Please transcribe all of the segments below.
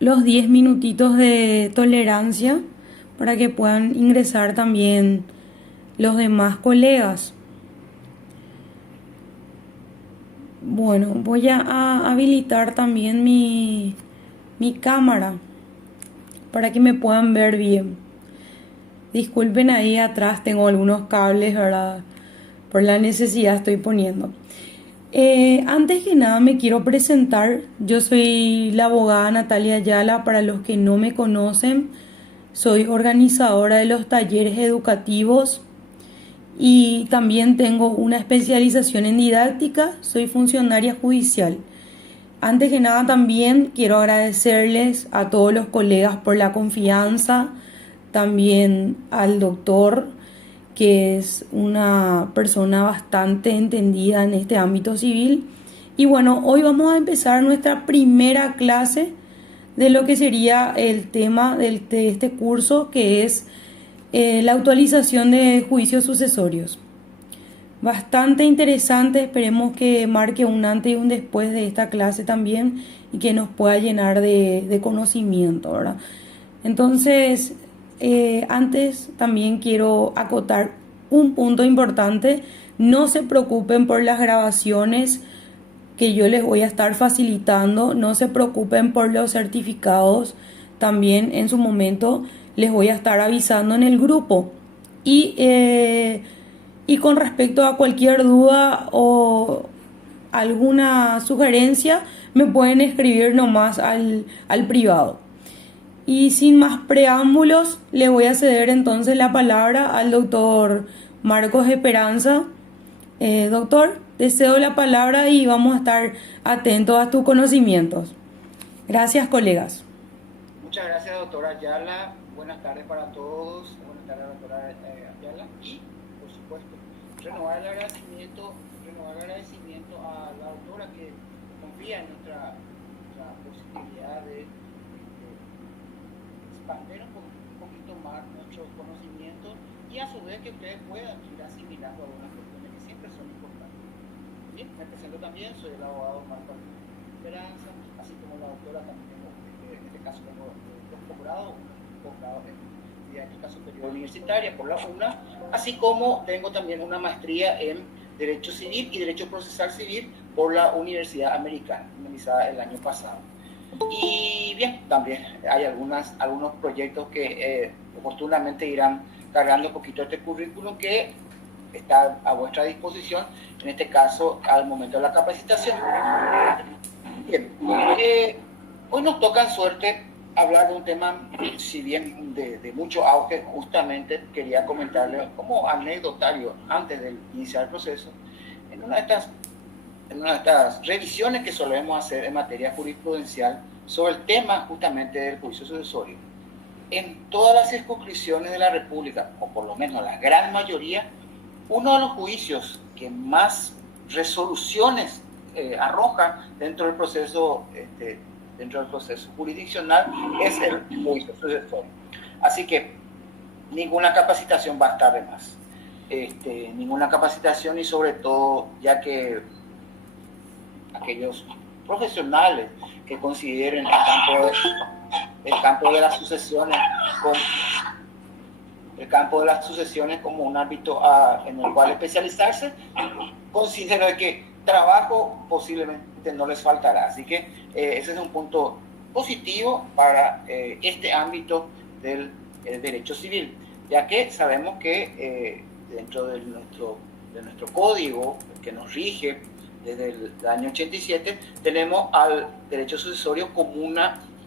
los 10 minutitos de tolerancia para que puedan ingresar también los demás colegas. Bueno, voy a habilitar también mi cámara para que me puedan ver bien. Disculpen, ahí atrás tengo algunos cables, ¿verdad? Por la necesidad estoy poniendo. Antes que nada me quiero presentar. Yo soy la abogada Natalia Ayala. Para los que no me conocen, soy organizadora de los talleres educativos y también tengo una especialización en didáctica. Soy funcionaria judicial. Antes que nada también quiero agradecerles a todos los colegas por la confianza, también al doctor, que es una persona bastante entendida en este ámbito civil. Y bueno, hoy vamos a empezar nuestra primera clase de lo que sería el tema de este curso, que es la actualización de juicios sucesorios. Bastante interesante, esperemos que marque un antes y un después de esta clase también y que nos pueda llenar de conocimiento, ¿verdad? Entonces, antes también quiero acotar un punto importante. No se preocupen por las grabaciones que yo les voy a estar facilitando, no se preocupen por los certificados, también en su momento les voy a estar avisando en el grupo. Y, eh, y con respecto a cualquier duda o alguna sugerencia, me pueden escribir nomás al privado. Y sin más preámbulos, le voy a ceder entonces la palabra al doctor Marcos Esperanza. Doctor, te cedo la palabra y vamos a estar atentos a tus conocimientos. Gracias, colegas. Muchas gracias, doctora Ayala. Buenas tardes para todos. Buenas tardes, doctora Ayala. Y, por supuesto, renovar el agradecimiento a la doctora que confía en nuestra posibilidad de expandir un poquito más nuestros conocimientos y a su vez que ustedes puedan ir asimilando algunas cuestiones que siempre son importantes. Bien, me presento también, soy el abogado Marco Esperanza, así como la doctora también tengo, en este caso tengo un posgrado en didáctica superior universitaria por la UNA, así como tengo también una maestría en Derecho Civil y Derecho Procesal Civil por la Universidad Americana, finalizada el año pasado. Y bien, también hay algunos proyectos que oportunamente irán cargando un poquito este currículum que está a vuestra disposición, en este caso al momento de la capacitación. Bien, hoy nos toca en suerte hablar de un tema, si bien de mucho auge. Justamente quería comentarles como anecdotario antes de iniciar el proceso, en una de estas revisiones que solemos hacer en materia jurisprudencial sobre el tema justamente del juicio sucesorio. En todas las circunscripciones de la República, o por lo menos la gran mayoría, uno de los juicios que más resoluciones arroja dentro del proceso jurisdiccional es el juicio sucesorio. Así que ninguna capacitación va a estar de más. Ninguna capacitación, y sobre todo ya que aquellos profesionales que consideren el campo de las sucesiones como un ámbito en el cual especializarse, considero que trabajo posiblemente no les faltará. Así que ese es un punto positivo para este ámbito del derecho civil, ya que sabemos que dentro de nuestro código que nos rige desde el año 87, tenemos al derecho sucesorio como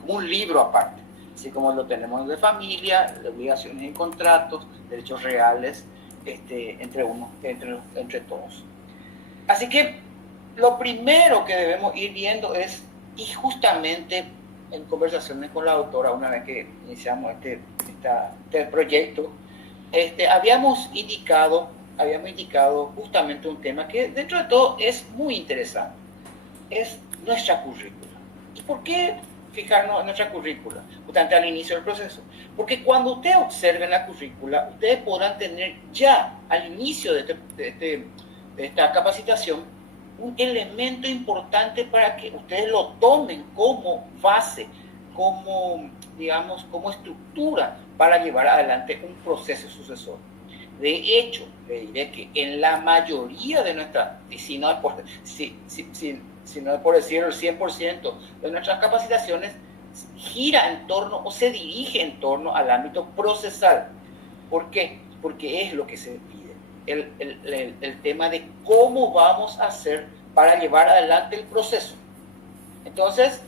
un libro aparte, así como lo tenemos de familia, de obligaciones y contratos, derechos reales, entre todos. Así que lo primero que debemos ir viendo es, y justamente en conversaciones con la doctora, una vez que iniciamos este proyecto, habíamos indicado justamente un tema que dentro de todo es muy interesante, es nuestra currícula. ¿Y por qué fijarnos en nuestra currícula? Justamente al inicio del proceso. Porque cuando ustedes observen la currícula, ustedes podrán tener ya al inicio de esta capacitación un elemento importante para que ustedes lo tomen como base, digamos, como estructura para llevar adelante un proceso sucesorio. De hecho, le diré que en la mayoría de nuestras, y si no es por decir el 100% de nuestras capacitaciones, gira en torno o se dirige en torno al ámbito procesal. ¿Por qué? Porque es lo que se pide. El tema de cómo vamos a hacer para llevar adelante el proceso. Entonces,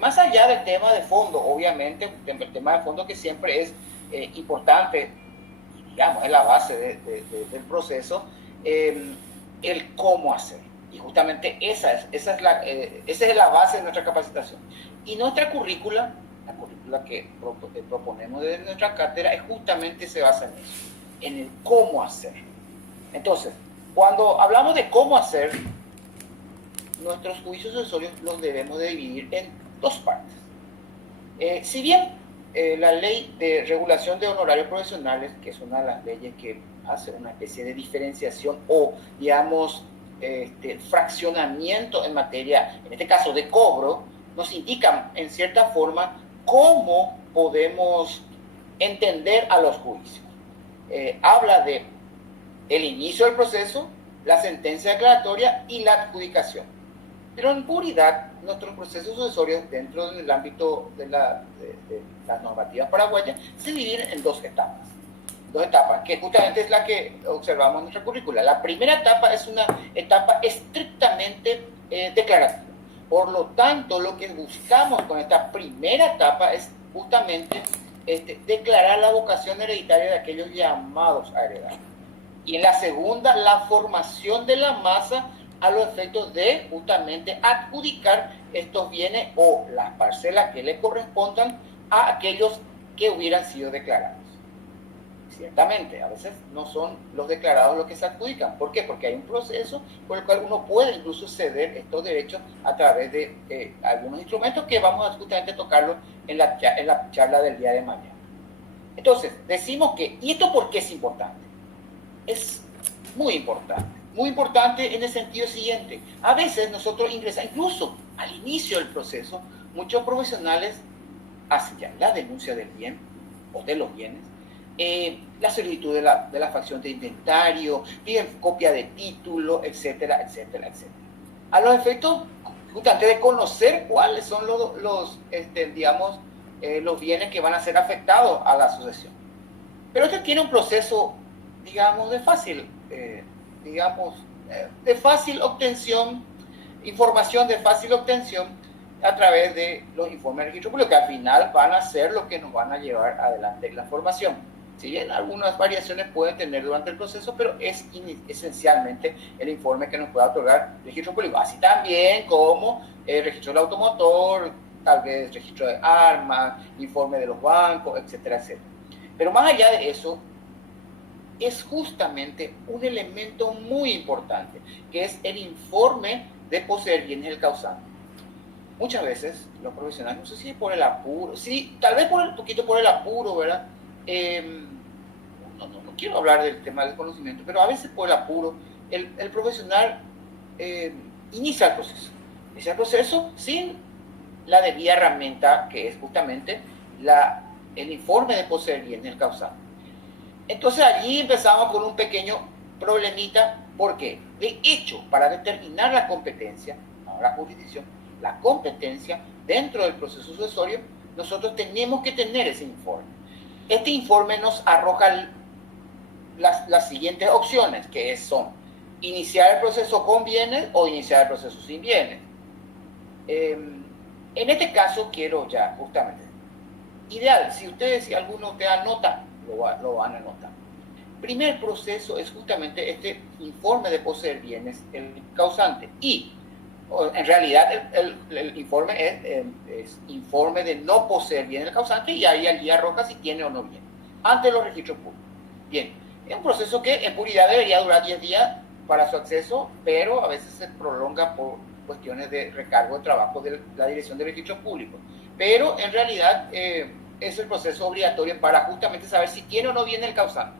más allá del tema de fondo, obviamente, el tema de fondo que siempre es importante, digamos, es la base del proceso, el cómo hacer. Y justamente esa es la base de nuestra capacitación. Y nuestra currícula, la currícula que proponemos desde nuestra cátedra, justamente se basa en eso, en el cómo hacer. Entonces, cuando hablamos de cómo hacer, nuestros juicios sucesorios los debemos de dividir en dos partes. Si bien la ley de regulación de honorarios profesionales, que es una de las leyes que hace una especie de diferenciación o, digamos, fraccionamiento en materia, en este caso de cobro, nos indica en cierta forma cómo podemos entender a los juicios. Habla de el inicio del proceso, la sentencia declaratoria y la adjudicación. Pero en puridad, nuestros procesos sucesorios dentro del ámbito de las normativas paraguayas se dividen en dos etapas. Dos etapas, que justamente es la que observamos en nuestra currícula. La primera etapa es una etapa estrictamente declarativa. Por lo tanto, lo que buscamos con esta primera etapa es justamente declarar la vocación hereditaria de aquellos llamados a heredar. Y en la segunda, la formación de la masa a los efectos de justamente adjudicar estos bienes o las parcelas que le correspondan a aquellos que hubieran sido declarados. Ciertamente, a veces no son los declarados los que se adjudican. ¿Por qué? Porque hay un proceso por el cual uno puede incluso ceder estos derechos a través de algunos instrumentos que vamos a justamente tocarlo en la charla del día de mañana. Entonces, decimos que, ¿y esto por qué es importante? Es muy importante en el sentido siguiente. A veces nosotros ingresamos, incluso al inicio del proceso, muchos profesionales hacen ya la denuncia del bien o de los bienes, la solicitud de la fracción de inventario, piden copia de título, etcétera, etcétera, etcétera. A los efectos, justamente de conocer cuáles son los bienes que van a ser afectados a la sucesión. Pero este tiene un proceso, digamos, de fácil obtención, información de fácil obtención a través de los informes de registro público, que al final van a ser lo que nos van a llevar adelante la formación. Si bien algunas variaciones pueden tener durante el proceso, pero es esencialmente el informe que nos puede otorgar el registro público. Así también como el registro del automotor, tal vez registro de armas, informe de los bancos, etcétera, etcétera. Pero más allá de eso, es justamente un elemento muy importante, que es el informe de poseer bienes del causante. Muchas veces los profesionales, no sé si por el apuro, sí, tal vez un poquito por el apuro, ¿verdad? No quiero hablar del tema del conocimiento, pero a veces por el apuro, el profesional inicia el proceso sin la debida herramienta que es justamente el informe de poseer bienes del causante. Entonces allí empezamos con un pequeño problemita, porque de hecho, para determinar la competencia, no la jurisdicción, la competencia dentro del proceso sucesorio, nosotros tenemos que tener ese informe. Este informe nos arroja las siguientes opciones, que son iniciar el proceso con bienes o iniciar el proceso sin bienes. En este caso quiero ya justamente, ideal, si alguno te anota, lo van a anotar. Primer proceso es justamente este informe de poseer bienes el causante, y en realidad el informe es informe de no poseer bienes el causante, y ahí allí arroja si tiene o no viene ante los registros públicos. Bien, es un proceso que en puridad debería durar 10 días para su acceso, pero a veces se prolonga por cuestiones de recargo de trabajo de la Dirección de Registros Públicos, pero en realidad es el proceso obligatorio para justamente saber si tiene o no viene el causante.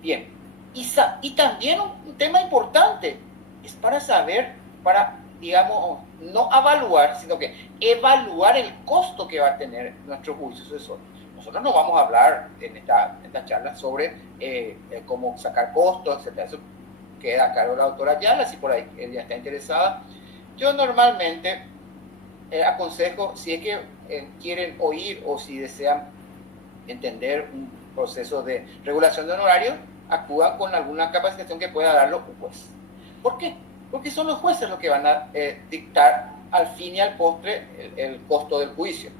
Bien, y también un tema importante es para saber, para digamos, no evaluar, sino que evaluar el costo que va a tener nuestro juicio sucesorio. Nosotros no vamos a hablar en esta charla sobre cómo sacar costos, etc. Eso queda a cargo de la doctora Ayala, si por ahí ella está interesada. Yo normalmente aconsejo, si es que quieren oír o si desean entender un proceso de regulación de honorarios, actúan con alguna capacitación que pueda darlo un juez. ¿Por qué? Porque son los jueces los que van a dictar al fin y al postre el costo del juicio.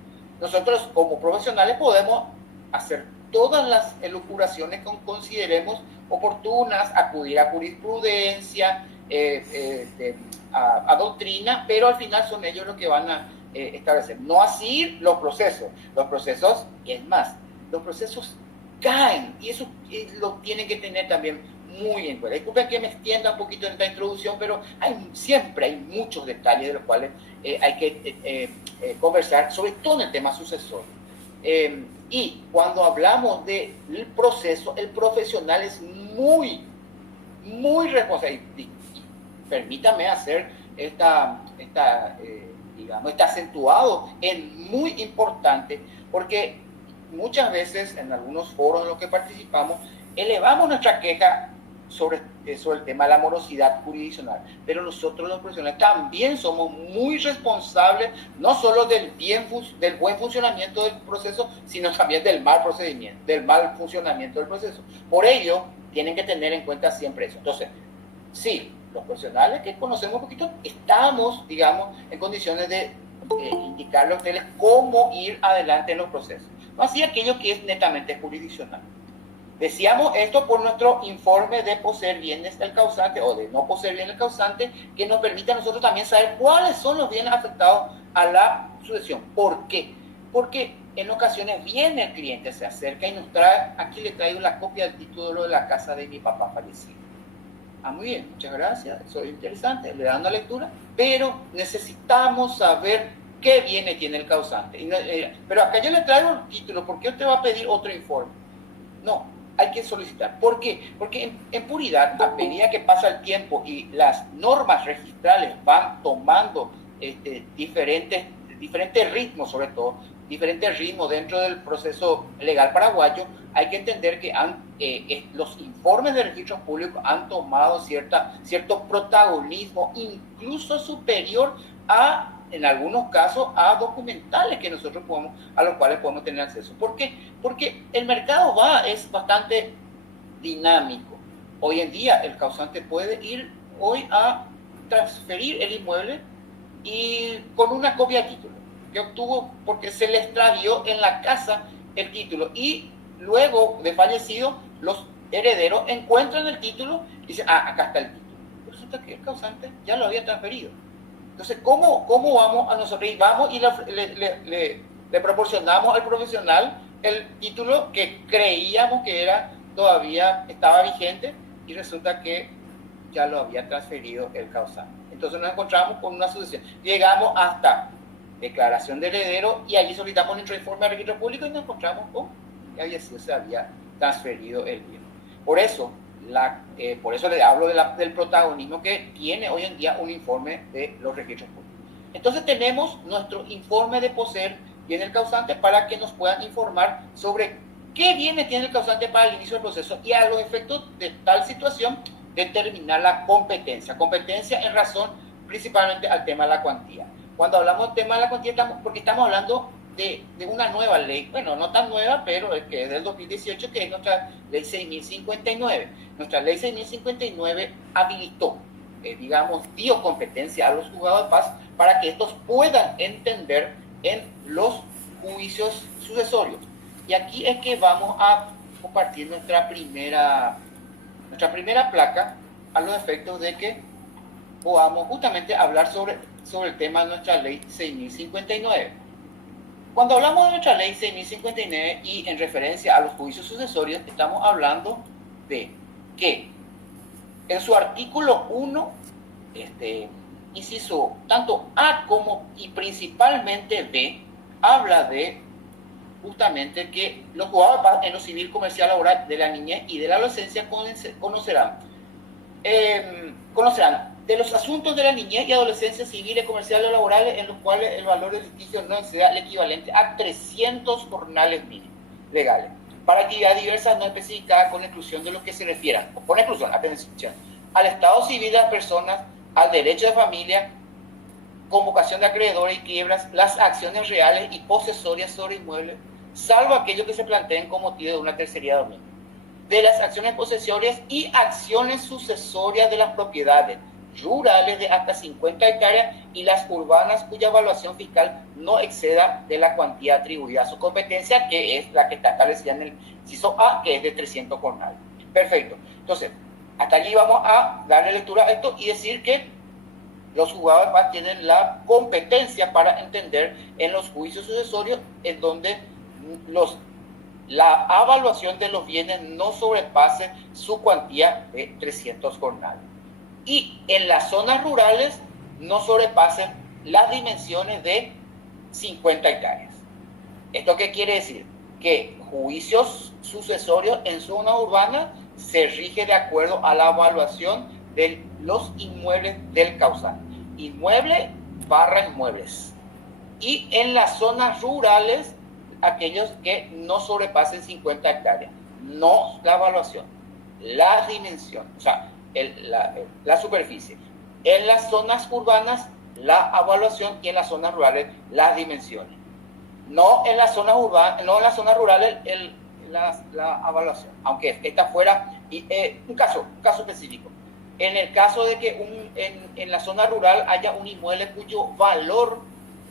Nosotros como profesionales podemos hacer todas las elucubraciones que consideremos oportunas, acudir a jurisprudencia, a doctrina, pero al final son ellos los que van a establecer. No así los procesos. Los procesos, es más, los procesos caen y eso lo tienen que tener también muy en cuenta. Disculpen que me extienda un poquito en esta introducción, pero siempre hay muchos detalles de los cuales hay que conversar, sobre todo en el tema sucesorio. Y cuando hablamos del proceso, el profesional es muy responsable. Y permítame hacer digamos, este acentuado, es muy importante, porque muchas veces en algunos foros en los que participamos elevamos nuestra queja sobre el tema de la morosidad jurisdiccional, pero nosotros los profesionales también somos muy responsables, no solo del buen funcionamiento del proceso, sino también del mal procedimiento, del mal funcionamiento del proceso. Por ello, tienen que tener en cuenta siempre eso. Entonces, sí, los profesionales que conocemos un poquito, estamos, digamos, en condiciones de indicarle a ustedes cómo ir adelante en los procesos. No así aquello que es netamente jurisdiccional. Decíamos esto por nuestro informe de poseer bienes del causante o de no poseer bienes del causante, que nos permite a nosotros también saber cuáles son los bienes afectados a la sucesión. ¿Por qué? Porque en ocasiones viene el cliente, se acerca y nos trae, aquí le traigo la copia del título de la casa de mi papá fallecido. Muy bien, muchas gracias, eso es interesante, le dan una lectura, pero necesitamos saber qué bienes tiene el causante. Pero acá yo le traigo el título, ¿por qué usted va a pedir otro informe? No, hay que solicitar. ¿Por qué? Porque en puridad, a medida que pasa el tiempo y las normas registrales van tomando diferentes ritmos, sobre todo, diferentes ritmos dentro del proceso legal paraguayo, hay que entender que los informes de registros públicos han tomado cierto protagonismo, incluso superior en algunos casos, a documentales que a los cuales podemos tener acceso. ¿Por qué? Porque el mercado es bastante dinámico. Hoy en día el causante puede ir hoy a transferir el inmueble y con una copia de título que obtuvo porque se le extravió en la casa el título, y luego de fallecido los herederos encuentran el título y dicen, acá está el título. Resulta que el causante ya lo había transferido. Entonces, ¿cómo vamos a nosotros? Y vamos y le proporcionamos al profesional el título que creíamos que todavía estaba vigente, y resulta que ya lo había transferido el causante. Entonces nos encontramos con una sucesión. Llegamos hasta declaración de heredero y allí solicitamos nuestro informe de registro público y nos encontramos con que se había transferido el bien. Por eso le hablo del protagonismo que tiene hoy en día un informe de los registros públicos. Entonces tenemos nuestro informe de poseer bien el causante para que nos puedan informar sobre qué bienes tiene el causante para el inicio del proceso, y a los efectos de tal situación determinar la competencia en razón principalmente al tema de la cuantía. Cuando hablamos del tema de la cuantía, porque estamos hablando de una nueva ley, bueno, no tan nueva, pero que es del 2018, que es nuestra ley 6059. Nuestra ley 6059 habilitó, dio competencia a los juzgados de paz para que estos puedan entender en los juicios sucesorios. Y aquí es que vamos a compartir nuestra primera placa, a los efectos de que podamos justamente hablar sobre el tema de nuestra ley 6059. Cuando hablamos de nuestra ley 6059 y en referencia a los juicios sucesorios, estamos hablando de que en su artículo 1, inciso tanto A como y principalmente B, habla de justamente que los juzgados de paz en lo civil, comercial, laboral de la niñez y de la adolescencia conocerán de los asuntos de la niñez y adolescencia civiles, comerciales o laborales en los cuales el valor del litigio no exceda el equivalente a 300 jornales mínimos legales, para actividades diversas no especificadas con exclusión de lo que se refieran, con exclusión, atención, al estado civil de las personas, al derecho de familia, convocación de acreedores y quiebras, las acciones reales y posesorias sobre inmuebles, salvo aquello que se planteen como motivo de una tercería dominio, de las acciones posesorias y acciones sucesorias de las propiedades rurales de hasta 50 hectáreas y las urbanas cuya evaluación fiscal no exceda de la cuantía atribuida a su competencia, que es la que está establecida en el inciso A, que es de 300 jornales. Perfecto. Entonces, hasta allí vamos a darle lectura a esto y decir que los juzgados de paz tienen la competencia para entender en los juicios sucesorios en donde la evaluación de los bienes no sobrepase su cuantía de 300 jornales. Y en las zonas rurales no sobrepasen las dimensiones de 50 hectáreas. ¿Esto qué quiere decir? Que juicios sucesorios en zona urbana se rige de acuerdo a la evaluación de los inmuebles del causante. Inmueble barra inmuebles. Y en las zonas rurales, aquellos que no sobrepasen 50 hectáreas. No la evaluación, la dimensión, o sea, la superficie. En las zonas urbanas, la evaluación, y en las zonas rurales, las dimensiones. No en las zonas urbanas, no en las zonas rurales la evaluación, aunque esta fuera un caso específico. En el caso de que en la zona rural haya un inmueble cuyo valor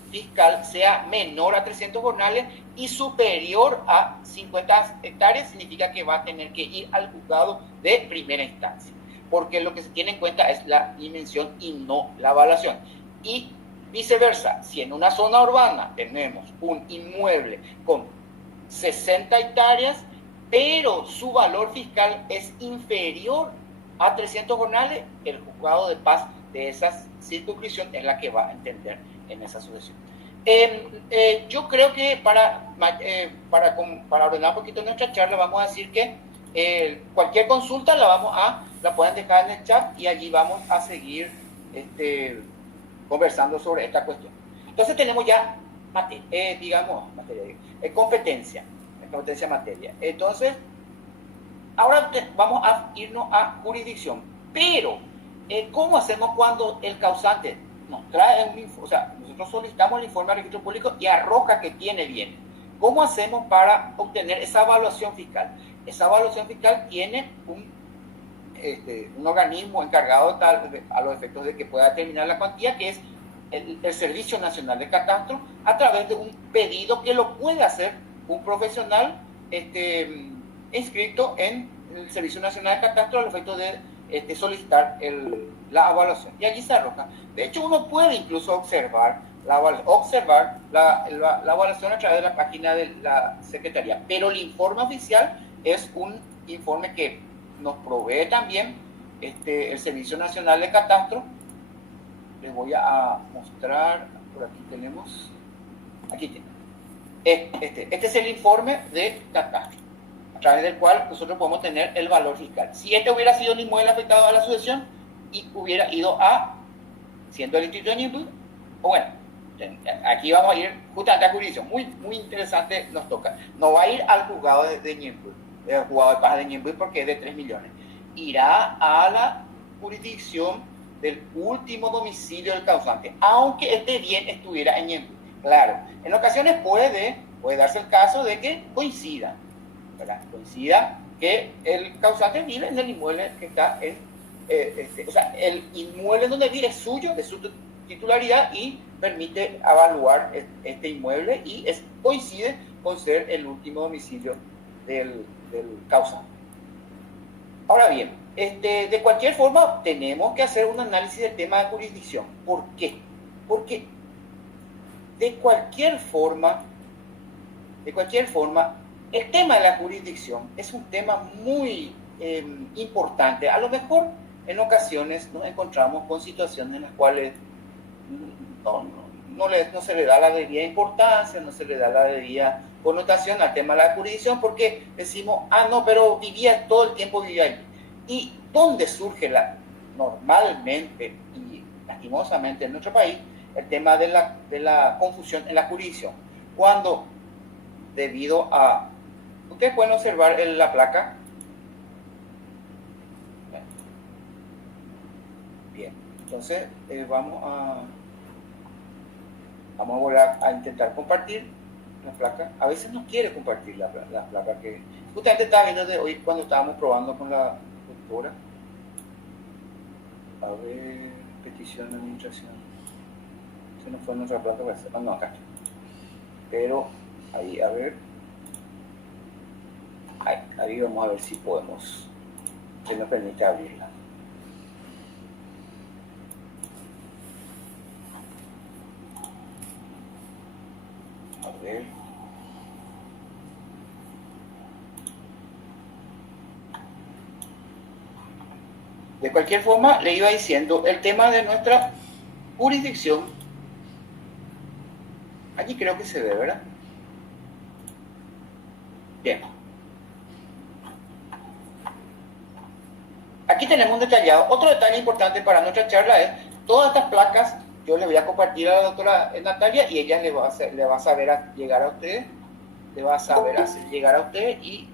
fiscal sea menor a 300 jornales y superior a 50 hectáreas, significa que va a tener que ir al juzgado de primera instancia, porque lo que se tiene en cuenta es la dimensión y no la evaluación. Y viceversa, si en una zona urbana tenemos un inmueble con 60 hectáreas, pero su valor fiscal es inferior a 300 jornales, el juzgado de paz de esa circunscripción es la que va a entender en esa sucesión. Yo creo que para ordenar un poquito nuestra charla, vamos a decir que cualquier consulta la pueden dejar en el chat y allí vamos a seguir conversando sobre esta cuestión. Entonces tenemos ya competencia materia. Entonces, ahora vamos a irnos a jurisdicción. Pero, ¿cómo hacemos cuando el causante nos trae nosotros solicitamos el informe al registro público y arroja que tiene bien? ¿Cómo hacemos para obtener esa evaluación fiscal? Esa evaluación fiscal tiene un organismo encargado a los efectos de que pueda determinar la cuantía, que es el Servicio Nacional de Catastro, a través de un pedido que lo puede hacer un profesional inscrito en el Servicio Nacional de Catastro al efecto de solicitar la evaluación. Y allí se arroja. De hecho, uno puede incluso observar la evaluación a través de la página de la Secretaría. Pero el informe oficial es un informe que nos provee también el Servicio Nacional de Catastro. Les voy a mostrar, por aquí tenemos, aquí tenemos. Este es el informe de catastro, a través del cual nosotros podemos tener el valor fiscal. Si este hubiera sido un inmueble afectado a la sucesión y hubiera ido siendo el instituto de Ñemby, bueno, aquí vamos a ir justamente a jurisdicción, muy interesante nos toca. No va a ir al juzgado de Ñemby, el juzgado de paz de Ñemby, porque es de 3 millones. Irá a la jurisdicción del último domicilio del causante, aunque este bien estuviera en Ñemby. Claro, en ocasiones puede darse el caso de que coincida, ¿verdad? Coincida que el causante vive en el inmueble que está el inmueble donde vive es suyo, de su titularidad, y permite evaluar este inmueble y coincide con ser el último domicilio del causante. Ahora bien, de cualquier forma tenemos que hacer un análisis del tema de jurisdicción. ¿Por qué? Porque de cualquier forma, el tema de la jurisdicción es un tema muy importante. A lo mejor en ocasiones nos encontramos con situaciones en las cuales no se le da la debida importancia, no se le da la debida connotación al tema de la jurisdicción, porque decimos, pero todo el tiempo vivía ahí. ¿Y dónde surge normalmente y lastimosamente en nuestro país el tema de la confusión en la jurisdicción. Cuando debido a... Ustedes pueden observar la placa. Bien, entonces vamos a volver a intentar compartir la placa. A veces no quiere compartir la placa que justamente estaba viendo de hoy cuando estábamos probando con la doctora. A ver, petición de administración. Si no fue nuestra placa, va a ser. No, acá. Pero ahí, a ver. Ahí vamos a ver si podemos. Si nos permite abrirla. A ver. De cualquier forma, le iba diciendo el tema de nuestra jurisdicción. Allí creo que se ve, ¿verdad? Bien. Aquí tenemos un detallado. Otro detalle importante para nuestra charla es todas estas placas. Yo les voy a compartir a la doctora Natalia y ella le va a saber llegar a ustedes. Le va a saber hacer llegar a ustedes y,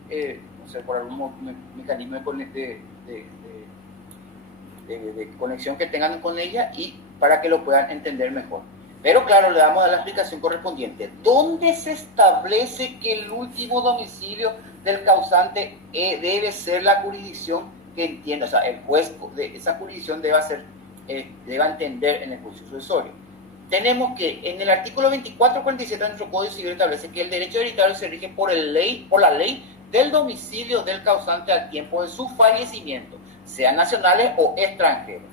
no sé, por algún mecanismo de conexión que tengan con ella y para que lo puedan entender mejor. Pero claro, le damos a la explicación correspondiente. ¿Dónde se establece que el último domicilio del causante debe ser la jurisdicción que entienda? O sea, el juez de esa jurisdicción deba entender en el juicio sucesorio. Tenemos que en el artículo 2447 de nuestro Código Civil establece que el derecho hereditario se rige por la ley del domicilio del causante al tiempo de su fallecimiento, sean nacionales o extranjeros.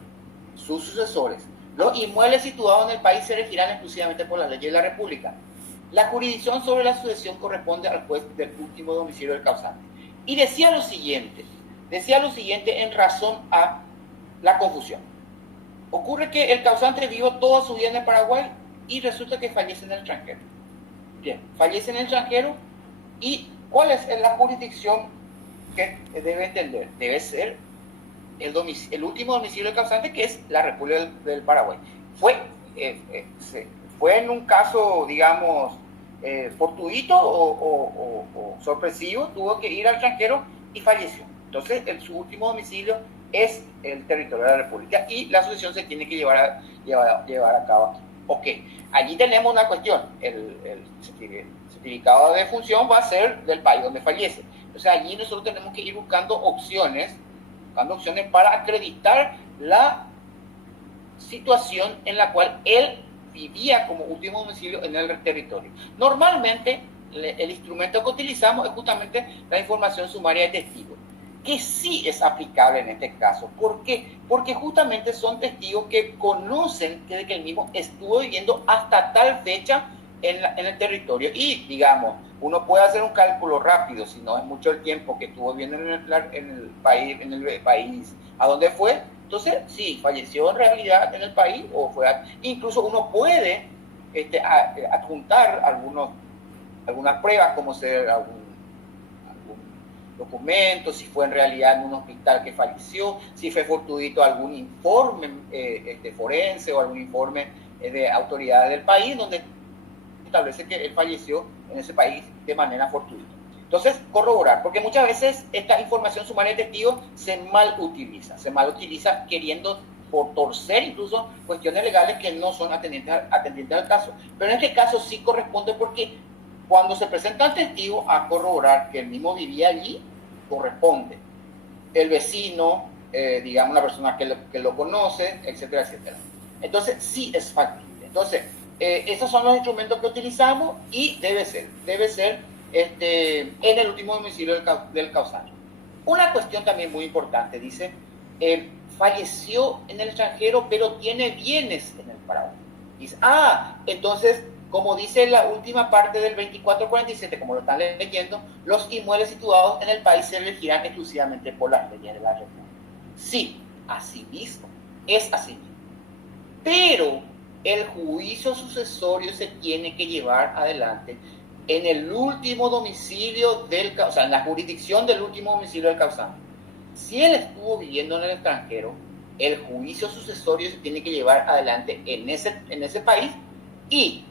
Sus sucesores. Los inmuebles situados en el país se regirán exclusivamente por las leyes de la República. La jurisdicción sobre la sucesión corresponde al juez del último domicilio del causante. Y decía lo siguiente en razón a la confusión. Ocurre que el causante vivió toda su vida en el Paraguay y resulta que fallece en el extranjero. Bien, fallece en el extranjero y ¿cuál es la jurisdicción que debe entender? Debe ser el último domicilio del causante, que es la República del Paraguay. Fue en un caso, digamos, fortuito o sorpresivo, tuvo que ir al extranjero y falleció. Entonces, su último domicilio es el territorio de la República y la sucesión se tiene que llevar a cabo aquí. Ok, allí tenemos una cuestión. El certificado de defunción va a ser del país donde fallece. Entonces, allí nosotros tenemos que ir buscando opciones para acreditar la situación en la cual él vivía como último domicilio en el territorio. Normalmente, el instrumento que utilizamos es justamente la información sumaria de testigos, que sí es aplicable en este caso. ¿Por qué? Porque justamente son testigos que conocen que el mismo estuvo viviendo hasta tal fecha en el territorio. Y, digamos, uno puede hacer un cálculo rápido, si no es mucho el tiempo que estuvo viviendo en el país a donde fue. Entonces, sí, falleció en realidad en el país o fue... Incluso uno puede adjuntar algunas pruebas, como ser algún documento, si fue en realidad en un hospital que falleció, si fue fortuito algún informe forense o algún informe de autoridades del país donde establece que él falleció en ese país de manera fortuita. Entonces, corroborar, porque muchas veces esta información sumaria de testigos se mal utiliza queriendo por torcer incluso cuestiones legales que no son atendientes al caso. Pero en este caso sí corresponde porque cuando se presentan testigos a corroborar que el mismo vivía allí, corresponde el vecino, digamos la persona que lo conoce, etcétera, etcétera. Entonces sí es factible. Entonces, esos son los instrumentos que utilizamos y debe ser en el último domicilio del causante. Una cuestión también muy importante, dice, falleció en el extranjero, pero tiene bienes en el Paraguay. Dice, entonces, como dice la última parte del 2447, como lo están leyendo, los inmuebles situados en el país se regirán exclusivamente por las leyes de la República. Sí, así mismo, es así mismo. Pero el juicio sucesorio se tiene que llevar adelante en el último domicilio o sea, en la jurisdicción del último domicilio del causante. Si él estuvo viviendo en el extranjero, el juicio sucesorio se tiene que llevar adelante en ese país, y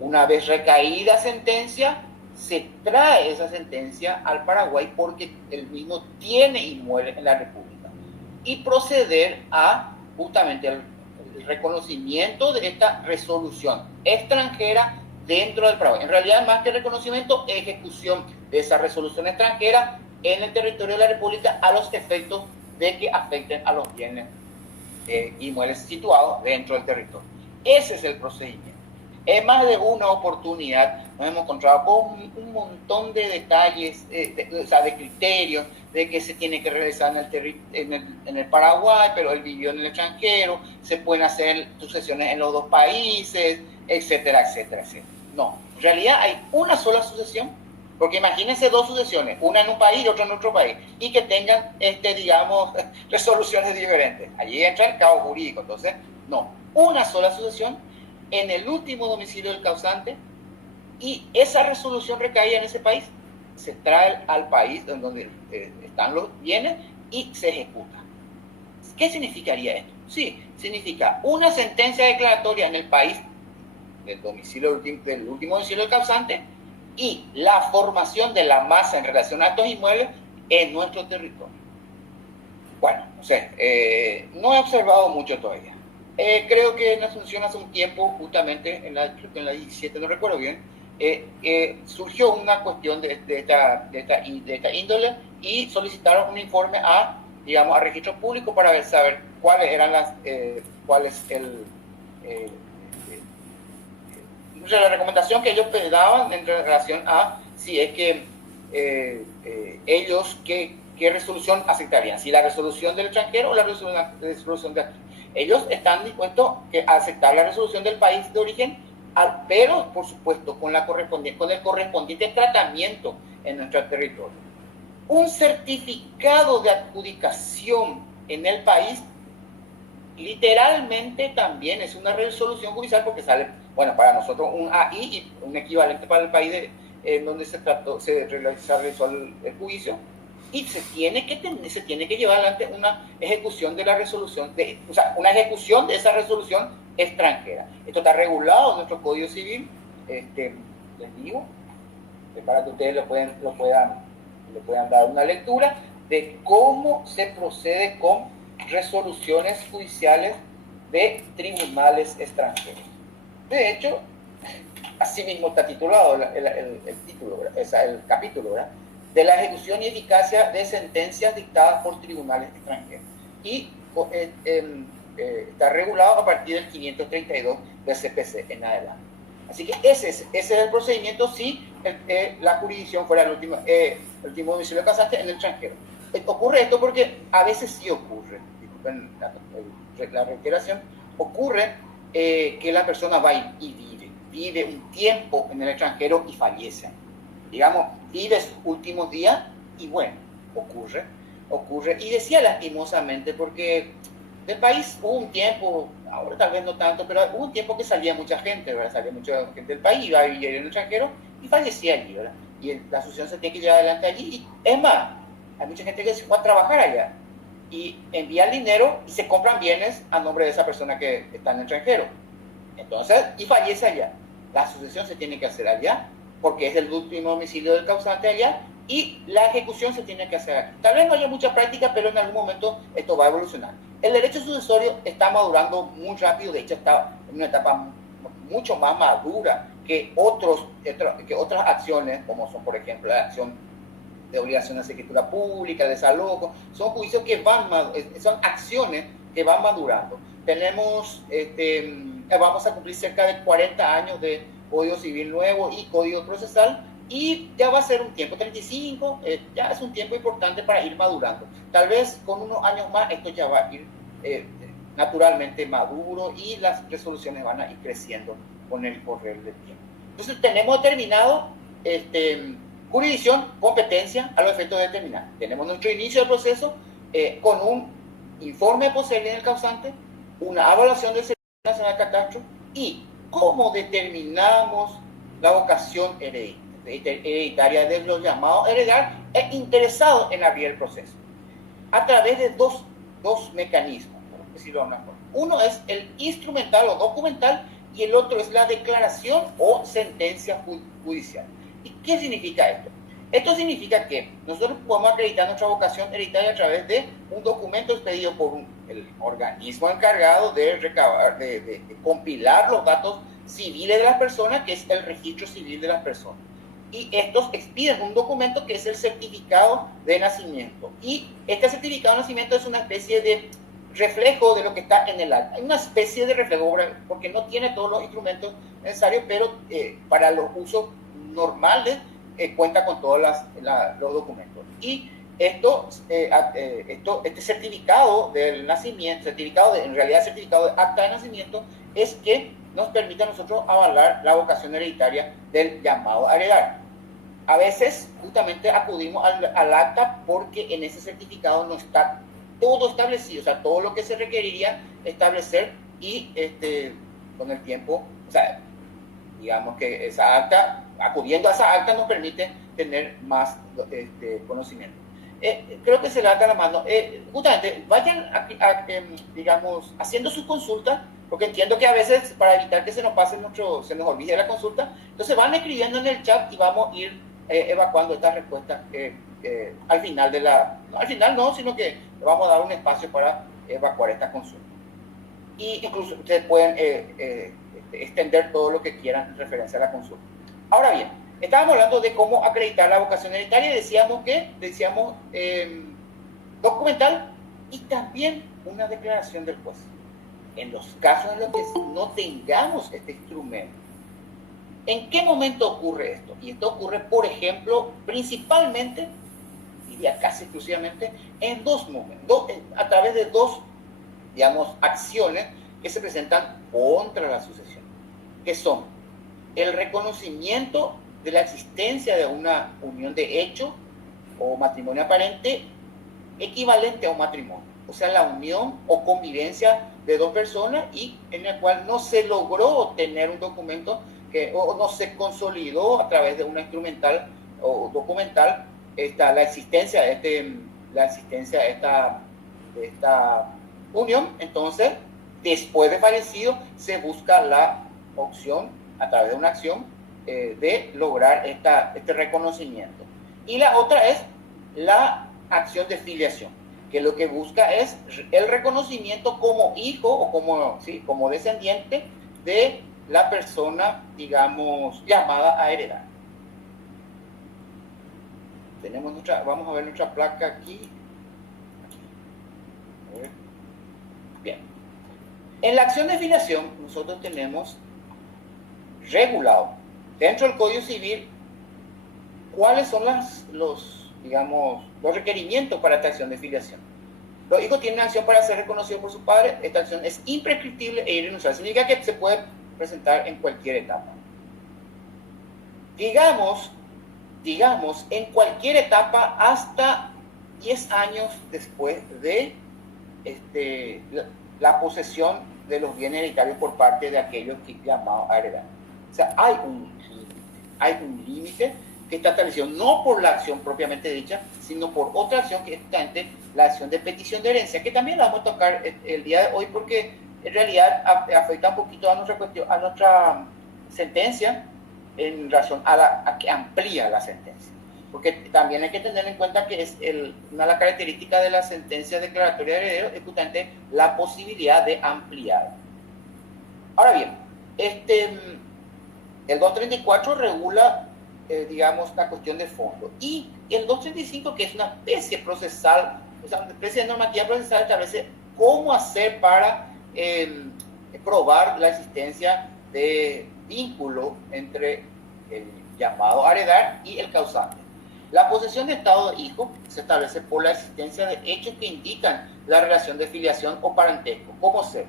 una vez recaída sentencia, se trae esa sentencia al Paraguay porque el mismo tiene inmuebles en la República, y proceder a justamente el reconocimiento de esta resolución extranjera dentro del Paraguay. En realidad, más que reconocimiento, ejecución de esa resolución extranjera en el territorio de la República a los efectos de que afecten a los bienes inmuebles situados dentro del territorio. Ese es el procedimiento. En más de una oportunidad nos hemos encontrado con un montón de detalles, o sea, de criterios, de que se tiene que realizar en el Paraguay, pero él vivió en el extranjero, se pueden hacer sucesiones en los dos países, etcétera, etcétera, etcétera. No, en realidad hay una sola sucesión, porque imagínense dos sucesiones, una en un país y otra en otro país, y que tengan, digamos, resoluciones diferentes. Allí entra el caos jurídico. Entonces, no, una sola sucesión en el último domicilio del causante, y esa resolución recaída en ese país se trae al país donde están los bienes y se ejecuta. ¿Qué significaría esto? Sí, significa una sentencia declaratoria en el país del último domicilio del causante, y la formación de la masa en relación a estos inmuebles en nuestro territorio. Bueno, o sea, no he observado mucho todavía. Creo que en Asunción hace un tiempo, justamente en la 17, no recuerdo bien, surgió una cuestión de esta índole, y solicitaron un informe a registro público para saber cuáles eran la recomendación que ellos daban en relación a si es que ellos qué resolución aceptarían, si la resolución del extranjero o la resolución de aquí. Ellos están dispuestos a aceptar la resolución del país de origen, pero por supuesto con el correspondiente tratamiento en nuestro territorio. Un certificado de adjudicación en el país literalmente también es una resolución judicial, porque sale, bueno, para nosotros un AI y un equivalente para el país donde se realizó el juicio, y se tiene que llevar adelante una ejecución de la resolución, una ejecución de esa resolución extranjera. Esto está regulado en nuestro Código Civil, les digo, para que ustedes le puedan dar una lectura de cómo se procede con resoluciones judiciales de tribunales extranjeros. De hecho, así mismo está titulado el título, el capítulo, ¿verdad?, de la ejecución y eficacia de sentencias dictadas por tribunales extranjeros. Y está regulado a partir del 532 del CPC en adelante. Así que ese es el procedimiento si la jurisdicción fuera el último domicilio de causante en el extranjero. Ocurre esto porque a veces sí ocurre, disculpen la reiteración, ocurre que la persona va y vive un tiempo en el extranjero y fallece. Digamos, vive sus últimos días y bueno, ocurre. Y decía lastimosamente porque del país hubo un tiempo, ahora tal vez no tanto, pero hubo un tiempo que salía mucha gente, ¿verdad? Salía mucha gente del país, iba a vivir en el extranjero y fallecía allí, ¿verdad? Y la asociación se tiene que llevar adelante allí. Y es más, hay mucha gente que se fue a trabajar allá y envía el dinero y se compran bienes a nombre de esa persona que está en el extranjero. Entonces, y fallece allá. La asociación se tiene que hacer allá porque es el último domicilio del causante allá, y la ejecución se tiene que hacer aquí. Tal vez no haya mucha práctica, pero en algún momento esto va a evolucionar. El derecho sucesorio está madurando muy rápido, de hecho está en una etapa mucho más madura que otras acciones, como son, por ejemplo, la acción de obligaciones de escritura pública, de desalojo. Son juicios que son acciones que van madurando. Vamos a cumplir cerca de 40 años de Código Civil nuevo y Código Procesal, y ya va a ser un tiempo, 35, ya es un tiempo importante para ir madurando. Tal vez con unos años más esto ya va a ir naturalmente maduro, y las resoluciones van a ir creciendo con el correr del tiempo. Entonces tenemos determinado jurisdicción, competencia a los efectos de determinar. Tenemos nuestro inicio del proceso con un informe de posibilidad del causante, una evaluación del Servicio Nacional de Catastro, y cómo determinamos la vocación hereditaria de los llamados a heredar e interesados en abrir el proceso. A través de dos mecanismos. decirlo de una forma. Uno es el instrumental o documental y el otro es la declaración o sentencia judicial. ¿Y qué significa esto? Esto significa que nosotros podemos acreditar nuestra vocación hereditaria a través de un documento expedido por el organismo encargado de recabar, de compilar los datos civiles de las personas, que es el registro civil de las personas. Y estos expiden un documento que es el certificado de nacimiento. Y este certificado de nacimiento es una especie de reflejo de lo que está en el acta. Hay una especie de reflejo, porque no tiene todos los instrumentos necesarios, pero para los usos normales cuenta con todos los documentos. Y este certificado del nacimiento, en realidad certificado de acta de nacimiento, es que nos permite a nosotros avalar la vocación hereditaria del llamado a heredar. A veces justamente acudimos al acta porque en ese certificado no está todo establecido, o sea, todo lo que se requeriría establecer y con el tiempo, o sea, digamos que esa acta, acudiendo a esa acta nos permite tener más conocimiento. Creo que se le da la mano. Justamente, vayan, digamos, haciendo sus consultas, porque entiendo que a veces, para evitar que se nos pase mucho, se nos olvide la consulta, entonces van escribiendo en el chat y vamos a ir evacuando estas respuestas al final de la... No, al final no, sino que vamos a dar un espacio para evacuar esta consulta. Y incluso ustedes pueden extender todo lo que quieran en referencia a la consulta. Ahora bien, estábamos hablando de cómo acreditar la vocación hereditaria y decíamos documental y también una declaración del juez. En los casos en los que no tengamos este instrumento, ¿en qué momento ocurre esto? Y esto ocurre, por ejemplo, principalmente, diría casi exclusivamente, en dos momentos, a través de dos, digamos, acciones que se presentan contra la sucesión, que son el reconocimiento de la existencia de una unión de hecho o matrimonio aparente equivalente a un matrimonio, o sea, la unión o convivencia de dos personas y en la cual no se logró tener un documento o no se consolidó a través de una instrumental o documental la existencia de esta unión. Entonces, después de fallecido, se busca la opción, a través de una acción, de lograr este reconocimiento. Y la otra es la acción de filiación, que lo que busca es el reconocimiento como hijo o como descendiente de la persona, digamos, llamada a heredar. Vamos a ver nuestra placa aquí. Bien. En la acción de filiación, nosotros tenemos regulado dentro del Código Civil cuáles son los requerimientos para esta acción de filiación. Los hijos tienen una acción para ser reconocidos por su padre. Esta acción es imprescriptible e irrenunciable. Significa que se puede presentar en cualquier etapa. Digamos, en cualquier etapa hasta 10 años después de la posesión de los bienes hereditarios por parte de aquellos que llamados a heredar. O sea, hay un límite que está establecido no por la acción propiamente dicha, sino por otra acción que es justamente la acción de petición de herencia, que también la vamos a tocar el día de hoy porque en realidad afecta un poquito a nuestra sentencia en relación a que amplía la sentencia. Porque también hay que tener en cuenta que una de las características de la sentencia declaratoria de heredero es justamente la posibilidad de ampliar. Ahora bien, el 234 regula, digamos, la cuestión de fondo. Y el 235, que es una especie procesal, o sea, una especie de normativa procesal, establece cómo hacer para probar la existencia de vínculo entre el llamado a heredar y el causante. La posesión de estado de hijo se establece por la existencia de hechos que indican la relación de filiación o parentesco, como ser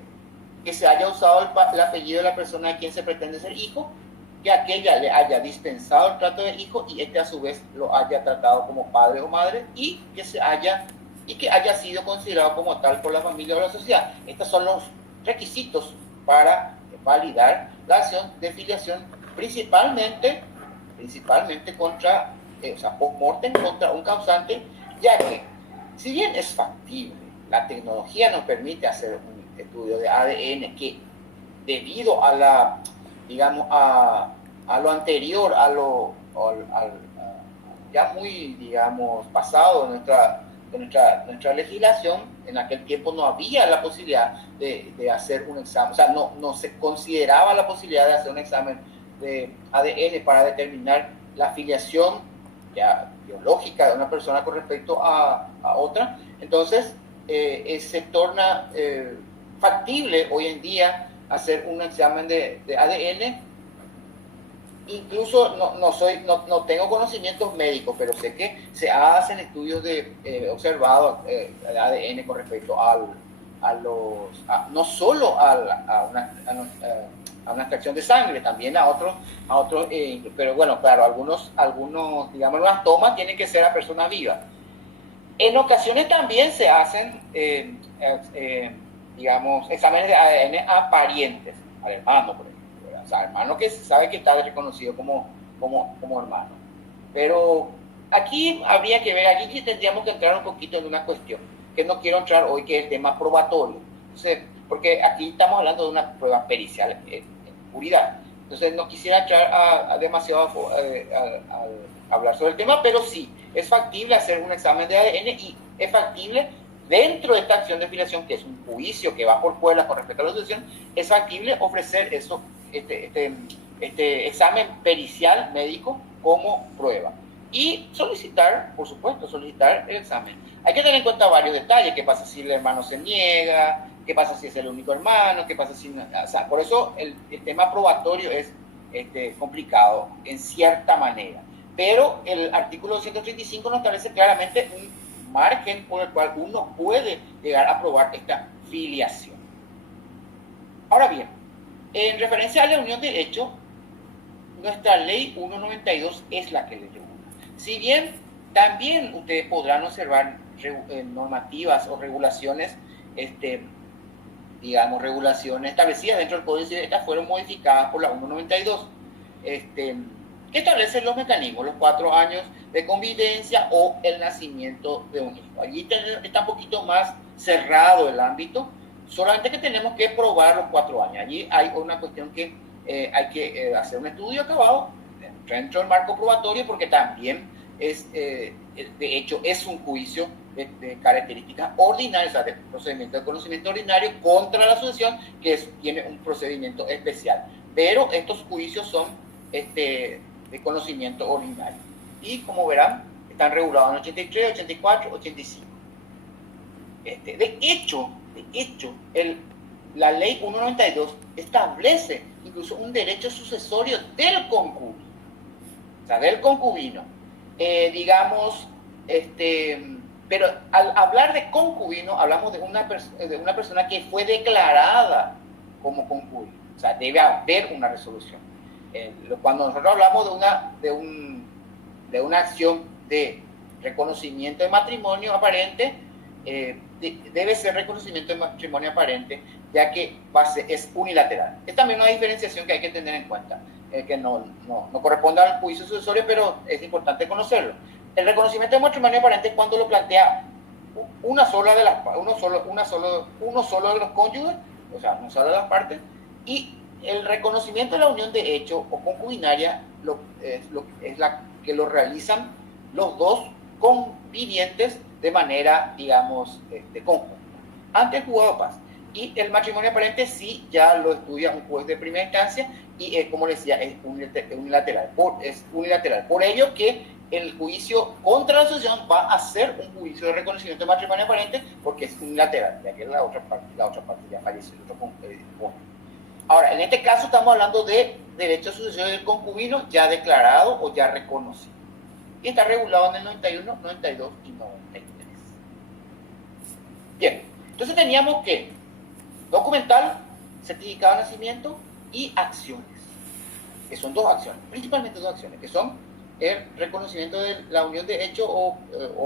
que se haya usado el apellido de la persona de quien se pretende ser hijo, que aquella le haya dispensado el trato de hijo y a su vez lo haya tratado como padre o madre y que haya sido considerado como tal por la familia o la sociedad. Estos son los requisitos para validar la acción de filiación, principalmente contra, post-mortem contra un causante, ya que si bien es factible, la tecnología nos permite hacer un estudio de ADN que debido a la, digamos, a lo anterior, ya muy, digamos, pasado de nuestra legislación, en aquel tiempo no había la posibilidad de hacer un examen, o sea, no se consideraba la posibilidad de hacer un examen de ADN para determinar la filiación ya biológica de una persona con respecto a otra. Entonces, se torna factible hoy en día hacer un examen de ADN. Incluso no tengo conocimientos médicos, pero sé que se hacen estudios observados de ADN con respecto no solo a una extracción de sangre, también a otros, pero bueno, claro, algunos, digamos, las tomas tienen que ser a personas vivas. En ocasiones también se hacen, digamos, exámenes de ADN a parientes, al hermano, por ejemplo. O sea, hermano que sabe que está reconocido como hermano. Pero aquí habría que ver, aquí tendríamos que entrar un poquito en una cuestión, que no quiero entrar hoy, que es el tema probatorio. Entonces, porque aquí estamos hablando de una prueba pericial en puridad. Entonces, no quisiera entrar a demasiado a hablar sobre el tema, pero sí, es factible hacer un examen de ADN y es factible dentro de esta acción de filiación, que es un juicio que va por fuera con respecto a la sucesión, es factible ofrecer este examen pericial médico como prueba. Y solicitar, por supuesto, el examen. Hay que tener en cuenta varios detalles. ¿Qué pasa si el hermano se niega? ¿Qué pasa si es el único hermano? ¿Qué pasa si no? O sea, por eso el tema probatorio es complicado en cierta manera. Pero el artículo 235 nos establece claramente un margen por el cual uno puede llegar a probar esta filiación. Ahora bien, en referencia a la unión de hecho, nuestra ley 192 es la que le regula. Si bien también ustedes podrán observar normativas o regulaciones, digamos, regulaciones establecidas dentro del Código Civil, estas fueron modificadas por la 192, que establecen los mecanismos, los 4 años de convivencia o el nacimiento de un hijo. Allí está un poquito más cerrado el ámbito, solamente que tenemos que probar los 4 años. Allí hay una cuestión que hay que hacer un estudio acabado dentro del marco probatorio, porque también de hecho es un juicio de características ordinarias, o sea, de procedimiento de conocimiento ordinario contra la sucesión, que tiene un procedimiento especial. Pero estos juicios son de conocimiento ordinario. Y como verán, están regulados en 83, 84, 85. De hecho, la ley 192 establece incluso un derecho sucesorio del concubino. O sea, del concubino. Digamos, pero al hablar de concubino, hablamos de una persona que fue declarada como concubino. O sea, debe haber una resolución. Cuando nosotros hablamos de una acción de reconocimiento de matrimonio aparente, debe ser reconocimiento de matrimonio aparente, ya que es unilateral. Es también una diferenciación que hay que tener en cuenta, que no corresponde al juicio sucesorio, pero es importante conocerlo. El reconocimiento de matrimonio aparente es cuando lo plantea uno solo de los cónyuges, o sea, una sola de las partes, y el reconocimiento de la unión de hecho o concubinaria es la que lo realizan los dos convivientes de manera, digamos, conjunta, ante el juzgado de paz. Y el matrimonio aparente sí ya lo estudia un juez de primera instancia y, como les decía, es unilateral. Por ello que el juicio contra la sucesión va a ser un juicio de reconocimiento de matrimonio aparente, porque es unilateral, ya que la otra parte ya falleció. Ahora, en este caso estamos hablando de derecho a sucesión del concubino ya declarado o ya reconocido. Y está regulado en el 91, 92 y 93. Bien, entonces teníamos que documental, certificado de nacimiento y acciones, que son dos acciones, principalmente dos acciones, que son el reconocimiento de la unión de hecho o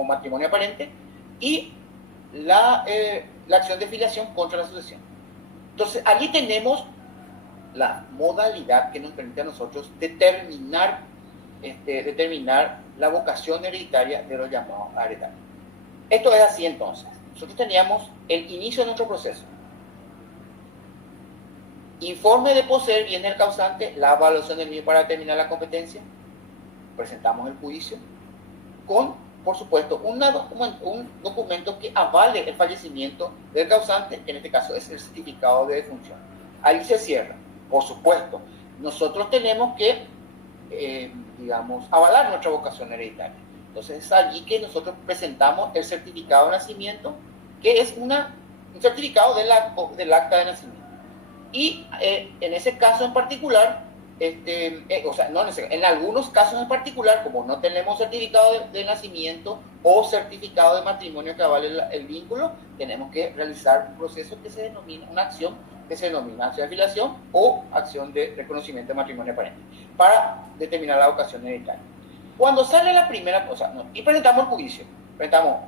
matrimonio aparente y la acción de filiación contra la sucesión. Entonces, allí tenemos la modalidad que nos permite a nosotros determinar la vocación hereditaria de los llamados hereditarios. Esto es así entonces. Nosotros teníamos el inicio de nuestro proceso. Informe de poseer bien el causante, la evaluación del mismo para determinar la competencia. Presentamos el juicio con, por supuesto, un documento que avale el fallecimiento del causante, que en este caso es el certificado de defunción. Ahí se cierra. Por supuesto, nosotros tenemos que, digamos, avalar nuestra vocación hereditaria. Entonces es allí que nosotros presentamos el certificado de nacimiento, que es un certificado del acta de nacimiento. Y en ese caso en particular, en algunos casos en particular, como no tenemos certificado de nacimiento o certificado de matrimonio que avale el vínculo, tenemos que realizar un proceso que se denomina, una acción que se denomina acción de filiación o acción de reconocimiento de matrimonio aparente, para determinar la vocación hereditaria. Cuando sale la primera cosa, y presentamos el juicio, presentamos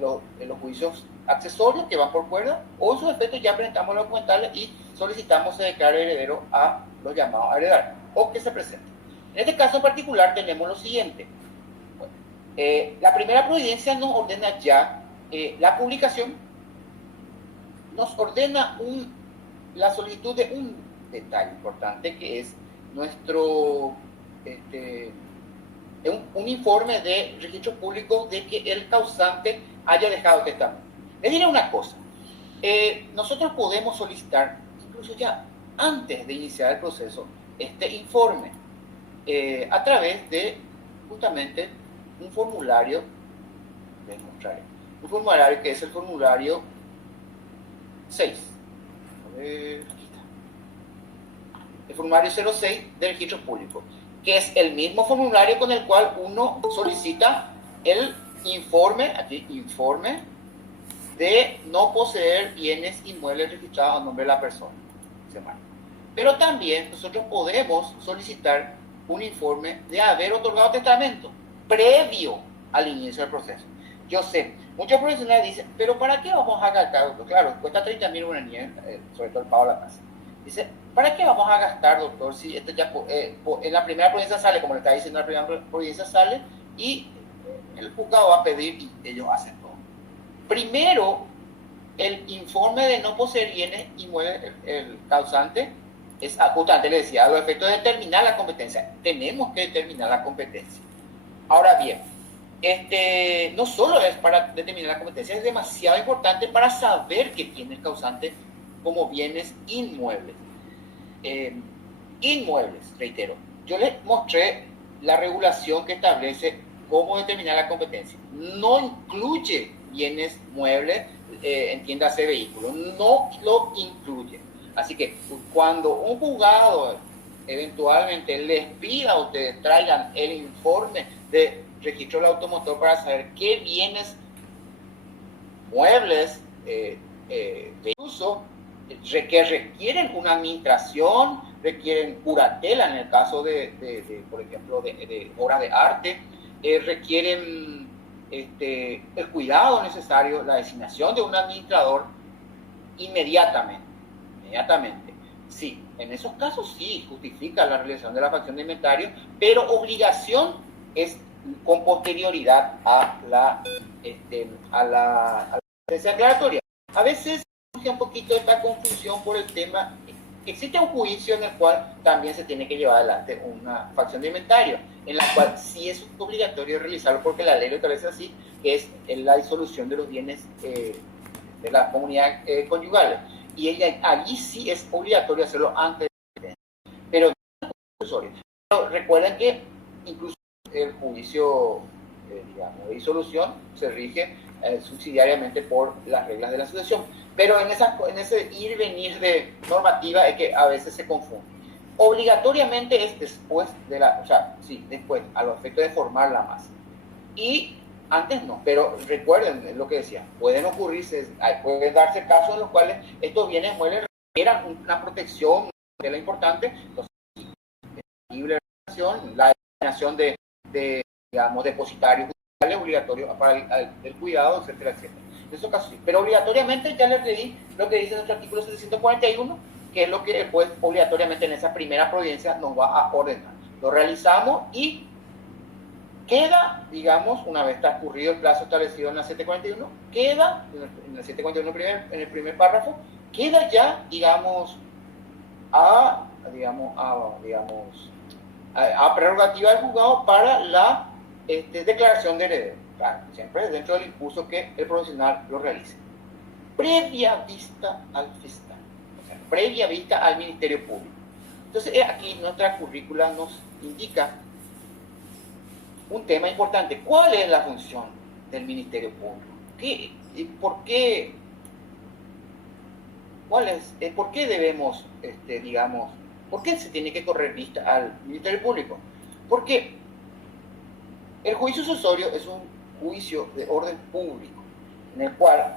los juicios accesorios que van por cuerda, o en su defecto ya presentamos los documentales y solicitamos se declare heredero a los llamados a heredar, o que se presenten. En este caso en particular tenemos lo siguiente. La primera providencia nos ordena ya la publicación, nos ordena la solicitud de un detalle importante, que es nuestro un informe de registro público de que el causante haya dejado testamento. Les diré una cosa, nosotros podemos solicitar, incluso ya antes de iniciar el proceso, este informe a través de justamente un formulario, un formulario que es el formulario 6. El formulario 06 del registro público, que es el mismo formulario con el cual uno solicita el informe, aquí informe, de no poseer bienes inmuebles registrados a nombre de la persona. Pero también nosotros podemos solicitar un informe de haber otorgado testamento previo al inicio del proceso. Yo sé, muchos profesionales dicen, pero ¿para qué vamos a gastar? Claro, cuesta 30.000 guaraníes, sobre todo el pago de la casa. Dice, ¿para qué vamos a gastar, doctor, si esto ya en la primera providencia sale, como le está diciendo, la primera providencia sale, y el juzgado va a pedir y ellos hacen todo? Primero, el informe de no poseer bienes inmuebles, el causante, es justamente, le decía, a los efectos de determinar la competencia. Tenemos que determinar la competencia. Ahora bien, no solo es para determinar la competencia, es demasiado importante para saber que tiene el causante como bienes inmuebles. Inmuebles, reitero. Yo les mostré la regulación que establece cómo determinar la competencia. No incluye bienes muebles, entiéndase vehículos, no lo incluye. Así que cuando un juzgado eventualmente les pida a ustedes traigan el informe de registro del automotor para saber qué bienes muebles de uso que requieren una administración, requieren curatela en el caso por ejemplo, de obras de arte, requieren el cuidado necesario, la designación de un administrador inmediatamente. Sí, en esos casos sí justifica la realización de la facción de inventario, pero obligación es con posterioridad a la sentencia aclaratoria. A veces surge un poquito esta confusión por el tema. Existe un juicio en el cual también se tiene que llevar adelante una facción de inventario, en la cual sí es obligatorio realizarlo porque la ley lo establece así, que es la disolución de los bienes de las comunidades conyugales. Y allí sí es obligatorio hacerlo antes de pero no es compulsorio. Pero recuerden que incluso el juicio de disolución se rige subsidiariamente por las reglas de la sucesión. Pero en ese ir y venir de normativa es que a veces se confunde. Obligatoriamente es después después, a los efectos de formar la masa. Y antes no, pero recuerden lo que decía, pueden darse casos en los cuales estos bienes muebles requieran una protección de la importante, entonces, libre relación, la designación de digamos, depositarios obligatorios para el cuidado, etcétera, etcétera. En esos casos sí, pero obligatoriamente ya les leí lo que dice nuestro artículo 741, que es lo que el juez obligatoriamente en esa primera providencia nos va a ordenar. Lo realizamos y queda, digamos, una vez transcurrido el plazo establecido en la 741, queda, en el 741 en el primer párrafo, queda ya, digamos, a prerrogativa del juzgado para la declaración de heredero. Claro, siempre dentro del impulso que el profesional lo realice. Previa vista al fiscal, o sea, previa vista al Ministerio Público. Entonces, aquí nuestra currícula nos indica un tema importante. ¿Cuál es la función del Ministerio Público? ¿Por qué? ¿Por qué debemos, por qué se tiene que correr vista al Ministerio Público? Porque el juicio sucesorio es un juicio de orden público, en el cual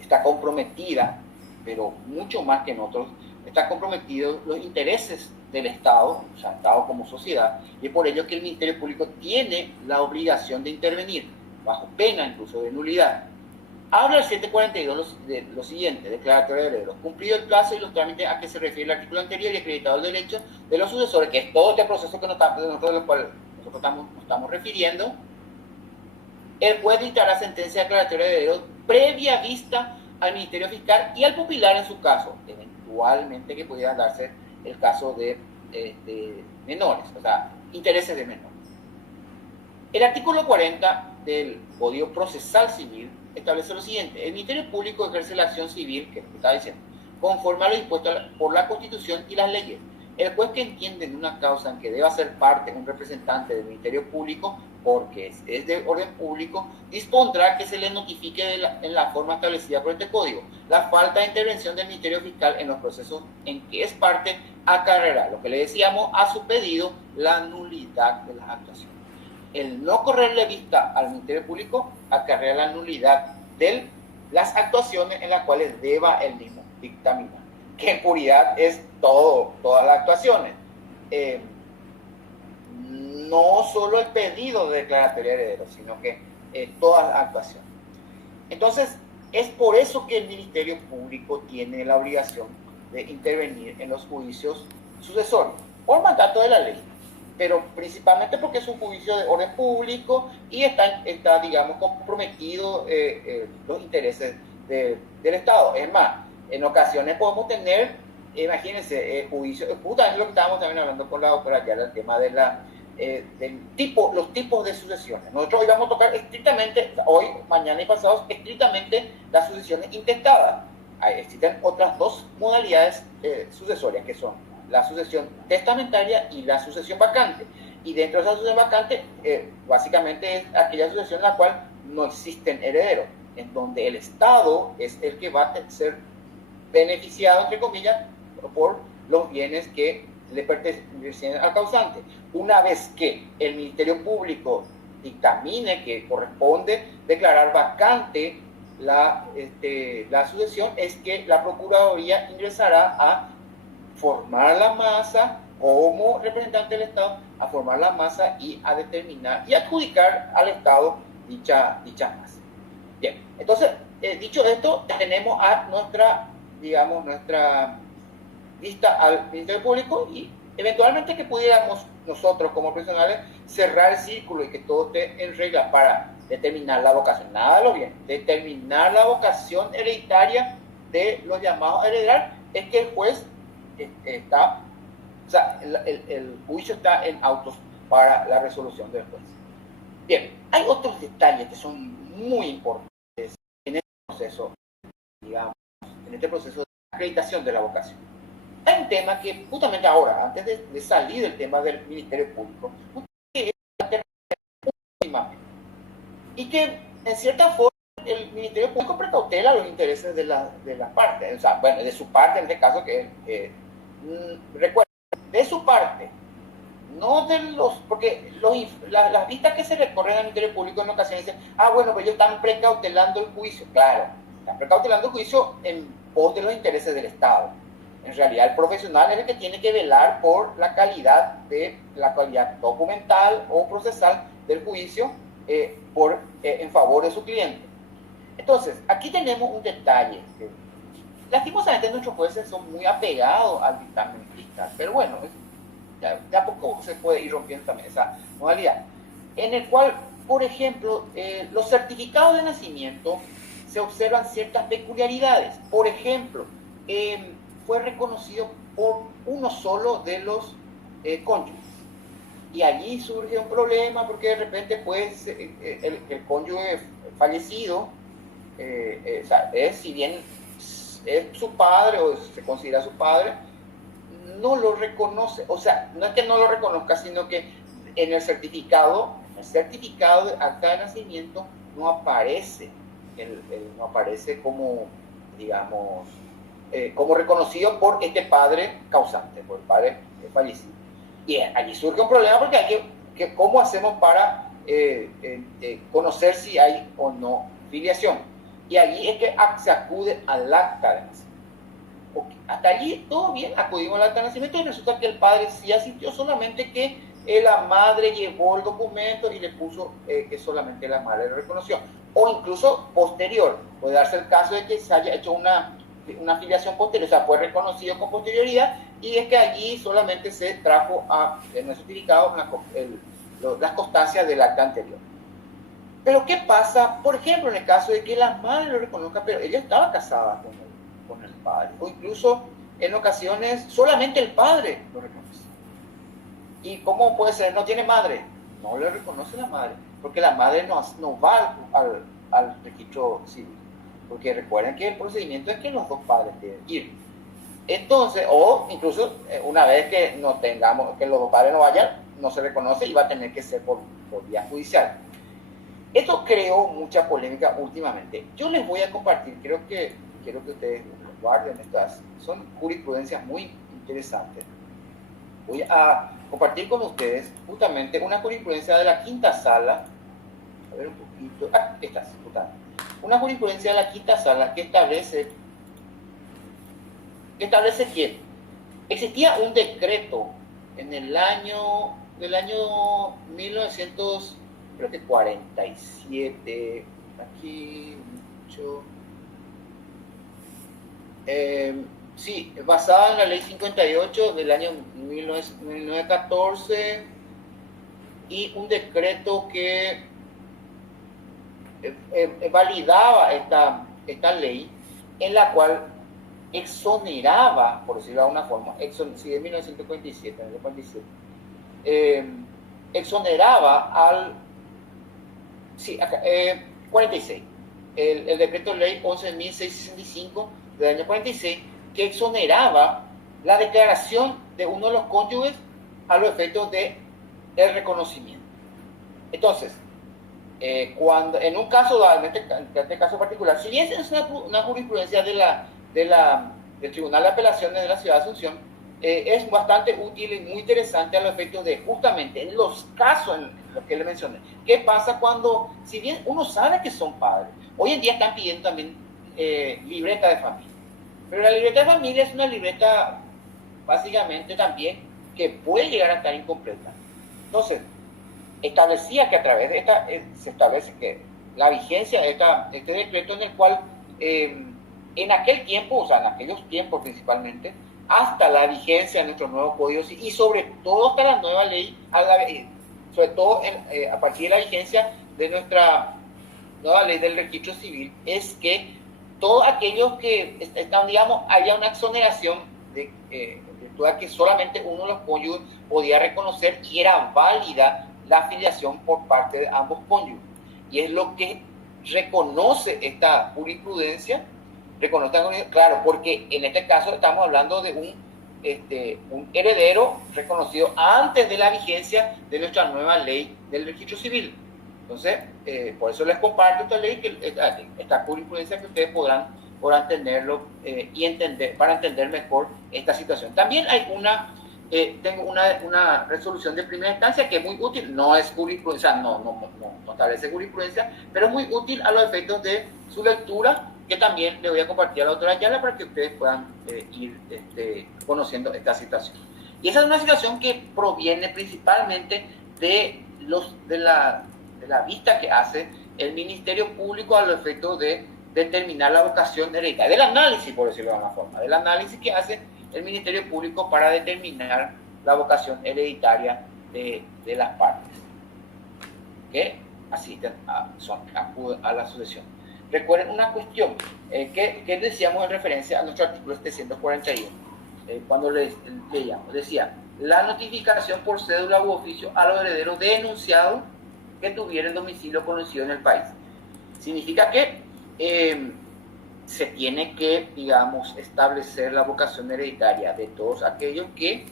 está comprometida, pero mucho más que en otros, están comprometidos los intereses del Estado, o sea, Estado como sociedad, y es por ello que el Ministerio Público tiene la obligación de intervenir, bajo pena incluso de nulidad. Habla el 742 de lo siguiente, declaratoria de herederos. Cumplido el plazo y los trámites a que se refiere el artículo anterior y acreditado el derecho de los sucesores, que es todo este proceso que nosotros nos estamos refiriendo, el juez dictará sentencia declaratoria de herederos previa vista al Ministerio Fiscal y al pupilar en su caso, eventualmente que pudiera darse el caso de menores, o sea, intereses de menores. El artículo 40 del Código Procesal Civil establece lo siguiente: el Ministerio Público ejerce la acción civil, que está diciendo, conforme a lo dispuesto por la Constitución y las leyes. El juez que entiende en una causa en que deba ser parte un representante del Ministerio Público, porque es de orden público, dispondrá que se le notifique en la forma establecida por este código. La falta de intervención del Ministerio Fiscal en los procesos en que es parte acarreará, lo que le decíamos, a su pedido, la nulidad de las actuaciones. El no correrle vista al Ministerio Público acarrea la nulidad de las actuaciones en las cuales deba el mismo dictaminar, que en puridad es todas las actuaciones. No solo el pedido de declaratoria de heredero, sino que todas las actuaciones. Entonces, es por eso que el Ministerio Público tiene la obligación de intervenir en los juicios sucesorios, por mandato de la ley, pero principalmente porque es un juicio de orden público y está digamos, comprometido los intereses del Estado. Es más, en ocasiones podemos tener, imagínense, juicios, justamente lo que estábamos también hablando con la doctora Ayala, el tema de los tipos de sucesiones. Nosotros hoy vamos a tocar estrictamente, hoy, mañana y pasado, estrictamente las sucesiones intestadas. Existen otras dos modalidades sucesorias, que son la sucesión testamentaria y la sucesión vacante. Y dentro de esa sucesión vacante, básicamente es aquella sucesión en la cual no existen herederos, en donde el Estado es el que va a ser beneficiado, entre comillas, por los bienes que le pertenecen al causante. Una vez que el Ministerio Público dictamine que corresponde declarar vacante la sucesión, es que la Procuraduría ingresará a formar la masa como representante del Estado, a formar la masa y a determinar y adjudicar al Estado dicha masa. Bien, entonces, dicho esto, tenemos a nuestra vista al Ministerio Público y eventualmente que pudiéramos nosotros como profesionales cerrar el círculo y que todo esté en regla para determinar la vocación, nada de lo bien, determinar la vocación hereditaria de los llamados a heredar, es que el juez está, o sea, el juicio está en autos para la resolución del juez. Bien, hay otros detalles que son muy importantes en este proceso, digamos, en este proceso de acreditación de la vocación. Hay un tema que justamente ahora, antes de salir del tema del Ministerio Público, que es y que en cierta forma el Ministerio Público precautela los intereses de la parte, o sea, bueno, de su parte en este caso, recuerden, de su parte, no de los, porque las vistas que se recorren al Ministerio Público en ocasiones dicen, bueno, pues ellos están precautelando el juicio. Claro, están precautelando el juicio en pos de los intereses del Estado. En realidad, el profesional es el que tiene que velar por la calidad documental o procesal del juicio en favor de su cliente. Entonces, aquí tenemos un detalle. Lastimosamente, nuestros jueces son muy apegados al dictamen fiscal, pero bueno, de a poco se puede ir rompiendo también esa modalidad. En el cual, por ejemplo, los certificados de nacimiento se observan ciertas peculiaridades. Por ejemplo, fue reconocido por uno solo de los cónyuges. Y allí surge un problema porque de repente pues el cónyuge fallecido, o sea, si bien es su padre o se considera su padre, no lo reconoce. O sea, no es que no lo reconozca, sino que en el certificado de acta de nacimiento no aparece, no aparece como, digamos, como reconocido por este padre causante, por el padre fallecido. Y allí surge un problema porque hay que ¿cómo hacemos para conocer si hay o no filiación? Y allí es que se acude al acta de nacimiento. Hasta allí todo bien, acudimos al acta de nacimiento y resulta que el padre sí asistió, solamente que la madre llevó el documento y le puso que solamente la madre lo reconoció. O incluso posterior, puede darse el caso de que se haya hecho una filiación posterior, o sea, fue reconocido con posterioridad, y es que allí solamente se trajo en el certificado las constancias del acta anterior. Pero ¿qué pasa, por ejemplo, en el caso de que la madre lo reconozca, pero ella estaba casada con el padre, o incluso en ocasiones solamente el padre lo reconoce? ¿Y cómo puede ser? ¿No tiene madre? No le reconoce la madre, porque la madre no va al registro civil, porque recuerden que el procedimiento es que los dos padres deben ir. Entonces, o incluso una vez que no tengamos, que los dos padres no vayan, no se reconoce y va a tener que ser por vía judicial. Esto creó mucha polémica últimamente. Yo les voy a compartir, quiero que ustedes guarden estas, son jurisprudencias muy interesantes. Voy a compartir con ustedes justamente una jurisprudencia de la quinta sala. A ver un poquito. Esta es, una jurisprudencia de la quinta sala que establece que existía un decreto en el año 1947, aquí mucho, sí, basada en la ley 58 del año 1914, y un decreto que validaba esta ley, en la cual exoneraba, por decirlo de alguna forma, sí, de 1947, exoneraba al... Sí, acá, 46. El decreto de ley 11.665 del año 46, que exoneraba la declaración de uno de los cónyuges a los efectos del reconocimiento. Entonces, cuando en un caso dado, en este caso particular, si bien es una jurisprudencia del Tribunal de Apelaciones de la Ciudad de Asunción, es bastante útil y muy interesante a los efectos de justamente en los casos en los que le mencioné. ¿Qué pasa cuando, si bien uno sabe que son padres, hoy en día están pidiendo también libreta de familia? Pero la libreta de familia es una libreta básicamente también que puede llegar a estar incompleta. Entonces, establecía que a través de esta, se establece que la vigencia de este decreto, en el cual en aquel tiempo, o sea, en aquellos tiempos principalmente, hasta la vigencia de nuestro nuevo Código Civil y sobre todo hasta la nueva ley, sobre todo a partir de la vigencia de nuestra nueva ley del registro civil, es que todos aquellos que están, digamos, haya una exoneración de que solamente uno de los cónyuges podía reconocer y era válida la afiliación por parte de ambos cónyuges. Y es lo que reconoce esta jurisprudencia, claro, porque en este caso estamos hablando de un heredero reconocido antes de la vigencia de nuestra nueva ley del registro civil. Entonces, por eso les comparto esta ley, esta jurisprudencia, que ustedes podrán tenerlo y entender, para entender mejor esta situación. También hay tengo una resolución de primera instancia que es muy útil, no es jurisprudencia, no establece jurisprudencia, pero es muy útil a los efectos de su lectura, que también le voy a compartir a la doctora Ayala para que ustedes puedan ir conociendo esta situación. Y esa es una situación que proviene principalmente de la vista que hace el Ministerio Público a los efectos de determinar la vocación hereditaria, del análisis, por decirlo de alguna forma, del análisis que hace el Ministerio Público para determinar la vocación hereditaria de las partes que asisten a la sucesión. Recuerden una cuestión que decíamos en referencia a nuestro artículo 741. cuando leíamos, decía, la notificación por cédula u oficio a los herederos denunciados que tuvieran domicilio conocido en el país. Significa que se tiene que, digamos, establecer la vocación hereditaria de todos aquellos que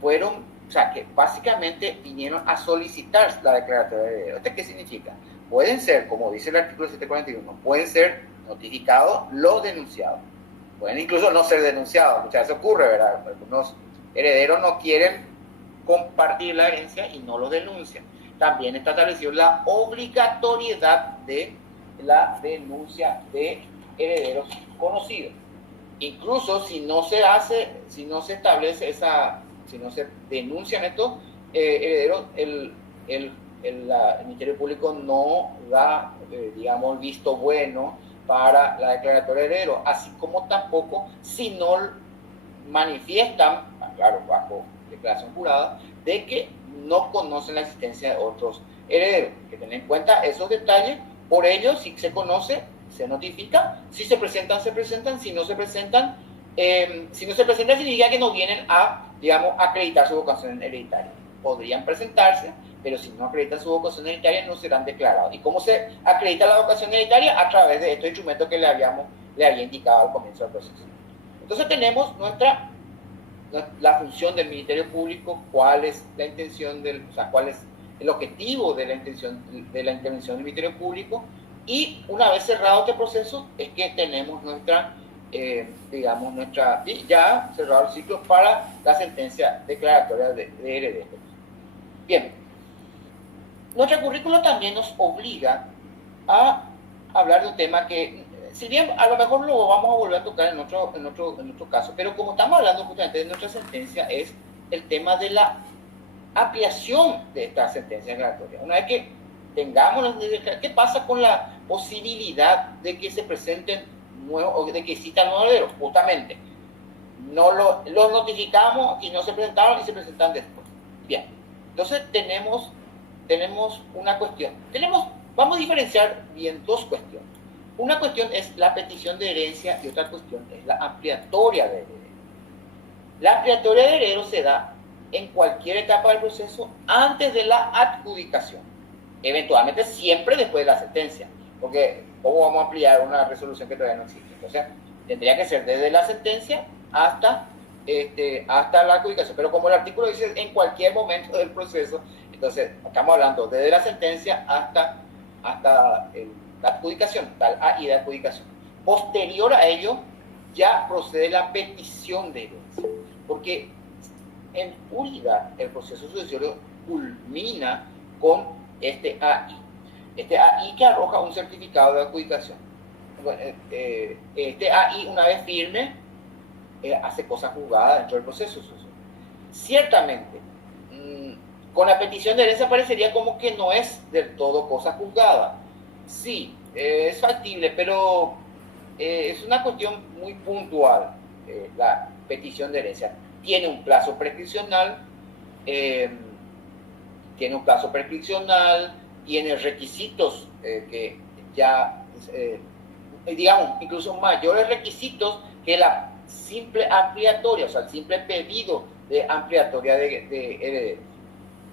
fueron, o sea, que básicamente vinieron a solicitar la declaratoria de heredero. ¿Esto qué significa? Pueden ser, como dice el artículo 741, pueden ser notificados los denunciados. Pueden incluso no ser denunciados. Muchas veces ocurre, ¿verdad? Algunos herederos no quieren compartir la herencia y no lo denuncian. También está establecido la obligatoriedad de la denuncia de herederos conocidos. Incluso si no se hace, si no se establece esa, si no se denuncian estos herederos, el Ministerio Público no da, digamos, visto bueno para la declaratoria de heredero, así como tampoco si no manifiestan, claro, bajo declaración jurada, de que no conocen la existencia de otros herederos. Hay que tener en cuenta esos detalles. Por ello, si se conoce, se notifica. Si se presentan, se presentan. Si no se presentan, significa que no vienen a, digamos, acreditar su vocación hereditaria. Podrían presentarse, pero si no acreditan su vocación hereditaria, no serán declarados. ¿Y cómo se acredita la vocación hereditaria? A través de estos instrumentos que le había indicado al comienzo del proceso. Entonces tenemos la función del Ministerio Público, cuál es la intención cuál es el objetivo de la intervención del Ministerio Público, y una vez cerrado este proceso es que tenemos ya cerrado el ciclo para la sentencia declaratoria de herederos. Bien, nuestro currículo también nos obliga a hablar de un tema que, si bien a lo mejor lo vamos a volver a tocar en otro caso, pero como estamos hablando justamente de nuestra sentencia, es el tema de la ampliación de esta sentencia declaratoria. Una vez que tengamos, ¿qué pasa con la posibilidad de que se presenten nuevos, o de que existan nuevos herederos? Justamente, no los notificamos y no se presentaron y se presentan después. Bien, entonces tenemos una cuestión. Vamos a diferenciar bien dos cuestiones. Una cuestión es la petición de herencia y otra cuestión es la ampliatoria de heredero. La ampliatoria de heredero se da en cualquier etapa del proceso antes de la adjudicación. Eventualmente siempre después de la sentencia, porque ¿cómo vamos a ampliar una resolución que todavía no existe? Entonces, tendría que ser desde la sentencia hasta la adjudicación. Pero como el artículo dice en cualquier momento del proceso, entonces estamos hablando desde la sentencia hasta la adjudicación, tal AI de adjudicación. Posterior a ello, ya procede la petición de herencia, porque en puridad el proceso sucesorio culmina con este AI que arroja un certificado de adjudicación. Este AI, una vez firme, hace cosas juzgadas dentro del proceso sucesorio. Ciertamente, con la petición de herencia parecería como que no es del todo cosa juzgada. Sí, es factible, pero es una cuestión muy puntual. La petición de herencia tiene un plazo prescripcional, tiene requisitos que ya, digamos, incluso mayores requisitos que la simple ampliatoria, o sea, el simple pedido de ampliatoria de herederos.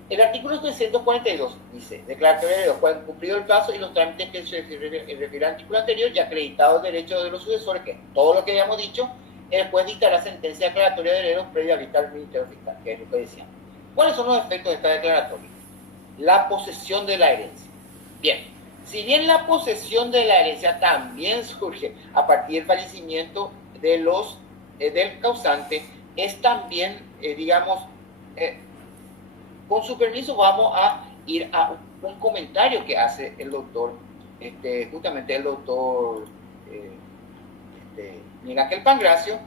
El artículo 342 dice: declaratoria de herederos, cuando cumplido el plazo y los trámites que se refiere al artículo anterior y acreditado el derecho de los sucesores, que todo lo que habíamos dicho, después dictará sentencia declaratoria de herederos previa vista al Ministerio Fiscal, que es lo que decíamos. ¿Cuáles son los efectos de esta declaratoria? La posesión de la herencia. Bien, si bien la posesión de la herencia también surge a partir del fallecimiento del causante, es también, con su permiso vamos a ir a un comentario que hace el doctor, justamente el doctor Miguel Ángel Pangracio,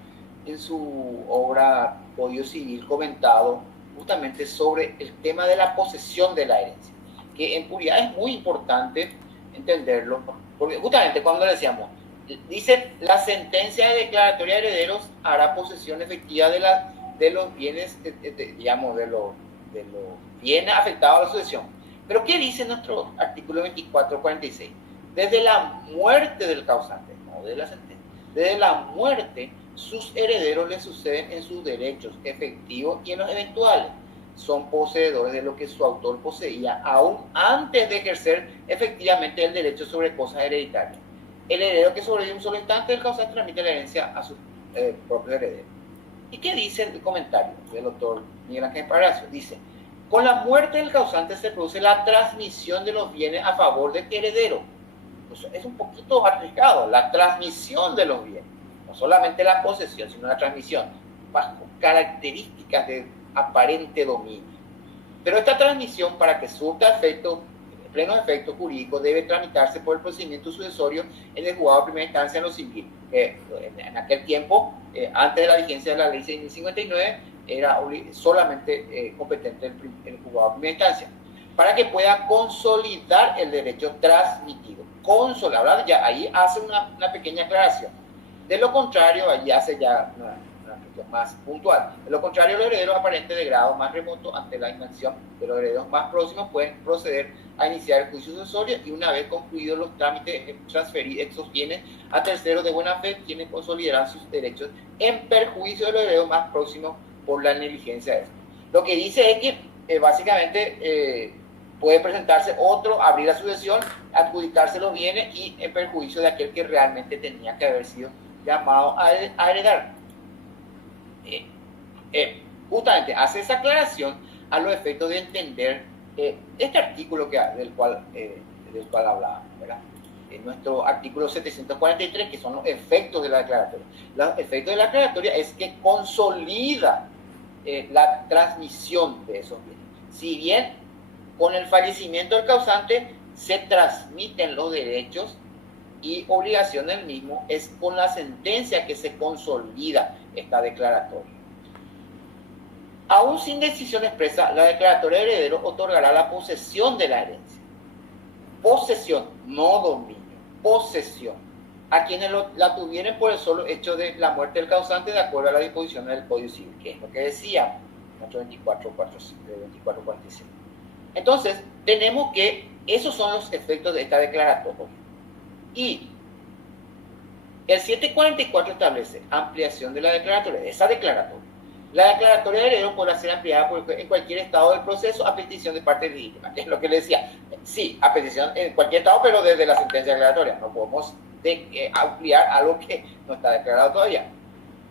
en su obra Código Civil, comentado justamente sobre el tema de la posesión de la herencia, que en puridad es muy importante entenderlo, porque justamente cuando le decíamos, dice, la sentencia de declaratoria de herederos hará posesión efectiva de los bienes, digamos, de los bienes afectados a la sucesión. Pero ¿qué dice nuestro artículo 2446? Desde la muerte del causante, no de la sentencia, desde la muerte sus herederos le suceden en sus derechos efectivos y en los eventuales. Son poseedores de lo que su autor poseía aún antes de ejercer efectivamente el derecho sobre cosas hereditarias. El heredero que sobrevive un solo instante del causante transmite la herencia a sus propios herederos. ¿Y qué dice el comentario del doctor Miguel Ángel Palacio? Dice, con la muerte del causante se produce la transmisión de los bienes a favor del heredero. Pues es un poquito arriesgado, la transmisión de los bienes. No solamente la posesión, sino la transmisión, bajo características de aparente dominio. Pero esta transmisión, para que surta efecto, plenos efectos jurídicos, debe tramitarse por el procedimiento sucesorio en el juzgado de primera instancia en lo civil. En aquel tiempo, antes de la vigencia de la ley 6.059, era solamente competente el juzgado de primera instancia, para que pueda consolidar el derecho transmitido. Consolidar, ya ahí hace una pequeña aclaración. De lo contrario, ahí hace ya una cuestión más puntual. De lo contrario, los herederos aparentes de grado más remoto ante la inacción de los herederos más próximos pueden proceder a iniciar el juicio sucesorio y una vez concluidos los trámites, transferir estos bienes a terceros de buena fe, quienes consolidarán sus derechos en perjuicio de los herederos más próximos por la negligencia de esto. Lo que dice es que básicamente puede presentarse otro, abrir la sucesión, adjudicarse los bienes y en perjuicio de aquel que realmente tenía que haber sido llamado a heredar. Justamente hace esa aclaración a los efectos de entender este artículo del cual hablaba, ¿verdad? En nuestro artículo 743, que son los efectos de la declaratoria. Los efectos de la declaratoria es que consolida la transmisión de esos bienes. Si bien con el fallecimiento del causante se transmiten los derechos y obligaciones del mismo, es con la sentencia que se consolida esta declaratoria. Aún sin decisión expresa, la declaratoria de heredero otorgará la posesión de la herencia. Posesión, no dominio, posesión. A quienes la tuvieren por el solo hecho de la muerte del causante de acuerdo a las disposiciones del Código Civil, que es lo que decía 2445. Entonces, tenemos que esos son los efectos de esta declaratoria. Y el 744 establece ampliación de la declaratoria, de esa declaratoria. La declaratoria de heredero podrá ser ampliada en cualquier estado del proceso a petición de parte legítima, que es lo que le decía. Sí, a petición en cualquier estado, pero desde la sentencia declaratoria. No podemos ampliar algo que no está declarado todavía.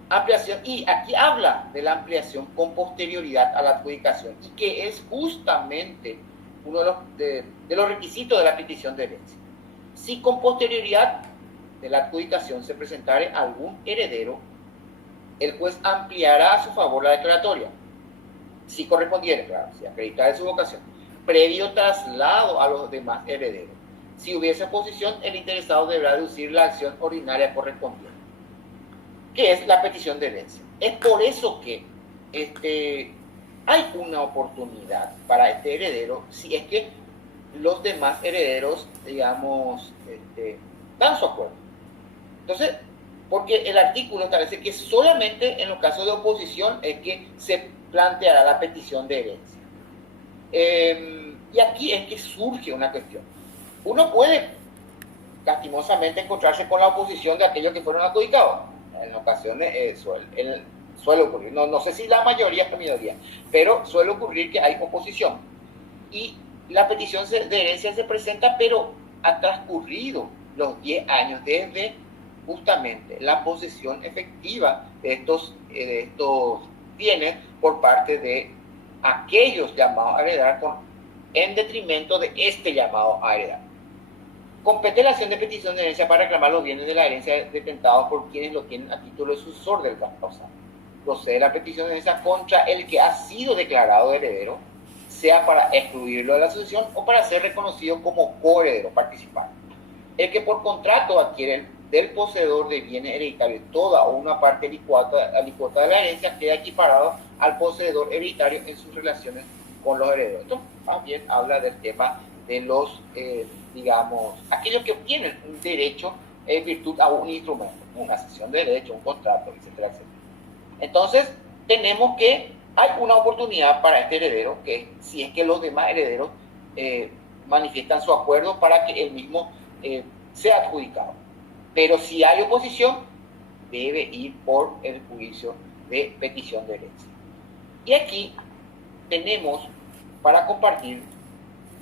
Ampliación, y aquí habla de la ampliación con posterioridad a la adjudicación, y que es justamente uno de los requisitos de la petición de herencia. Si con posterioridad de la adjudicación se presentare algún heredero, el juez ampliará a su favor la declaratoria, si correspondiere, claro, si acreditare su vocación, previo traslado a los demás herederos. Si hubiese oposición, el interesado deberá deducir la acción ordinaria correspondiente, que es la petición de herencia. Es por eso que hay una oportunidad para este heredero, si es que los demás herederos, digamos, dan su acuerdo. Entonces, porque el artículo establece que solamente en los casos de oposición es que se planteará la petición de herencia. Y aquí es que surge una cuestión. Uno puede, lastimosamente, encontrarse con la oposición de aquellos que fueron adjudicados. En ocasiones suele ocurrir. No sé si la mayoría o la minoría, pero suele ocurrir que hay oposición. Y la petición de herencia se presenta, pero ha transcurrido los 10 años desde justamente la posesión efectiva de estos bienes por parte de aquellos llamados a heredar en detrimento de este llamado a heredar. Compete la acción de petición de herencia para reclamar los bienes de la herencia detentados por quienes lo tienen a título de sucesor del causante. Procede la petición de herencia contra el que ha sido declarado heredero, sea para excluirlo de la sucesión o para ser reconocido como coheredero participante. El que por contrato adquiere del poseedor de bienes hereditarios toda o una parte alícuota de la herencia queda equiparado al poseedor hereditario en sus relaciones con los herederos. Esto también habla del tema de los, digamos, aquellos que obtienen un derecho en virtud a un instrumento, una cesión de derecho, un contrato, etcétera, etcétera. Entonces, tenemos que hay una oportunidad para este heredero, que si es que los demás herederos manifiestan su acuerdo para que el mismo sea adjudicado. Pero si hay oposición, debe ir por el juicio de petición de herencia. Y aquí tenemos para compartir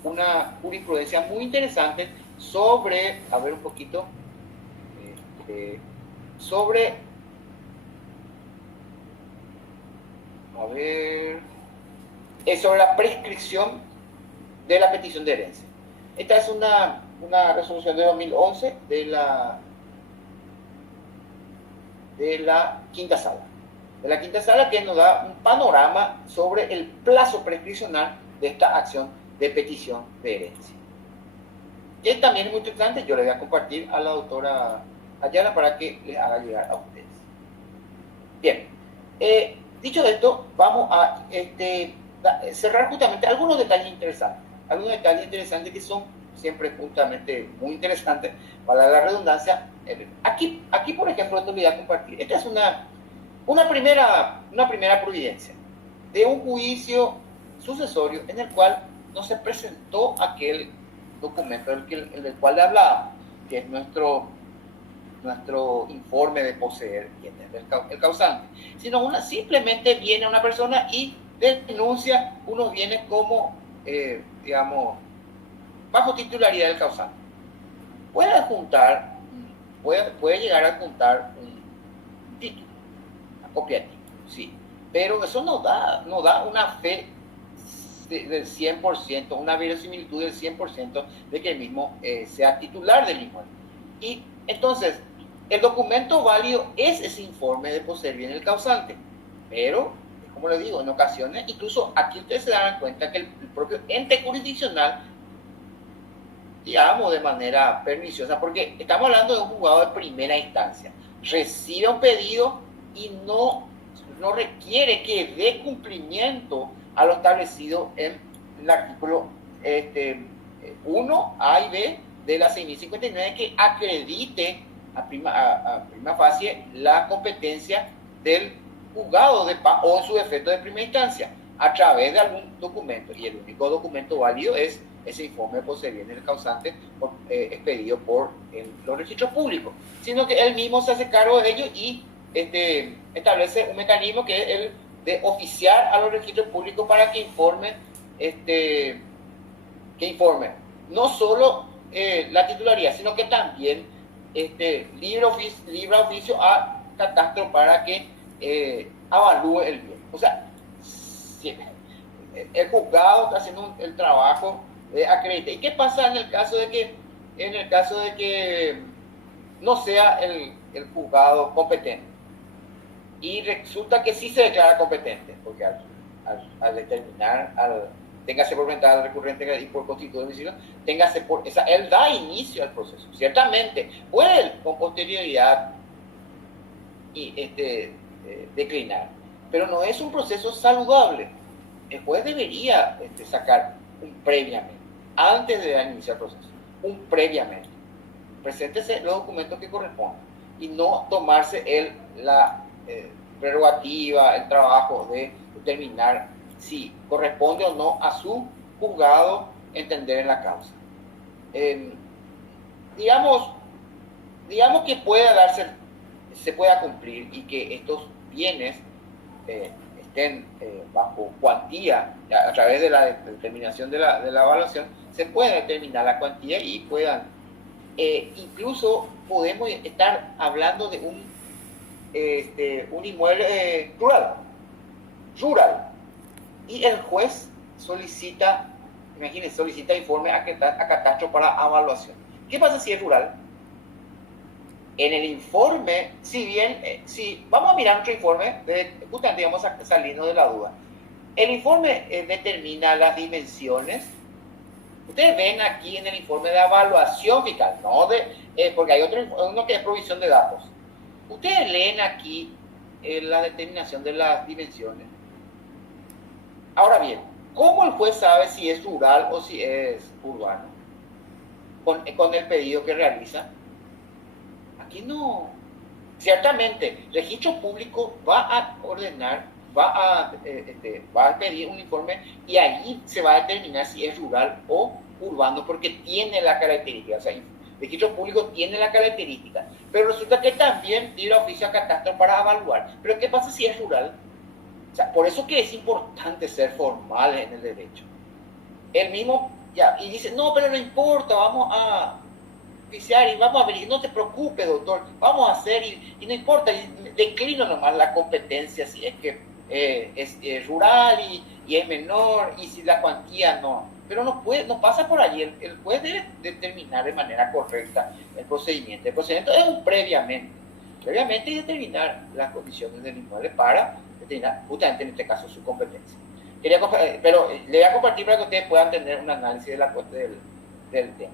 una jurisprudencia muy interesante sobre, a ver un poquito, sobre, sobre la prescripción de la petición de herencia. Esta es una resolución de 2011 de la quinta sala. De la quinta sala, que nos da un panorama sobre el plazo prescripcional de esta acción de petición de herencia. Que también es muy interesante, yo le voy a compartir a la doctora Ayala para que les haga llegar a ustedes. Bien, dicho esto, vamos a cerrar justamente algunos detalles interesantes. Algunos detalles interesantes que son siempre justamente muy interesantes para la redundancia. Aquí, por ejemplo, esto lo voy a compartir. Esta es una primera providencia de un juicio sucesorio en el cual no se presentó aquel documento del cual le hablaba, que es nuestro informe de poseer quién es el causante, sino simplemente viene una persona y denuncia unos bienes como, digamos, bajo titularidad del causante. Puede llegar a adjuntar un título, una copia de título, sí, pero eso no da una fe del 100%, una verosimilitud del 100% de que el mismo sea titular del inmueble. Y entonces, el documento válido es ese informe de poseer bien el causante, pero, como les digo, en ocasiones, incluso aquí ustedes se darán cuenta que el propio ente jurisdiccional, digamos de manera perniciosa, porque estamos hablando de un juzgado de primera instancia, recibe un pedido y no requiere que dé cumplimiento a lo establecido en el artículo 1, A y B de la 6.059, que acredite a prima facie la competencia del juzgado de paz o en su defecto de primera instancia a través de algún documento, y el único documento válido es ese informe de poseer bien el causante expedido por los registros públicos, sino que él mismo se hace cargo de ello y establece un mecanismo que es el de oficiar a los registros públicos para que informen no solo la titularidad, sino que también libra oficio a catastro para que avalúe el bien. O sea, el juzgado está haciendo el trabajo de acreditar. ¿Y qué pasa en el caso de que no sea el juzgado competente? Y resulta que sí se declara competente, porque al determinar, téngase por ventaja recurrente y por constitución de decisión, él da inicio al proceso. Ciertamente, puede con posterioridad declinar, pero no es un proceso saludable. El juez debería sacar un previamente, antes de dar inicio al proceso, un previamente. Preséntese los documentos que corresponden y no tomarse la prerrogativa, el trabajo de determinar si corresponde o no a su juzgado entender en la causa. Digamos que se pueda cumplir y que estos bienes estén bajo cuantía, a través de la determinación de la evaluación, se puede determinar la cuantía y puedan, incluso podemos estar hablando de un inmueble rural, y el juez solicita informe a catastro para evaluación. ¿Qué pasa si es rural? En el informe, si vamos a mirar nuestro informe, justamente vamos a salirnos de la duda. El informe determina las dimensiones. Ustedes ven aquí en el informe de evaluación fiscal, porque hay uno que es provisión de datos. Ustedes leen aquí la determinación de las dimensiones. Ahora bien, ¿cómo el juez sabe si es rural o si es urbano? Con el pedido que realiza. Aquí no. Ciertamente, el registro público va a ordenar, va a pedir un informe y allí se va a determinar si es rural o urbano, porque tiene la característica. O sea, registro público tiene la característica, pero resulta que también tira oficio a catastro para evaluar. Pero ¿qué pasa si es rural? O sea, por eso que es importante ser formal en el derecho. El mismo, ya, y dice, no, pero no importa, vamos a oficiar y vamos a ver, no te preocupes, doctor, vamos a hacer, y no importa, y declino nomás la competencia, si es que es rural y es menor, y si la cuantía no. Pero no pasa por allí, el juez debe determinar de manera correcta el procedimiento. El procedimiento es un previamente y determinar las condiciones del inmueble para determinar justamente en este caso su competencia. Pero le voy a compartir para que ustedes puedan tener un análisis de la cuesta del tema.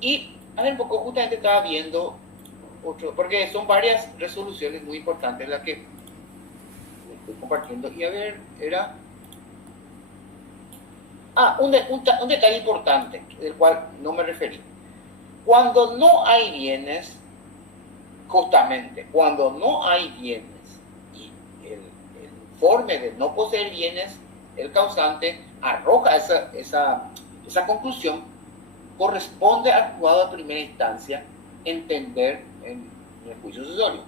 Y a ver, un poco justamente estaba viendo otro, porque son varias resoluciones muy importantes las que estoy compartiendo. Y a ver, era... un detalle importante, del cual no me referí. Cuando no hay bienes, justamente, cuando no hay bienes y el informe de no poseer bienes, el causante arroja esa conclusión, corresponde al juzgado de primera instancia entender en el juicio sucesorio.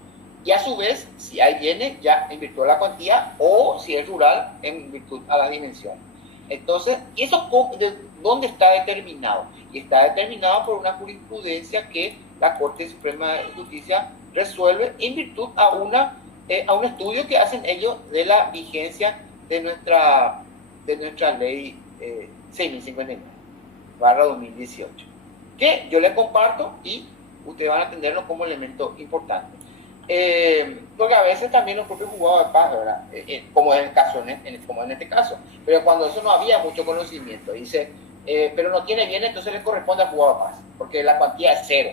Y a su vez, si hay bienes, ya en virtud de la cuantía, o si es rural, en virtud a la dimensión. Entonces, ¿y eso dónde está determinado? Y está determinado por una jurisprudencia que la Corte Suprema de Justicia resuelve en virtud a un estudio que hacen ellos de la vigencia de nuestra ley 6.059/2018, que yo les comparto y ustedes van a tenerlo como elemento importante. Porque a veces también los propios juzgados de paz, ¿verdad? Como en este caso, pero cuando eso no había mucho conocimiento, dice, pero no tiene bien, entonces le corresponde al juzgado de paz, porque la cuantía es cero.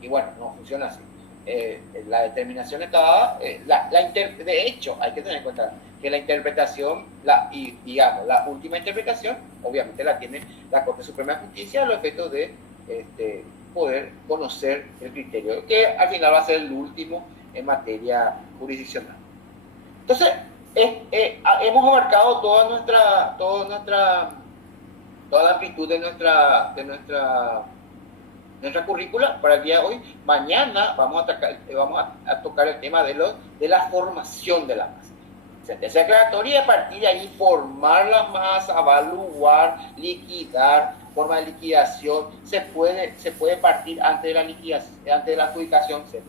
Y bueno, no funciona así. La determinación está dada, de hecho, hay que tener en cuenta que la interpretación, la última interpretación, obviamente la tiene la Corte Suprema de Justicia a los efectos de poder conocer el criterio, que al final va a ser el último en materia jurisdiccional. Entonces, hemos abarcado toda la amplitud de nuestra currícula para el día de hoy. Mañana vamos a tocar el tema de la formación de la masa. Sentencia declaratoria y a partir de ahí formar la masa, evaluar, liquidar, forma de liquidación. Se puede partir antes de la liquidación, antes de la adjudicación, se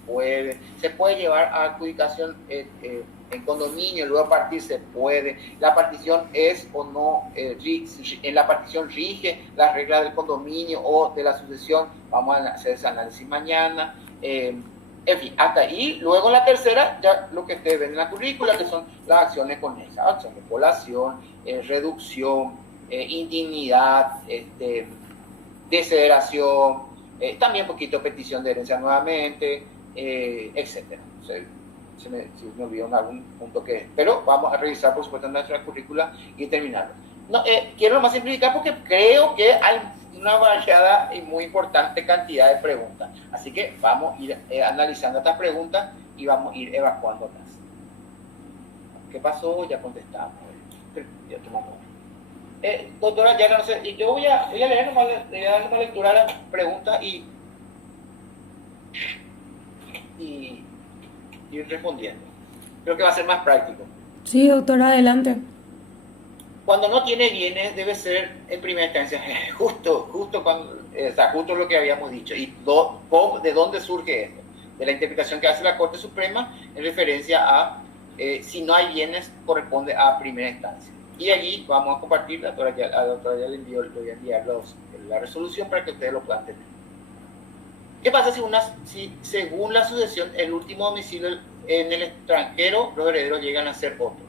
puede llevar a adjudicación en condominio, luego a partir se puede. La partición es o no, en la partición rige las reglas del condominio o de la sucesión. Vamos a hacer ese análisis mañana. En fin, hasta ahí. Luego la tercera, ya lo que ustedes ven en la currícula, que son las acciones conexas: acción de población, reducción, indignidad, desheredación, también un poquito petición de herencia nuevamente, etcétera. Si me olvidó en algún punto pero vamos a revisar, por supuesto, nuestra currícula y terminarlo. No, quiero nomás simplificar porque creo que hay una variada y muy importante cantidad de preguntas. Así que vamos a ir analizando estas preguntas y vamos a ir evacuándolas. ¿Qué pasó? Ya contestamos. Ya tomamos. Doctora, ya no sé, yo voy a leer nomás, le voy a dar una lectura a las preguntas y ir respondiendo. Creo que va a ser más práctico. Sí, doctora, adelante. Cuando no tiene bienes debe ser en primera instancia justo lo que habíamos dicho. ¿Y de dónde surge esto? De la interpretación que hace la Corte Suprema en referencia a si no hay bienes corresponde a primera instancia. Y allí vamos a compartir, la doctora ya le voy a enviar la resolución para que ustedes lo puedan tener. ¿Qué pasa si según la sucesión el último domicilio en el extranjero los herederos llegan a ser otros?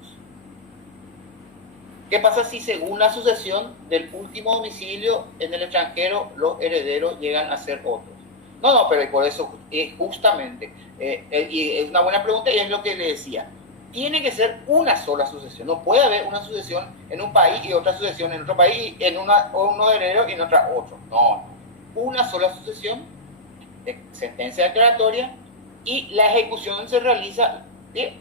¿Qué pasa si según la sucesión del último domicilio en el extranjero los herederos llegan a ser otros? No, pero por eso justamente, y es una buena pregunta y es lo que le decía, tiene que ser una sola sucesión, no puede haber una sucesión en un país y otra sucesión en otro país, uno herederos y en otra otro, no, una sola sucesión, sentencia declaratoria, y la ejecución se realiza,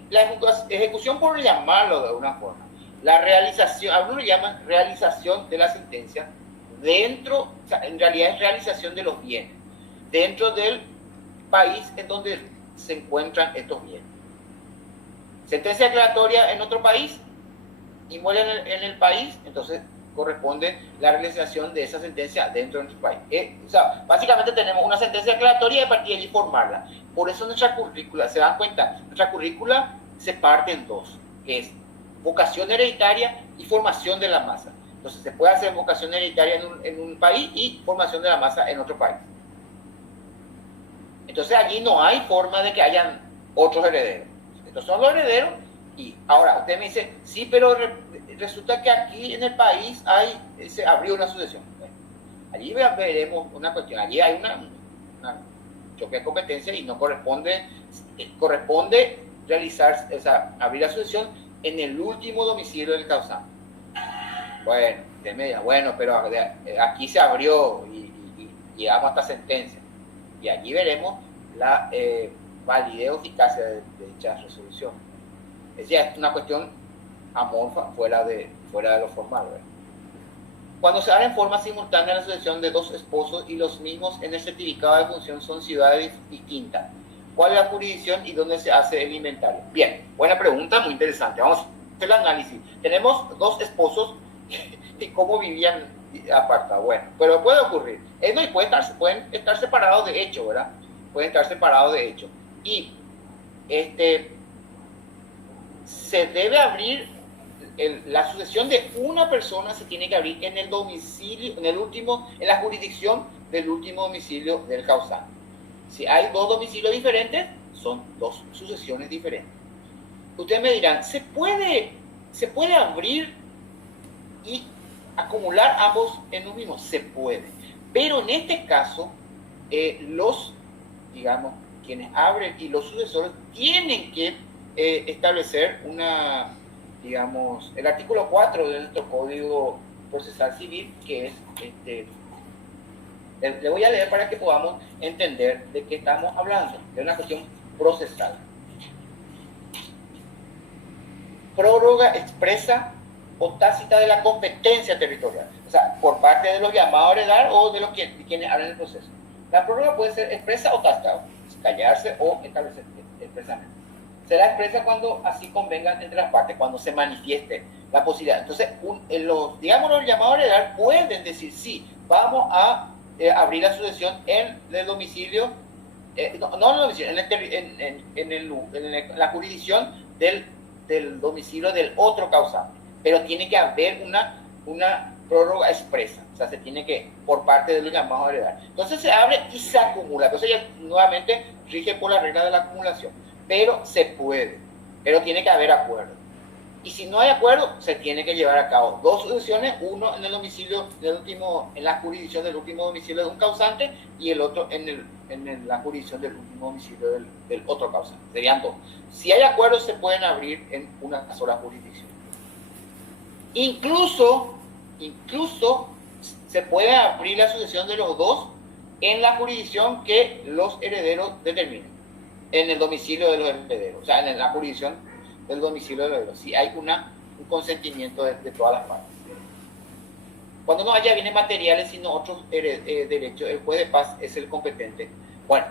la ejecución por llamarlo de alguna forma, la realización, algunos lo llaman realización de la sentencia en realidad es realización de los bienes. dentro del país en donde se encuentran estos bienes. Sentencia declaratoria en otro país, inmueble en el país, entonces corresponde la realización de esa sentencia dentro de nuestro país. O sea, básicamente tenemos una sentencia declaratoria y a partir de allí formarla. Por eso nuestra currícula, se dan cuenta, nuestra currícula se parte en dos, que es vocación hereditaria y formación de la masa. Entonces se puede hacer vocación hereditaria en un país y formación de la masa en otro país. Entonces allí no hay forma de que hayan otros herederos. Estos son los herederos y ahora usted me dice, sí, pero resulta que aquí en el país se abrió una sucesión. Bueno, allí veremos una cuestión, allí hay una choque de competencia y no corresponde realizar, o sea, abrir la sucesión en el último domicilio del causante. Bueno, usted me dirá, bueno, pero aquí se abrió y llegamos a esta sentencia. Y allí veremos la validez o eficacia de dicha resolución. Es decir, es una cuestión amorfa fuera de lo formal, ¿verdad? Cuando se abre en forma simultánea la sucesión de dos esposos y los mismos en el certificado de función son ciudades distintas, ¿cuál es la jurisdicción y dónde se hace el inventario? Bien, buena pregunta, muy interesante. Vamos a hacer el análisis. Tenemos dos esposos y cómo vivían apartados. Bueno, pero puede ocurrir. Pueden estar separados de hecho, ¿verdad? Pueden estar separados de hecho. Y se debe abrir la sucesión de una persona, se tiene que abrir en el domicilio, en la jurisdicción del último domicilio del causante. Si hay dos domicilios diferentes, son dos sucesiones diferentes. Ustedes me dirán, ¿se puede abrir y acumular ambos en un mismo? Se puede. Pero en este caso, quienes abren y los sucesores tienen que establecer el artículo 4 de nuestro Código Procesal Civil, que es le voy a leer para que podamos entender de qué estamos hablando, de una cuestión procesal. Prórroga expresa o tácita de la competencia territorial, o sea, por parte de los llamados a heredar o de quienes hablan el proceso. La prórroga puede ser expresa o tácita, callarse o establecer expresamente. Será expresa cuando así convengan entre las partes, cuando se manifieste la posibilidad. Entonces, los llamados a heredar pueden decir, sí, vamos a abrir la sucesión en el domicilio, no en el domicilio, en la jurisdicción del domicilio del otro causante. Pero tiene que haber una prórroga expresa, o sea, se tiene que, por parte de los llamados a heredar. Entonces se abre y se acumula. Entonces ya nuevamente rige por la regla de la acumulación. Pero se puede, pero tiene que haber acuerdo. Y si no hay acuerdo, se tiene que llevar a cabo dos sucesiones, uno en el domicilio en la jurisdicción del último domicilio de un causante y el otro en la jurisdicción del último domicilio del otro causante. Serían dos. Si hay acuerdo, se pueden abrir en una sola jurisdicción. Incluso se puede abrir la sucesión de los dos en la jurisdicción que los herederos determinen, en el domicilio de los herederos, o sea, en la jurisdicción del domicilio de los herederos, si hay un consentimiento de todas las partes. Cuando no haya bienes materiales sino otros derechos, el juez de paz es el competente. Bueno,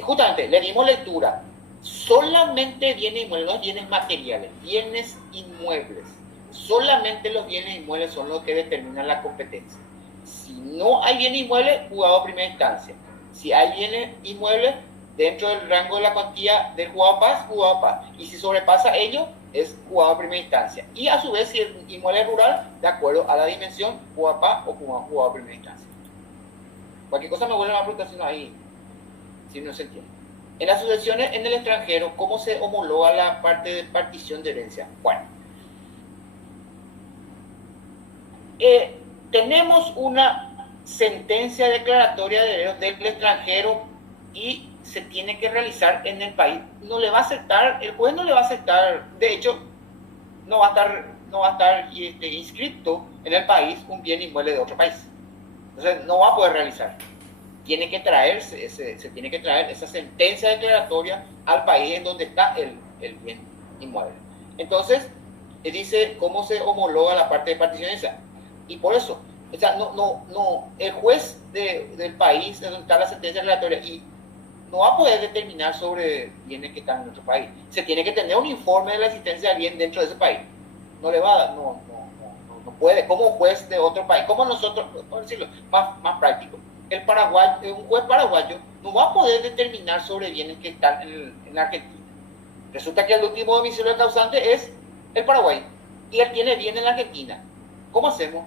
justamente le dimos lectura. Solamente bienes inmuebles, no bienes materiales, bienes inmuebles. Solamente los bienes inmuebles son los que determinan la competencia. Si no hay bienes inmuebles, juzgado a primera instancia. Si hay bienes inmuebles dentro del rango de la cuantía del juzgado de paz, juzgado de paz. Y si sobrepasa ello, es juzgado a primera instancia. Y a su vez, si el inmueble es rural, de acuerdo a la dimensión, juzgado de paz o juzgado a primera instancia. Cualquier cosa me vuelve a preguntar si no se entiende. En las sucesiones en el extranjero, ¿cómo se homologa la parte de partición de herencia? Bueno, tenemos una sentencia declaratoria de herederos del extranjero y se tiene que realizar en el país. No le va a aceptar, el juez no le va a aceptar, de hecho, no va a estar inscrito en el país un bien inmueble de otro país. Entonces no va a poder realizar. Tiene que traerse, se tiene que traer esa sentencia declaratoria al país en donde está el bien inmueble. Entonces, dice cómo se homologa la parte de partición de herencia. Y por eso, O sea, no, el juez del país donde está la sentencia relatoria y no va a poder determinar sobre bienes que están en nuestro país. Se tiene que tener un informe de la existencia de bien dentro de ese país. No le va a dar, no puede, como juez de otro país, como nosotros, por decirlo, más práctico. El Paraguay, un juez paraguayo no va a poder determinar sobre bienes que están en Argentina. Resulta que el último domicilio del causante es el Paraguay y él tiene bien en la Argentina. ¿Cómo hacemos?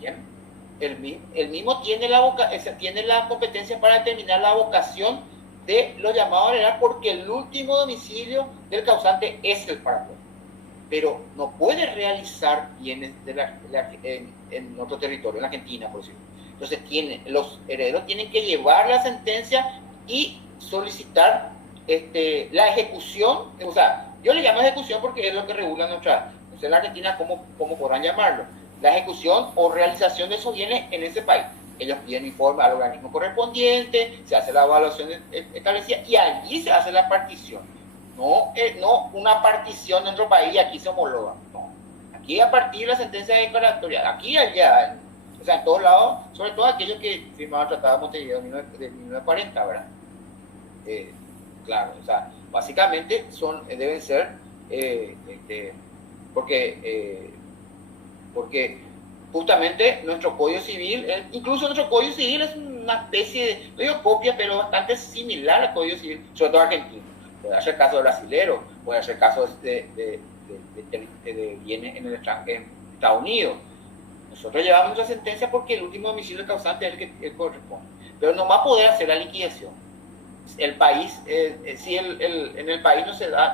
Bien. El mismo tiene la competencia para determinar la vocación de los llamados a heredar porque el último domicilio del causante es el Paraguay. Pero no puede realizar bienes en otro territorio, en Argentina, por decirlo. Entonces los herederos tienen que llevar la sentencia y solicitar la ejecución, o sea, yo le llamo ejecución porque es lo que regula nuestra, no sé en la Argentina cómo podrán llamarlo, la ejecución o realización de esos bienes en ese país. Ellos piden informe al organismo correspondiente, se hace la evaluación establecida y allí se hace la partición. No una partición en otro país y aquí se homologa. No. Aquí a partir de la sentencia declaratoria, aquí y allá, o sea, en todos lados, sobre todo aquellos que firmaron el Tratado de Montevideo de 1940, ¿verdad? Claro, o sea, básicamente deben ser, porque justamente nuestro Código Civil, incluso nuestro Código Civil es una especie de, no digo copia, pero bastante similar al Código Civil, sobre todo argentino. Puede hacer caso de brasilero, puede hacer caso de bienes en Estados Unidos. Nosotros llevamos nuestra sentencia porque el último domicilio causante es el que corresponde. Pero no va a poder hacer la liquidación. El país, si en el país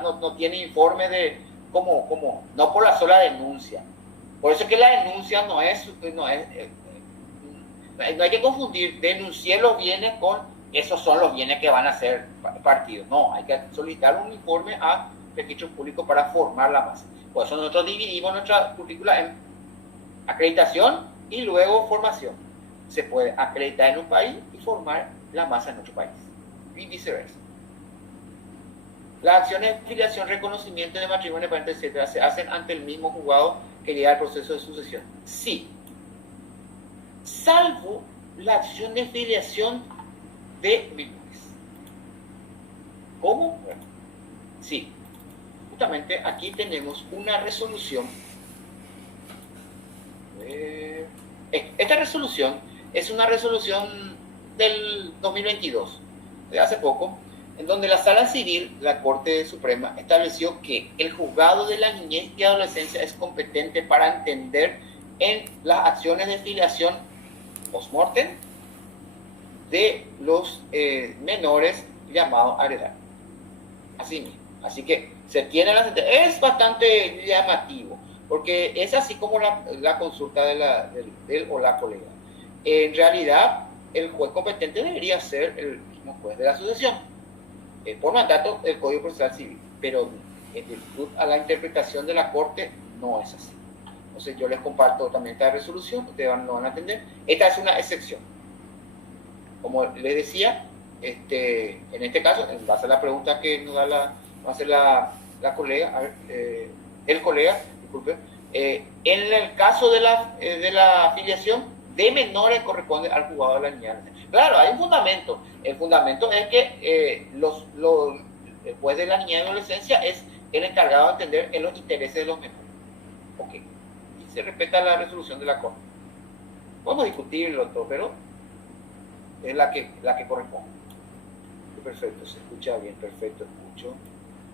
no tiene informe de no por la sola denuncia. Por eso es que la denuncia no hay que confundir, denunciar los bienes con esos son los bienes que van a ser partidos. No, hay que solicitar un informe a registros públicos para formar la masa. Por eso nosotros dividimos nuestra currícula en acreditación y luego formación. Se puede acreditar en un país y formar la masa en otro país. Y viceversa. Las acciones de filiación, reconocimiento de matrimonio, parente, etc. se hacen ante el mismo juzgado que lleva el proceso de sucesión. Sí. Salvo la acción de filiación de menores. ¿Cómo? Bueno, sí. Justamente aquí tenemos una resolución. Esta resolución es una resolución del 2022, de hace poco, en donde la Sala Civil, la Corte Suprema, estableció que el juzgado de la niñez y adolescencia es competente para entender en las acciones de filiación post-mortem de los menores llamados a heredar. Así mismo. Así que se tiene la sentencia. Es bastante llamativo, porque es así como la consulta del o la colega. En realidad, el juez competente debería ser el mismo juez de la sucesión, por mandato del Código Procesal Civil, pero en virtud a la interpretación de la Corte no es así. Entonces yo les comparto también esta resolución, ustedes no van a entender. Esta es una excepción. Como les decía, en este caso, en base a la pregunta que nos da va a hacer la colega, el colega, disculpe, en el caso de la afiliación de menores corresponde al juzgado de la niñez. Claro, hay un fundamento. El fundamento es que el juez de la niñez y adolescencia es el encargado de atender en los intereses de los menores. Ok. Y se respeta la resolución de la Corte. Podemos discutirlo todo, pero es la que corresponde. Perfecto, se escucha bien, perfecto, se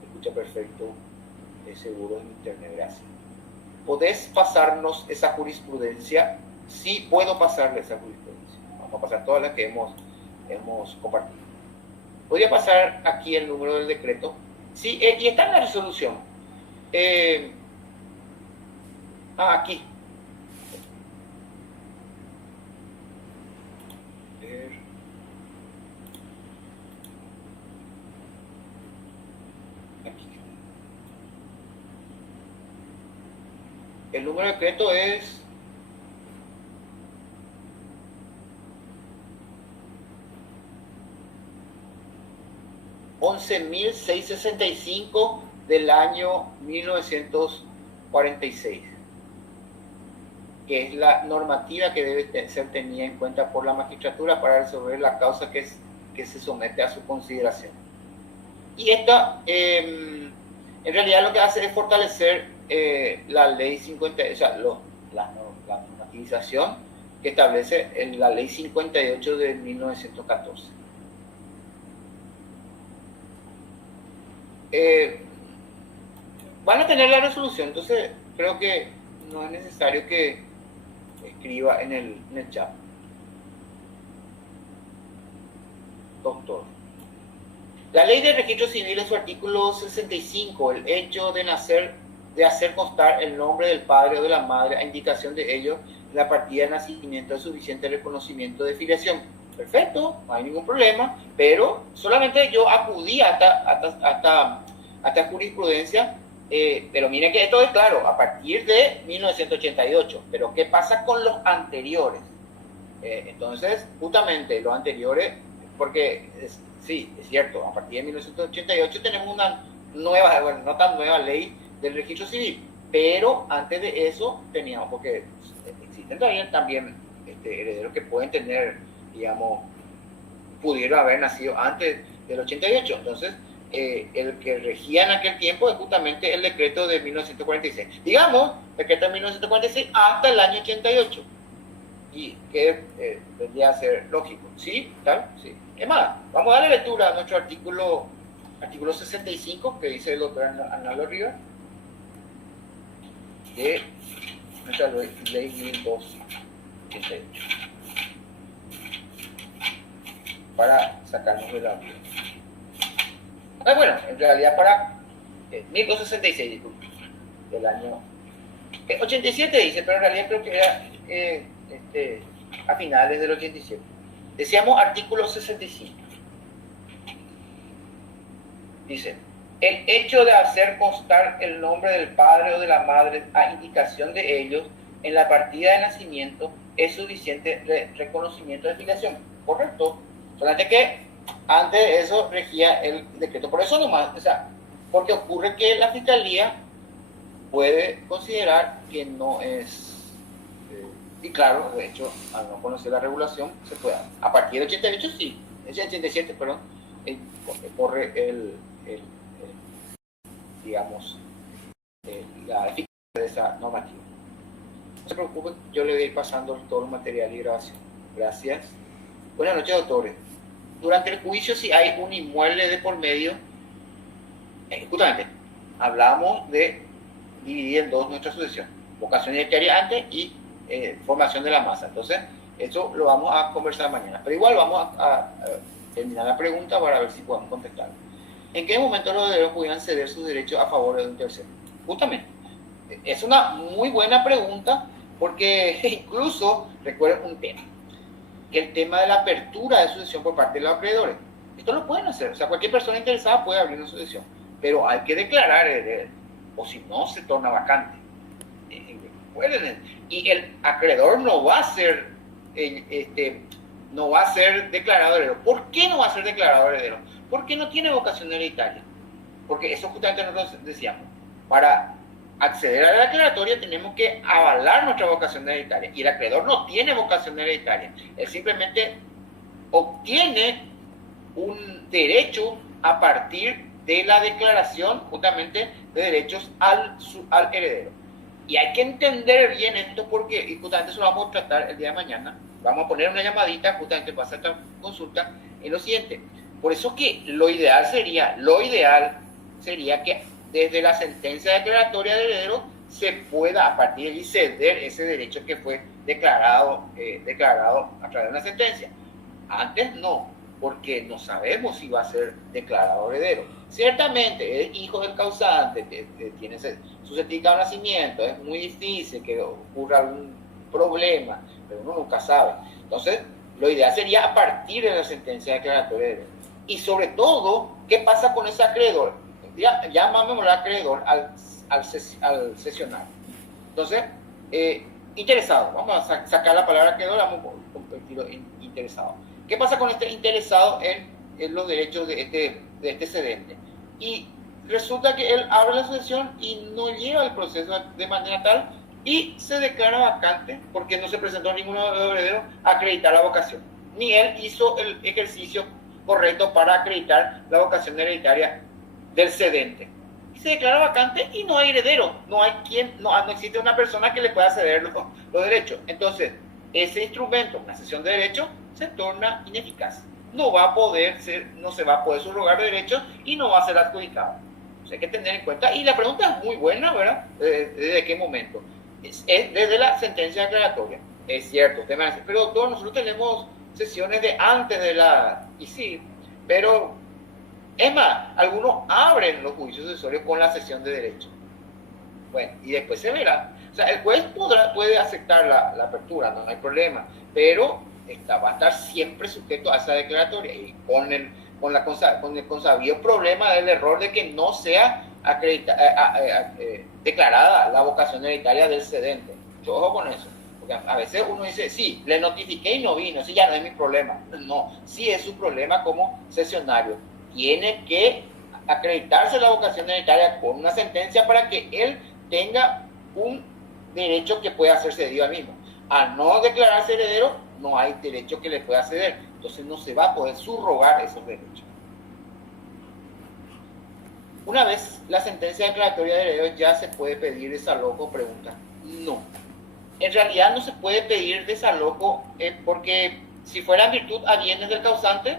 escucha perfecto, seguro en internet, gracias. ¿Podés pasarnos esa jurisprudencia? Sí, puedo pasarle esa jurisprudencia. Vamos a pasar todas las que hemos compartido. Podría pasar aquí el número del decreto. Sí, y está en la resolución. Aquí. El número de decreto es 11.665 del año 1946. que es la normativa que debe ser tenida en cuenta por la magistratura para resolver la causa que se somete a su consideración. Y esta, en realidad, lo que hace es fortalecer la ley 50, o sea, la normativización que establece en la ley 58 de 1914. Van a tener la resolución, entonces creo que no es necesario que escriba en el chat. Doctor. La ley de registro civil en su artículo 65, el hecho de hacer constar el nombre del padre o de la madre a indicación de ellos en la partida de nacimiento es suficiente reconocimiento de filiación. Perfecto, no hay ningún problema, pero solamente yo acudí hasta jurisprudencia, pero miren que esto es claro, a partir de 1988, pero ¿qué pasa con los anteriores? Entonces, justamente los anteriores, porque sí, es cierto, a partir de 1988 tenemos una nueva, bueno, no tan nueva ley del registro civil, pero antes de eso teníamos, porque existen también herederos que pueden tener, digamos, pudieron haber nacido antes del 88, entonces el que regía en aquel tiempo es justamente el decreto de 1946, digamos, decreto de 1946 hasta el año 88, y que vendría a ser lógico, ¿sí? ¿Tal? Sí. Es más, vamos a darle lectura a nuestro artículo 65, que dice el doctor Arnaldo Rivas, de nuestra ley 1288, para sacarnos de la vida. Bueno, en realidad para 1266, disculpe, del año 87 dice, pero en realidad creo que era a finales del 87. Decíamos artículo 65. Dice, el hecho de hacer constar el nombre del padre o de la madre a indicación de ellos en la partida de nacimiento es suficiente reconocimiento de filiación. Correcto. Solamente que antes de eso regía el decreto. Por eso nomás, o sea, porque ocurre que la fiscalía puede considerar que no es... y claro, de hecho, al no conocer la regulación, se puede. A partir del 88, sí. Es el 87, perdón, corre digamos, la eficacia de esa normativa. No se preocupen, yo le voy a ir pasando todo el material y grabación. Gracias. Buenas noches, doctores. Durante el juicio, si hay un inmueble de por medio, justamente, hablamos de dividir en dos nuestra sucesión. Vocación hereditaria antes y formación de la masa. Entonces, eso lo vamos a conversar mañana. Pero igual vamos a terminar la pregunta para ver si podemos contestar. ¿En qué momento los herederos pudieran ceder sus derechos a favor de un tercero? Justamente. Es una muy buena pregunta porque incluso, recuerden un tema, que el tema de la apertura de sucesión por parte de los acreedores. Esto lo pueden hacer. O sea, cualquier persona interesada puede abrir una sucesión. Pero hay que declarar heredero. O si no, se torna vacante. Y el acreedor no va a ser declarado heredero. ¿Por qué no va a ser declarado heredero? Porque no tiene vocación hereditaria. Porque eso justamente nosotros decíamos. Para acceder a la declaratoria tenemos que avalar nuestra vocación hereditaria. Y el acreedor no tiene vocación hereditaria. Él simplemente obtiene un derecho a partir de la declaración justamente de derechos al heredero. Y hay que entender bien esto porque, y justamente eso lo vamos a tratar el día de mañana, vamos a poner una llamadita justamente para hacer esta consulta en lo siguiente. Por eso que lo ideal sería que desde la sentencia declaratoria de heredero se pueda a partir de allí ceder ese derecho que fue declarado a través de una sentencia. Antes no, porque no sabemos si va a ser declarado heredero. Ciertamente es hijo del causante, que tiene su certificado de nacimiento, es muy difícil que ocurra algún problema, pero uno nunca sabe. Entonces, lo ideal sería a partir de la sentencia declaratoria de heredero. Y sobre todo, ¿qué pasa con ese acreedor? Ya llamémoslo acreedor al sesionar. Entonces, interesado, vamos a sacar la palabra acreedor, vamos a convertirlo en interesado. ¿Qué pasa con este interesado en los derechos de este cedente? Y resulta que él abre la sucesión y no lleva el proceso de manera tal y se declara vacante porque no se presentó ninguno de los herederos a acreditar la vocación. Ni él hizo el ejercicio correcto para acreditar la vocación hereditaria del cedente. Y se declara vacante y no hay heredero, no existe una persona que le pueda ceder los derechos. Entonces, ese instrumento, una cesión de derechos, se torna ineficaz. No se va a poder subrogar de derechos y no va a ser adjudicado. O sea, hay que tener en cuenta. Y la pregunta es muy buena, ¿verdad? ¿Desde qué momento? Es desde la sentencia declaratoria. Es cierto, usted me dice, pero doctor, nosotros tenemos sesiones de antes de la... Y sí, pero es más, algunos abren los juicios sucesorios con la cesión de derechos. Bueno, y después se verá. O sea, el juez puede aceptar la apertura, no hay problema, pero va a estar siempre sujeto a esa declaratoria y con el consabido problema del error de que no sea declarada la vocación hereditaria del cedente. Yo ojo con eso, porque a veces uno dice, sí, le notifiqué y no vino, sí, ya no es mi problema. No, sí es su problema como cesionario. Tiene que acreditarse la vocación hereditaria con una sentencia para que él tenga un derecho que pueda ser cedido al mismo. Al no declararse heredero, no hay derecho que le pueda ceder. Entonces no se va a poder subrogar esos derechos. Una vez la sentencia declaratoria de heredero, ¿ya se puede pedir desalojo? Pregunta. No. En realidad no se puede pedir desalojo porque si fuera en virtud a bienes del causante,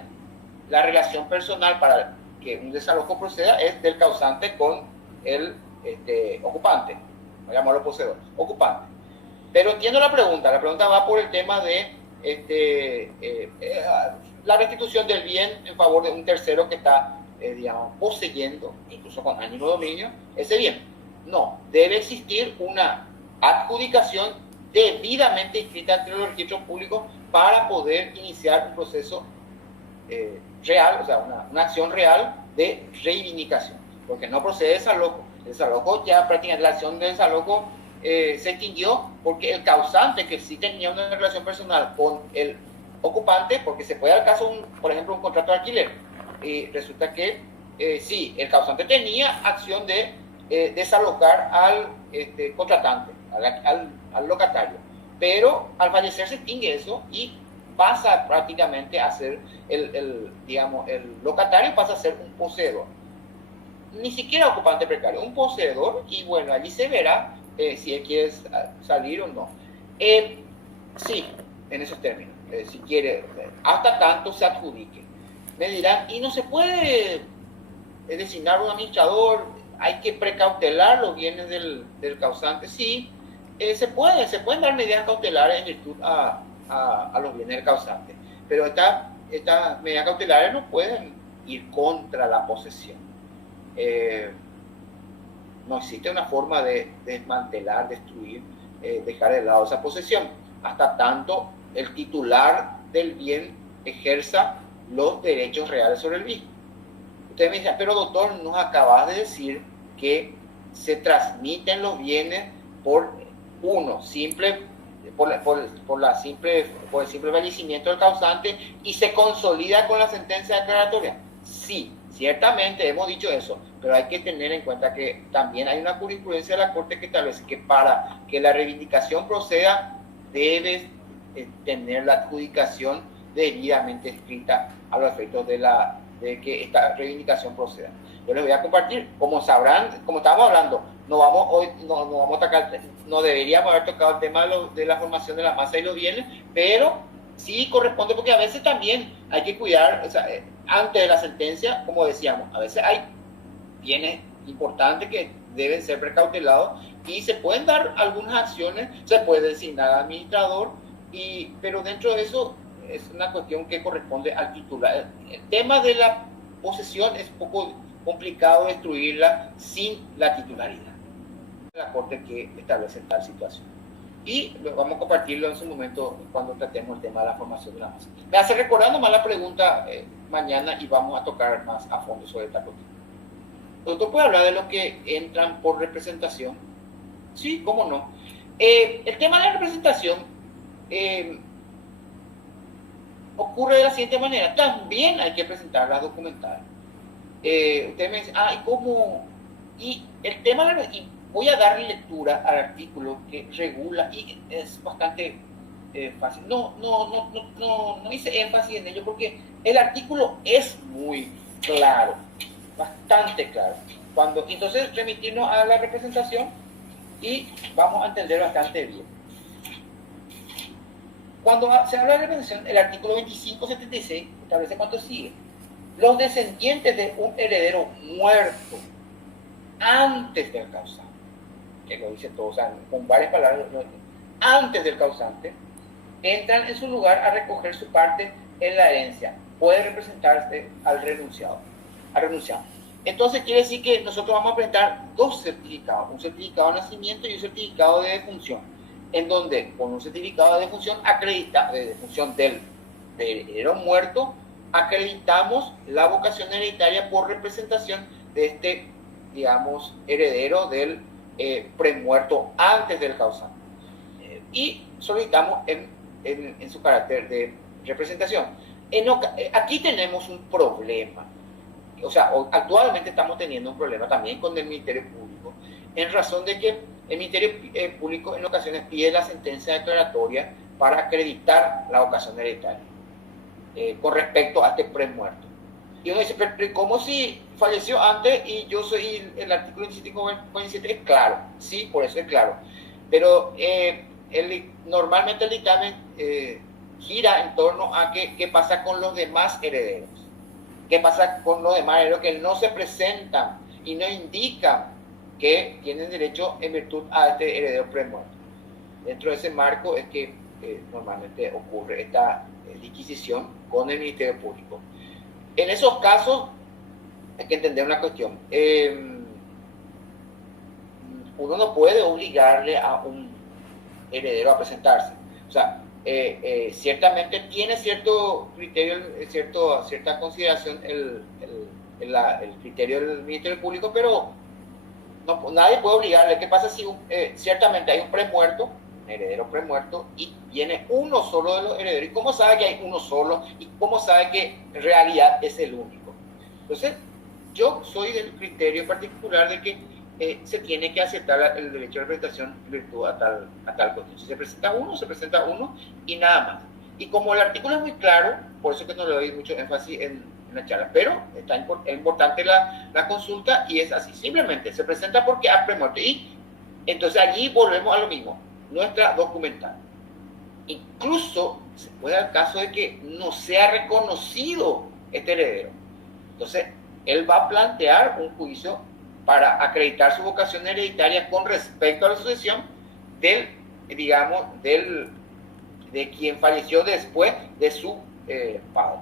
la relación personal para que un desalojo proceda es del causante con el ocupante, voy a llamarlo poseedor, ocupante. Pero entiendo la pregunta va por el tema de la restitución del bien en favor de un tercero que está, poseyendo, incluso con ánimo de dominio, ese bien. No, debe existir una adjudicación debidamente inscrita ante los registros públicos para poder iniciar un proceso real, o sea, una acción real de reivindicación, porque no procede desalojo. El desalojo ya prácticamente, la acción de desalojo se extinguió porque el causante, que sí tenía una relación personal con el ocupante, porque se puede dar caso, por ejemplo, un contrato de alquiler, y resulta que sí, el causante tenía acción de desalojar al contratante, al locatario, pero al fallecer se extingue eso y pasa prácticamente a ser el locatario pasa a ser un poseedor. Ni siquiera ocupante precario, un poseedor, y bueno, allí se verá si él quiere salir o no. Sí, en esos términos, si quiere, hasta tanto se adjudique. Me dirán, ¿y no se puede designar un administrador? ¿Hay que precautelar los bienes del causante? Sí, se pueden dar medidas cautelares en virtud a los bienes del causante, pero estas medidas cautelares no pueden ir contra la posesión. No existe una forma de desmantelar, destruir, dejar de lado esa posesión, hasta tanto el titular del bien ejerza los derechos reales sobre el mismo. Ustedes me dicen, pero doctor, nos acabas de decir que se transmiten los bienes por el simple fallecimiento del causante y se consolida con la sentencia declaratoria. Sí, ciertamente hemos dicho eso, pero hay que tener en cuenta que también hay una jurisprudencia de la Corte que establece que para que la reivindicación proceda debe tener la adjudicación debidamente escrita a los efectos de que esta reivindicación proceda. Yo les voy a compartir, como sabrán, como estábamos hablando, no deberíamos haber tocado el tema de la formación de la masa y los bienes, pero sí corresponde, porque a veces también hay que cuidar, o sea, antes de la sentencia, como decíamos, a veces hay bienes importantes que deben ser precautelados y se pueden dar algunas acciones, se puede designar al administrador, pero dentro de eso es una cuestión que corresponde al titular. El tema de la posesión es un poco complicado destruirla sin la titularidad. La Corte que establece tal situación. Y vamos a compartirlo en su momento cuando tratemos el tema de la formación de la masa. Me hace recordar nomás la pregunta mañana y vamos a tocar más a fondo sobre esta cuestión. ¿Doctor puede hablar de los que entran por representación? Sí, cómo no. El tema de la representación ocurre de la siguiente manera. También hay que presentar las documentales. Usted me dice, ¿y cómo? Y el tema, voy a darle lectura al artículo que regula y es bastante fácil. No hice énfasis en ello porque el artículo es muy claro, bastante claro. Entonces, remitirnos a la representación y vamos a entender bastante bien. Cuando se habla de representación, el artículo 2576 establece cuánto sigue. Los descendientes de un heredero muerto antes del causante, que lo dice todo, o sea, con varias palabras, antes del causante, entran en su lugar a recoger su parte en la herencia. Puede representarse al renunciado. Entonces quiere decir que nosotros vamos a presentar dos certificados, un certificado de nacimiento y un certificado de defunción, en donde con un certificado de defunción de defunción del heredero muerto, acreditamos la vocación hereditaria por representación de este, digamos, heredero del premuerto antes del causante. Y solicitamos en su carácter de representación. Aquí tenemos un problema. O sea, actualmente estamos teniendo un problema también con el Ministerio Público, en razón de que el Ministerio Público en ocasiones pide la sentencia declaratoria para acreditar la vocación hereditaria con respecto a este premuerto. Y uno dice, pero ¿cómo si falleció antes y yo soy el artículo 27 es claro? Sí, por eso es claro. Pero normalmente el dictamen gira en torno a qué pasa con los demás herederos. ¿Qué pasa con los demás herederos que no se presentan y no indican que tienen derecho en virtud a este heredero premuerto? Dentro de ese marco es que normalmente ocurre esta disquisición con el Ministerio Público. En esos casos hay que entender una cuestión. Uno no puede obligarle a un heredero a presentarse. O sea, ciertamente tiene cierto criterio, cierta consideración el criterio del Ministerio Público, pero nadie puede obligarle. ¿Qué pasa si ciertamente hay un premuerto, un heredero premuerto, y viene uno solo de los herederos? ¿Y cómo sabe que hay uno solo? ¿Y cómo sabe que en realidad es el único? Entonces, yo soy del criterio particular de que se tiene que aceptar el derecho de representación en virtud a tal cuestión. Si se presenta uno y nada más. Y como el artículo es muy claro, por eso que no le doy mucho énfasis en la charla, pero es importante la consulta y es así. Simplemente se presenta porque ha premuerto. Y entonces allí volvemos a lo mismo, nuestra documental. Incluso se puede dar el caso de que no sea reconocido este heredero. Entonces, él va a plantear un juicio para acreditar su vocación hereditaria con respecto a la sucesión de quien falleció después de su padre,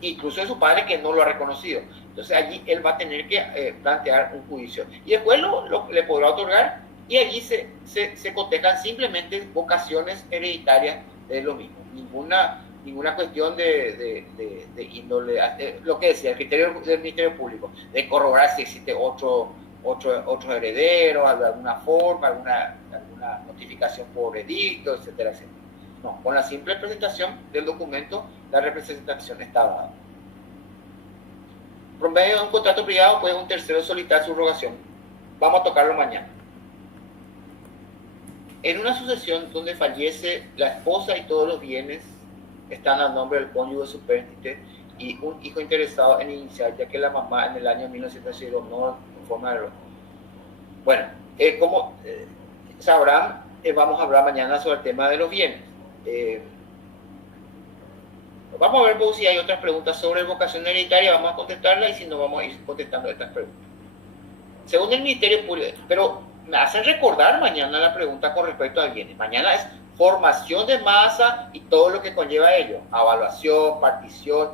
incluso de su padre que no lo ha reconocido. Entonces allí él va a tener que plantear un juicio y después le podrá otorgar, y allí se cotejan simplemente vocaciones hereditarias de lo mismo, ninguna cuestión de índole, lo que decía el criterio del Ministerio Público, de corroborar si existe otro heredero, de alguna forma, alguna notificación por edicto, etcétera, etcétera. No, con la simple presentación del documento, la representación está dada. Por medio de un contrato privado puede un tercero solicitar su subrogación. Vamos a tocarlo mañana. En una sucesión donde fallece la esposa y todos los bienes están a nombre del cónyuge superstite y un hijo interesado en iniciar, ya que la mamá en el año 1962 no forma de... Bueno, como sabrán, vamos a hablar mañana sobre el tema de los bienes. Vamos a ver si hay otras preguntas sobre vocación hereditaria, vamos a contestarlas, y si no, vamos a ir contestando estas preguntas. Según el Ministerio Público, pero me hacen recordar mañana la pregunta con respecto a bienes. Mañana es formación de masa y todo lo que conlleva ello, evaluación, partición,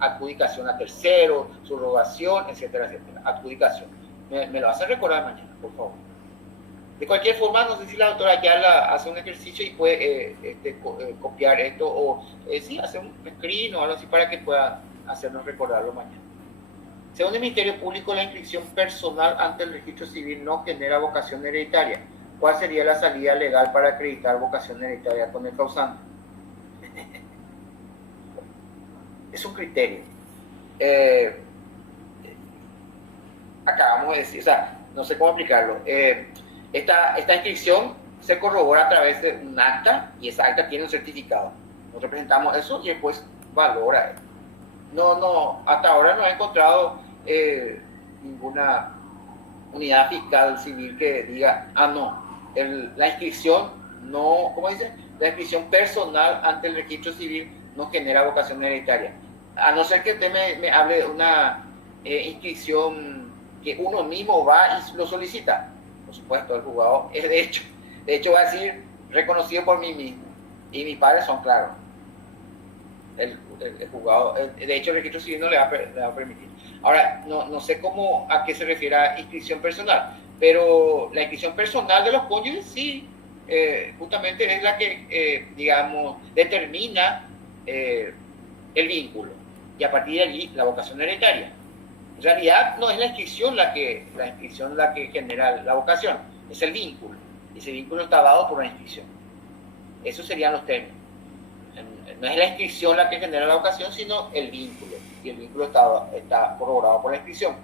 adjudicación a terceros, subrogación, etcétera, etcétera, adjudicación. Me lo hacen recordar mañana, por favor. De cualquier forma, no sé si la doctora ya hace un ejercicio y puede copiar esto, o sí, hacer un screen o algo así para que pueda hacernos recordarlo mañana. Según el Ministerio Público, la inscripción personal ante el registro civil no genera vocación hereditaria. ¿Cuál sería la salida legal para acreditar vocación hereditaria con el causante? Es un criterio. Acabamos de decir, o sea, no sé cómo explicarlo. Esta inscripción se corrobora a través de un acta y esa acta tiene un certificado. Nosotros presentamos eso y después valora. Hasta ahora no he encontrado ninguna unidad fiscal civil que diga, la inscripción no, ¿cómo dice? La inscripción personal ante el registro civil no genera vocación hereditaria. A no ser que usted me hable de una inscripción que uno mismo va y lo solicita. Por supuesto, el juzgado es de hecho va a decir reconocido por mí mismo. Y mis padres son claros. El juzgado, de hecho el registro civil no le va a permitir. Ahora, no sé a qué se refiere a inscripción personal, pero la inscripción personal de los cónyuges sí, justamente es la que, digamos, determina el vínculo y a partir de allí la vocación hereditaria. En realidad no es la inscripción la que genera la vocación, es el vínculo. Ese vínculo está dado por una inscripción. Esos serían los términos. No es la inscripción la que genera la vocación, sino el vínculo. Y el vínculo está corroborado por la inscripción.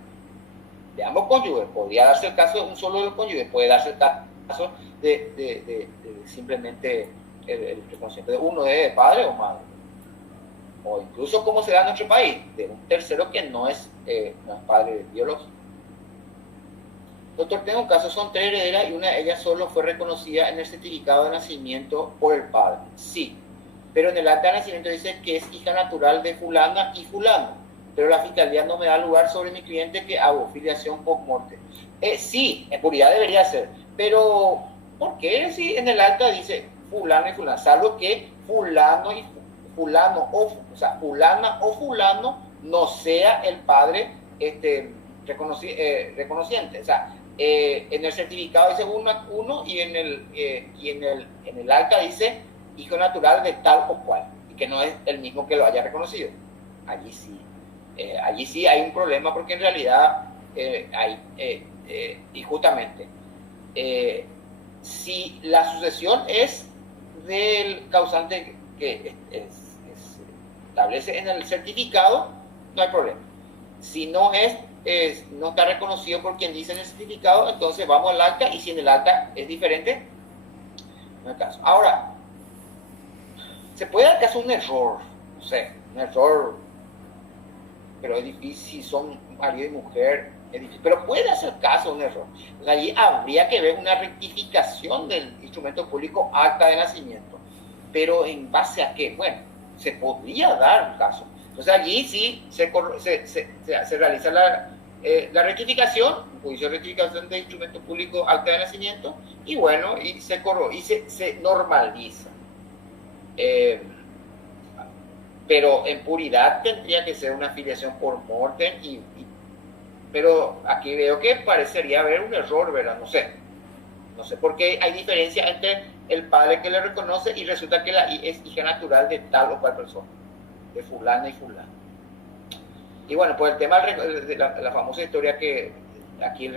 De ambos cónyuges, podría darse el caso de un solo de los cónyuges, puede darse el caso de simplemente el reconocimiento de uno de padre o madre. O incluso como se da en nuestro país, de un tercero que no es padre biológico. Doctor, tengo un caso, son 3 herederas y una de ellas solo fue reconocida en el certificado de nacimiento por el padre. Sí, pero en el acta de nacimiento dice que es hija natural de fulana y fulano, pero la fiscalía no me da lugar sobre mi cliente que hago filiación post-morte. Sí, en puridad debería ser, pero ¿por qué si en el acta dice fulano y fulano? Salvo que fulano y fulano, o sea, fulana o fulano no sea el padre reconociente. O sea, en el certificado dice uno y en el acta dice hijo natural de tal o cual, y que no es el mismo que lo haya reconocido. Allí sí hay un problema porque en realidad y justamente si la sucesión es del causante que establece en el certificado, no hay problema. Si no no está reconocido por quien dice en el certificado, entonces vamos al acta, y si en el acta es diferente, no hay caso. Ahora, se puede dar caso un error, no sé, un error, pero es difícil, son marido y mujer, es difícil, pero puede hacer caso un error. O sea, allí habría que ver una rectificación del instrumento público acta de nacimiento, pero ¿en base a qué? Bueno, se podría dar un caso. Entonces allí sí se realiza la rectificación, un juicio de rectificación de instrumento público acta de nacimiento, y bueno, y se normaliza. Pero en puridad tendría que ser una afiliación por mortem, pero aquí veo que parecería haber un error, ¿verdad? No sé por qué hay diferencia entre el padre que le reconoce y resulta que es hija natural de tal o cual persona, de fulana y fulana. Y bueno, por el tema de la famosa historia que aquí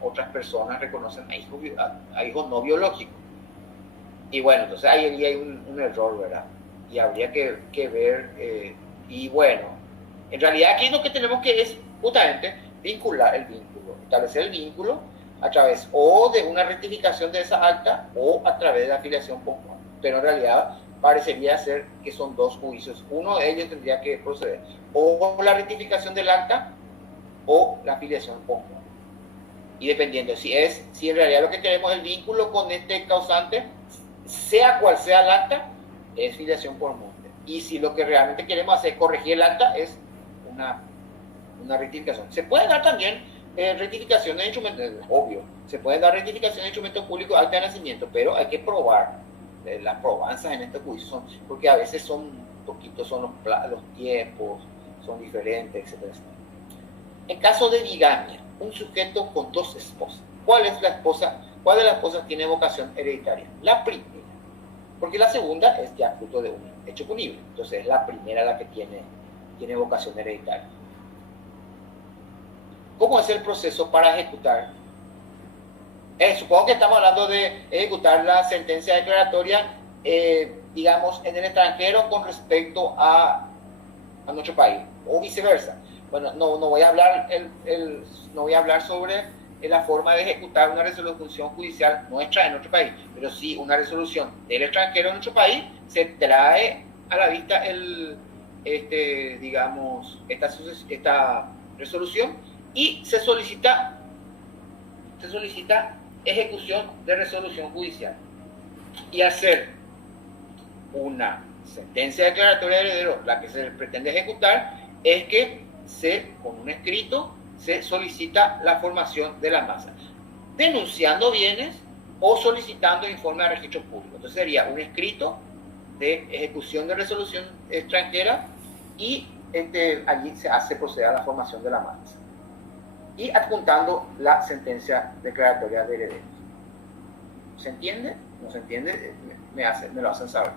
otras personas reconocen a hijos no biológicos. Y bueno, entonces ahí hay un error, ¿verdad? Y habría que ver, y bueno, en realidad aquí lo que tenemos que es justamente vincular el vínculo, establecer el vínculo a través o de una rectificación de esa acta o a través de la afiliación post-mortem. Pero en realidad parecería ser que son dos juicios. Uno de ellos tendría que proceder o la rectificación del acta o la afiliación post-mortem. Y dependiendo si en realidad lo que queremos es el vínculo con este causante, sea cual sea el acta, es filiación por mortem. Y si lo que realmente queremos hacer es corregir el acta, es una rectificación. Se pueden dar también rectificaciones de instrumentos, obvio, se pueden dar rectificaciones de instrumentos públicos acta de nacimiento, pero hay que probar. Las probanzas en este juicio porque a veces son un poquito, son los tiempos, son diferentes, etcétera. En caso de bigamia, un sujeto con 2 esposas, ¿cuál de las esposas tiene vocación hereditaria? La primera, porque la segunda es ya fruto de un hecho punible, entonces es la primera la que tiene vocación hereditaria. ¿Cómo es el proceso para ejecutar? Supongo que estamos hablando de ejecutar la sentencia declaratoria, digamos, en el extranjero con respecto a nuestro país, o viceversa. Bueno, no voy a hablar sobre es la forma de ejecutar una resolución judicial nuestra en otro país, pero si una resolución del extranjero en nuestro país, se trae a la vista digamos, esta resolución y se solicita ejecución de resolución judicial. Y hacer una sentencia declaratoria de heredero, la que se pretende ejecutar, es que con un escrito se solicita la formación de la masa, denunciando bienes o solicitando informe de registro público. Entonces sería un escrito de ejecución de resolución extranjera y allí se procede a la formación de la masa y adjuntando la sentencia declaratoria de herederos. ¿Se entiende? ¿No se entiende? Me lo hacen saber.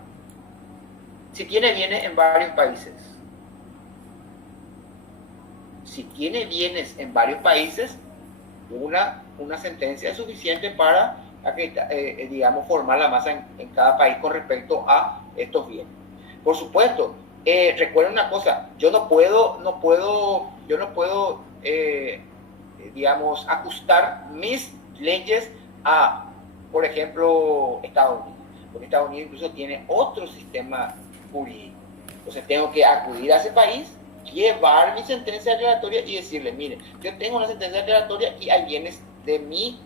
Si tiene bienes en varios países, una sentencia es suficiente para, digamos, formar la masa en cada país con respecto a estos bienes. Por supuesto, recuerden una cosa, yo no puedo, digamos, ajustar mis leyes a, por ejemplo, Estados Unidos, porque Estados Unidos incluso tiene otro sistema jurídico. Entonces tengo que acudir a ese país, llevar mi sentencia declaratoria y decirle, mire, yo tengo una sentencia declaratoria y hay bienes de mi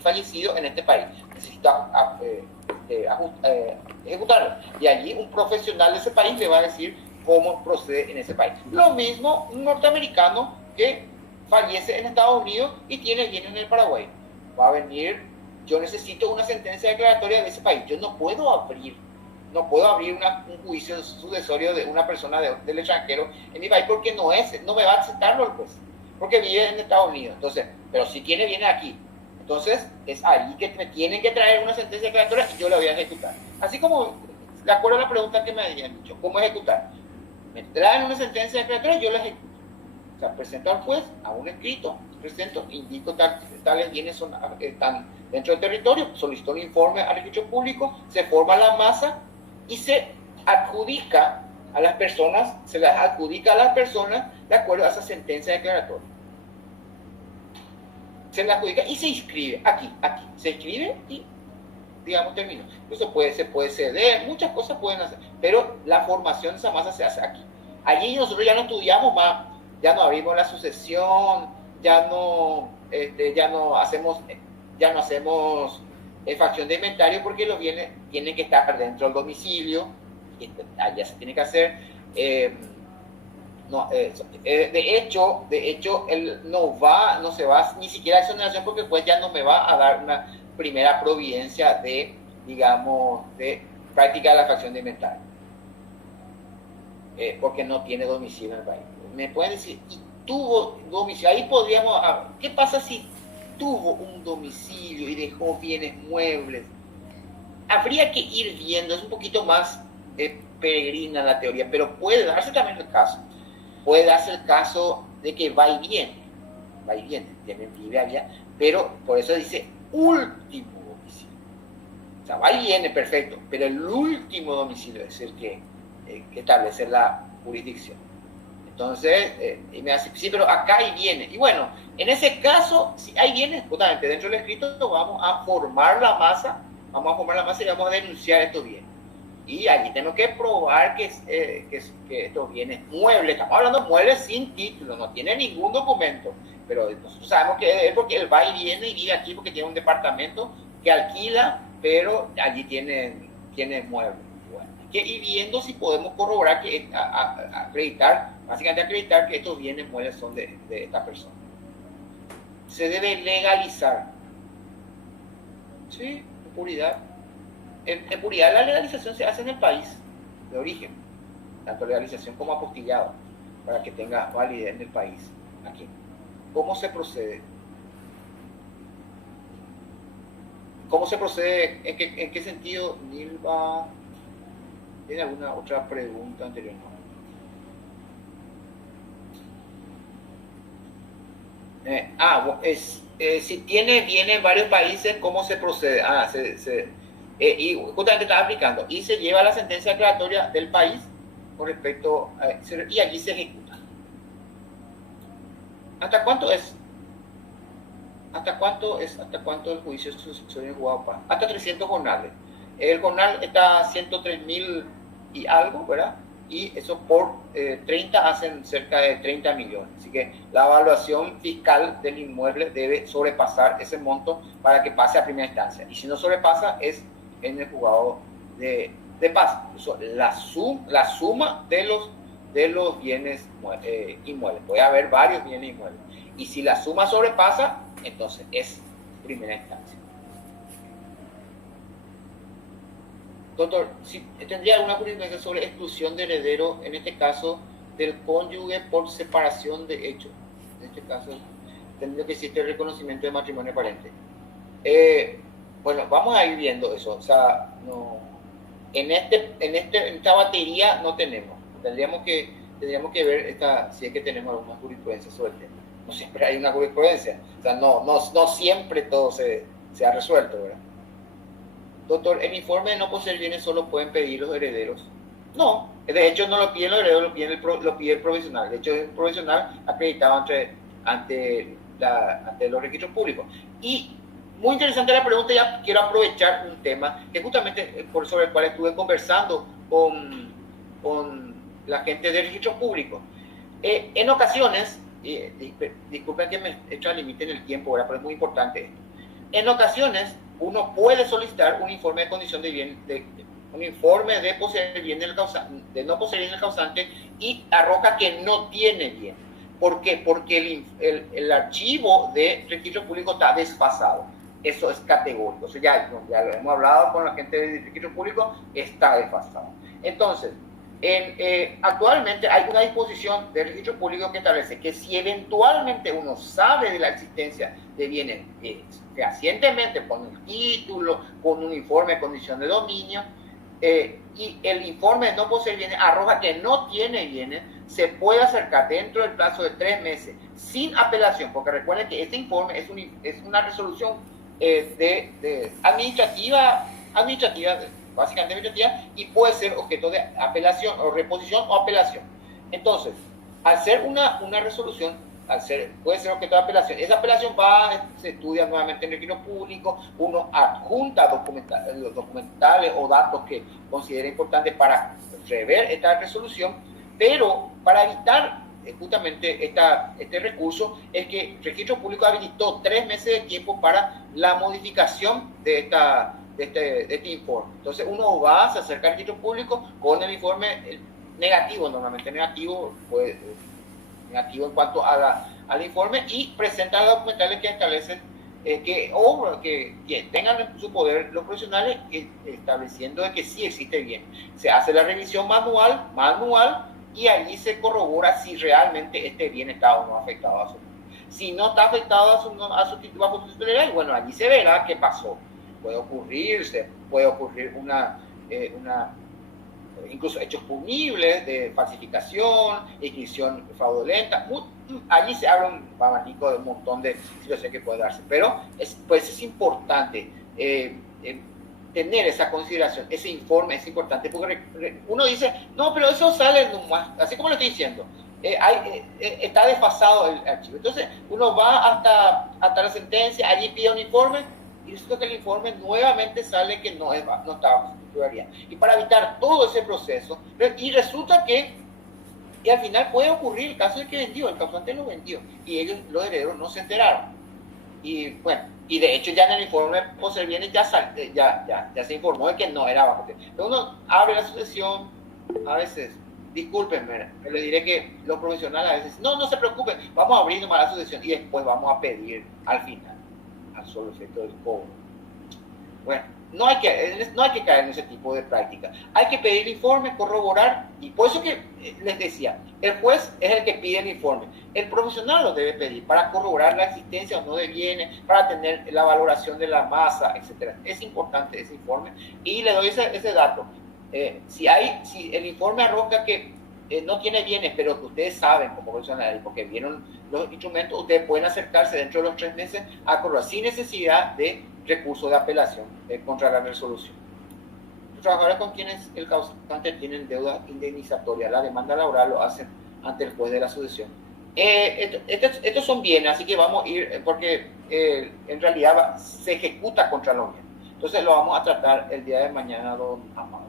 fallecido en este país, necesito ejecutarlo. Y allí un profesional de ese país le va a decir cómo procede en ese país. Lo mismo un norteamericano que fallece en Estados Unidos y tiene bienes en el Paraguay. Va a venir, yo necesito una sentencia declaratoria de ese país. Yo no puedo abrir un juicio sucesorio de una persona del extranjero en mi país porque no me va a aceptarlo el juez, porque vive en Estados Unidos. Entonces, pero si tiene bienes aquí, entonces es ahí que me tienen que traer una sentencia declaratoria y yo la voy a ejecutar. Así como, de acuerdo a la pregunta que me habían dicho, ¿cómo ejecutar? Me traen una sentencia declaratoria y yo la ejecuto. O sea, presento al juez a un escrito, indico tales bienes están dentro del territorio, solicito un informe al registro público, se forma la masa y se adjudica a las personas, de acuerdo a esa sentencia declaratoria. Se la adjudica y se inscribe aquí, se inscribe y, digamos, terminó. Eso se puede ceder, muchas cosas pueden hacer, pero la formación de esa masa se hace aquí. Allí nosotros ya no estudiamos más, ya no abrimos la sucesión, ya no hacemos facción de inventario porque los bienes tienen que estar dentro del domicilio, y allá se tiene que hacer. De hecho, él no se va ni siquiera a exoneración porque pues ya no me va a dar una primera providencia de práctica de la facción de inventario. Porque no tiene domicilio en el país. Me pueden decir, y tuvo domicilio, ahí podríamos, ¿qué pasa si tuvo un domicilio y dejó bienes muebles? Habría que ir viendo, es un poquito más peregrina la teoría, pero puede darse también el caso. Puede darse el caso de que va y viene, vive allá, pero por eso dice último domicilio. O sea, va y viene, perfecto, pero el último domicilio es el que establece la jurisdicción. Entonces, y me hace, sí, pero acá y viene. Y bueno, en ese caso, si hay bienes, justamente dentro del escrito vamos a formar la masa y vamos a denunciar estos bienes. Y allí tenemos que probar que estos bienes muebles, estamos hablando de muebles sin título, no tiene ningún documento, pero nosotros sabemos que es porque él va y vive aquí porque tiene un departamento que alquila, pero allí tiene muebles. Bueno, hay que ir viendo si podemos corroborar, básicamente acreditar que estos bienes muebles son de esta persona. Se debe legalizar. Sí, en puridad. En puridad la legalización se hace en el país de origen, tanto legalización como apostillado, para que tenga validez en el país. Aquí. ¿Cómo se procede? ¿En qué sentido, Nilva? ¿Tiene alguna otra pregunta anterior? Si tiene bienes en varios países, ¿cómo se procede? Y justamente estaba aplicando. Y se lleva la sentencia declaratoria del país con respecto y allí se ejecuta. ¿Hasta cuánto es? ¿Hasta cuánto el juicio sucesión en juzgado de paz? Hasta 300 jornales. El jornal está a 103.000 y algo, ¿verdad? Y eso por 30 hacen cerca de 30 millones. Así que la evaluación fiscal del inmueble debe sobrepasar ese monto para que pase a primera instancia. Y si no sobrepasa, es en el juzgado de paz. Eso, la suma de los bienes inmuebles. Puede haber varios bienes inmuebles. Y si la suma sobrepasa, entonces es primera instancia. Doctor, si tendría alguna jurisprudencia sobre exclusión de heredero, en este caso del cónyuge por separación de hechos. En este caso, tendría que existir el reconocimiento de matrimonio aparente. Bueno, vamos a ir viendo eso. O sea, no, en esta batería no tenemos. Tendríamos que ver si es que tenemos alguna jurisprudencia sobre el tema. No siempre hay una jurisprudencia. O sea, no siempre todo se ha resuelto, ¿verdad? Doctor, el informe de no poseer bienes solo pueden pedir los herederos. No, de hecho no lo piden los herederos, lo pide el provisional. De hecho, es un provisional acreditado ante los registros públicos. Y muy interesante la pregunta, ya quiero aprovechar un tema que justamente sobre el cual estuve conversando con la gente de registros públicos. En ocasiones, disculpen que me extralimiten el tiempo, ¿verdad? Pero es muy importante esto. En ocasiones, uno puede solicitar un informe de condición de bien, un informe de poseer bien del causante, de no poseer bien del causante, y arroja que no tiene bien. ¿Por qué? Porque el archivo de registro público está desfasado. Eso es categórico. O sea, ya lo hemos hablado con la gente de registro público, está desfasado. Entonces, actualmente hay una disposición del registro público que establece que si eventualmente uno sabe de la existencia de bienes fehacientemente, con el título, con un informe de condición de dominio, y el informe de no poseer bienes arroja que no tiene bienes, se puede acercar dentro del plazo de 3 meses sin apelación, porque recuerden que este informe es una resolución administrativa, básicamente administrativa, y puede ser objeto de apelación o reposición o apelación. Entonces, al ser una resolución, puede ser objeto de apelación. Esa apelación se estudia nuevamente en el registro público, uno adjunta los documentales o datos que considera importantes para rever esta resolución, pero para evitar justamente este recurso es que el registro público habilitó 3 meses de tiempo para la modificación de este informe. Entonces uno se acerca al registro público con el informe negativo, normalmente negativo en cuanto al informe, y presenta los documentales que establecen que tengan en su poder los profesionales, estableciendo de que sí existe bien. Se hace la revisión manual, y allí se corrobora si realmente este bien está o no afectado a su título. Si no está afectado a su título bajo su titularidad, bueno, allí se verá qué pasó. Puede ocurrir incluso hechos punibles de falsificación, inscripción fraudulenta. Allí se abre un abanico de un montón de situaciones que puede darse. Pero es importante tener esa consideración, ese informe es importante, porque uno dice, no, pero eso sale nomás, así como lo estoy diciendo, está desfasado el archivo. Entonces uno va hasta la sentencia, allí pide un informe, y resulta que el informe nuevamente sale que no estaba en titularidad. Y para evitar todo ese proceso, y resulta que al final puede ocurrir el caso de que el causante lo vendió, y ellos, los herederos, no se enteraron. Y bueno, y de hecho ya en el informe poseer bienes ya se informó de que no era bajo. Pero uno abre la sucesión, a veces, discúlpenme, pero le diré que los profesionales a veces, no se preocupen, vamos a abrir nomás la sucesión y después vamos a pedir al final, al solo efecto del cobro. Bueno, no hay que caer en ese tipo de práctica. Hay que pedir el informe, corroborar, y por eso que les decía, el juez es el que pide el informe. El profesional lo debe pedir para corroborar la existencia o no de bienes, para tener la valoración de la masa, etc. Es importante ese informe, y le doy ese dato. Si el informe arroja que no tiene bienes, pero que ustedes saben como profesionales, porque vieron los instrumentos, ustedes pueden acercarse dentro de los 3 meses a corroborar sin necesidad de recurso de apelación contra la resolución. Los trabajadores con quienes el causante tienen deuda indemnizatoria, la demanda laboral lo hacen ante el juez de la sucesión. Estos son bienes, así que vamos a ir, porque en realidad se ejecuta contra los bienes. Entonces lo vamos a tratar el día de mañana, don Amado.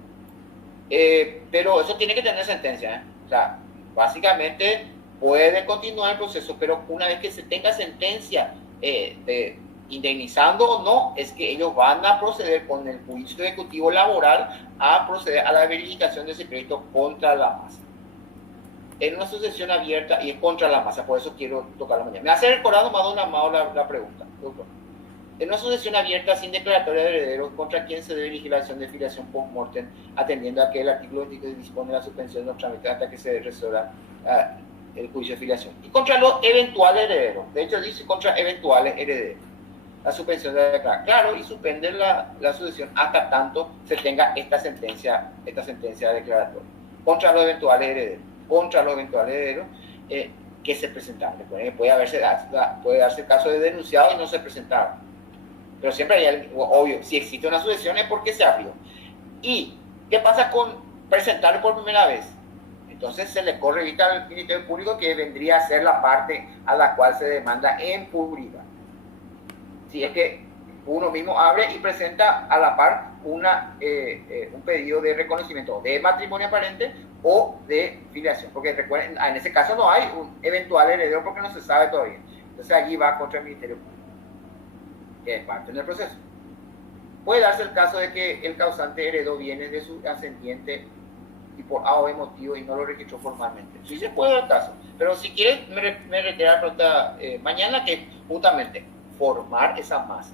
Pero eso tiene que tener sentencia, ¿eh? O sea, básicamente puede continuar el proceso, pero una vez que se tenga sentencia de indemnizando o no, es que ellos van a proceder con el juicio ejecutivo laboral a proceder a la verificación de ese crédito contra la masa. En una sucesión abierta y es contra la masa, por eso quiero tocarlo mañana. Me hace recordar nomás don Amado la pregunta, doctor. En una sucesión abierta sin declaratoria de herederos, ¿contra quién se debe vigilación de filiación post-mortem, atendiendo a que el artículo 23 dispone la suspensión de los trámites hasta que se resuelva el juicio de filiación? Y contra los eventuales herederos. De hecho, dice contra eventuales herederos. La suspensión de la declaración. Claro, y suspender la sucesión hasta tanto se tenga esta sentencia declaratoria. Contra los eventuales herederos. Contra los eventuales herederos que se presentaron. Puede darse el caso de denunciado y no se presentaron. Pero siempre hay, obvio, si existe una sucesión es porque se abrió. ¿Y qué pasa con presentarlo por primera vez? Entonces se le corre vista al Ministerio Público, que vendría a ser la parte a la cual se demanda en pública. Si es que uno mismo abre y presenta a la par un pedido de reconocimiento de matrimonio aparente o de filiación. Porque recuerden, en ese caso no hay un eventual heredero porque no se sabe todavía. Entonces allí va contra el Ministerio Público, que es parte del proceso. Puede darse el caso de que el causante heredó bienes de su ascendiente y por A o B motivo y no lo registró formalmente. Sí se puede dar el caso, pero si quieres me retira la pregunta mañana, que justamente formar esa masa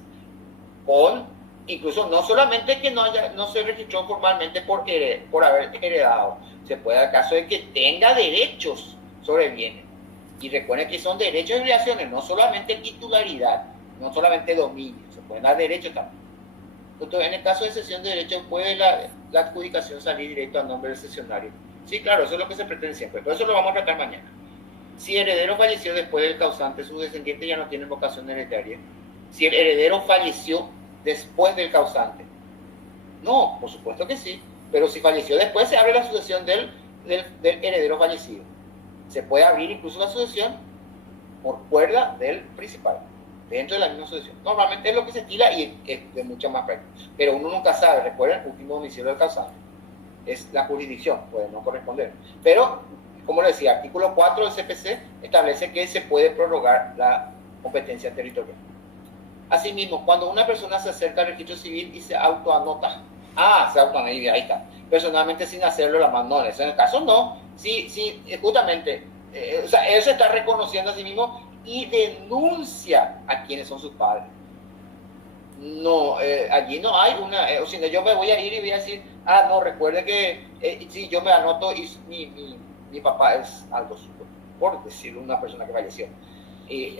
con, incluso no solamente que no se registró formalmente por haber heredado, se puede dar el caso de que tenga derechos sobre bienes. Y recuerden que son derechos y obligaciones, no solamente titularidad, no solamente dominio, se pueden dar derechos también. Entonces, en el caso de cesión de derechos, puede la adjudicación salir directo al nombre del cesionario. Sí, claro, eso es lo que se pretende siempre, pero eso lo vamos a tratar mañana. Si el heredero falleció después del causante, sus descendientes ya no tienen vocación hereditaria. Si el heredero falleció después del causante, no, por supuesto que sí, pero si falleció después, se abre la sucesión del heredero fallecido. Se puede abrir incluso la sucesión por cuerda del principal, dentro de la misma sucesión. Normalmente es lo que se estila y es de mucha más práctica. Pero uno nunca sabe, recuerden, el último domicilio del causante es la jurisdicción, puede no corresponder. Pero, como les decía, artículo 4 del CPC establece que se puede prorrogar la competencia territorial. Asimismo, cuando una persona se acerca al registro civil y se autoanota, se autoanota, ahí está, personalmente sin hacerlo la mano, en el caso no, sí, justamente, o sea, él se está reconociendo a sí mismo y denuncia a quienes son sus padres. No, allí no hay una, o sea, yo me voy a ir y voy a decir, no, recuerde que sí, yo me anoto y mi papá es Aldo Suco, por decirlo, una persona que falleció. Y,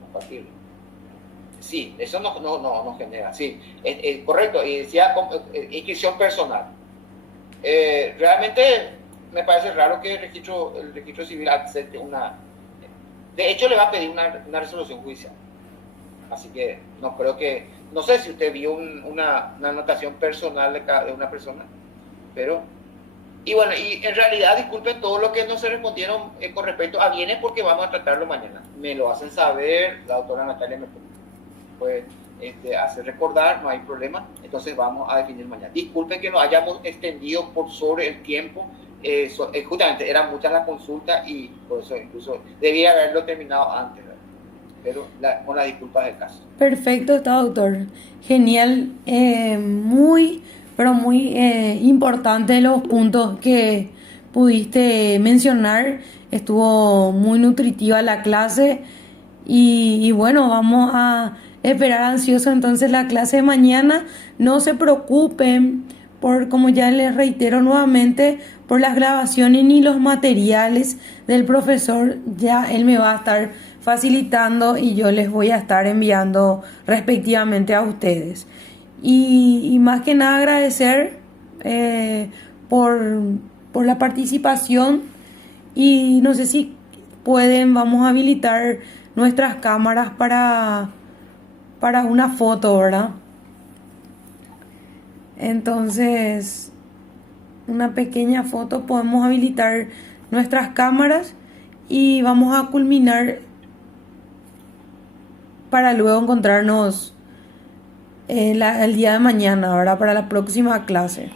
compartirlo. Sí, eso no genera, sí, correcto, y decía inscripción personal. Realmente me parece raro que el registro civil acepte de hecho le va a pedir una resolución judicial, así que no creo que, no sé si usted vio una anotación personal de una persona, pero, y bueno, y en realidad disculpen todo lo que no se respondieron con respecto a bienes, porque vamos a tratarlo mañana, me lo hacen saber, la doctora Natalia me puede hacer recordar, no hay problema, entonces vamos a definir mañana. Disculpen que nos hayamos extendido por sobre el tiempo, justamente eran muchas las consultas y por eso incluso debía haberlo terminado antes, ¿verdad? Pero con las disculpas del caso. Perfecto, está, doctor. Genial, muy, pero muy importante los puntos que pudiste mencionar. Estuvo muy nutritiva la clase y bueno, vamos a esperar ansioso entonces la clase de mañana. No se preocupen como ya les reitero nuevamente, por las grabaciones ni los materiales del profesor. Ya él me va a estar facilitando y yo les voy a estar enviando respectivamente a ustedes. Y más que nada agradecer por la participación, y no sé si vamos a habilitar nuestras cámaras para una foto, ¿verdad? Entonces, una pequeña foto, podemos habilitar nuestras cámaras y vamos a culminar para luego encontrarnos el día de mañana, ¿verdad? Para la próxima clase.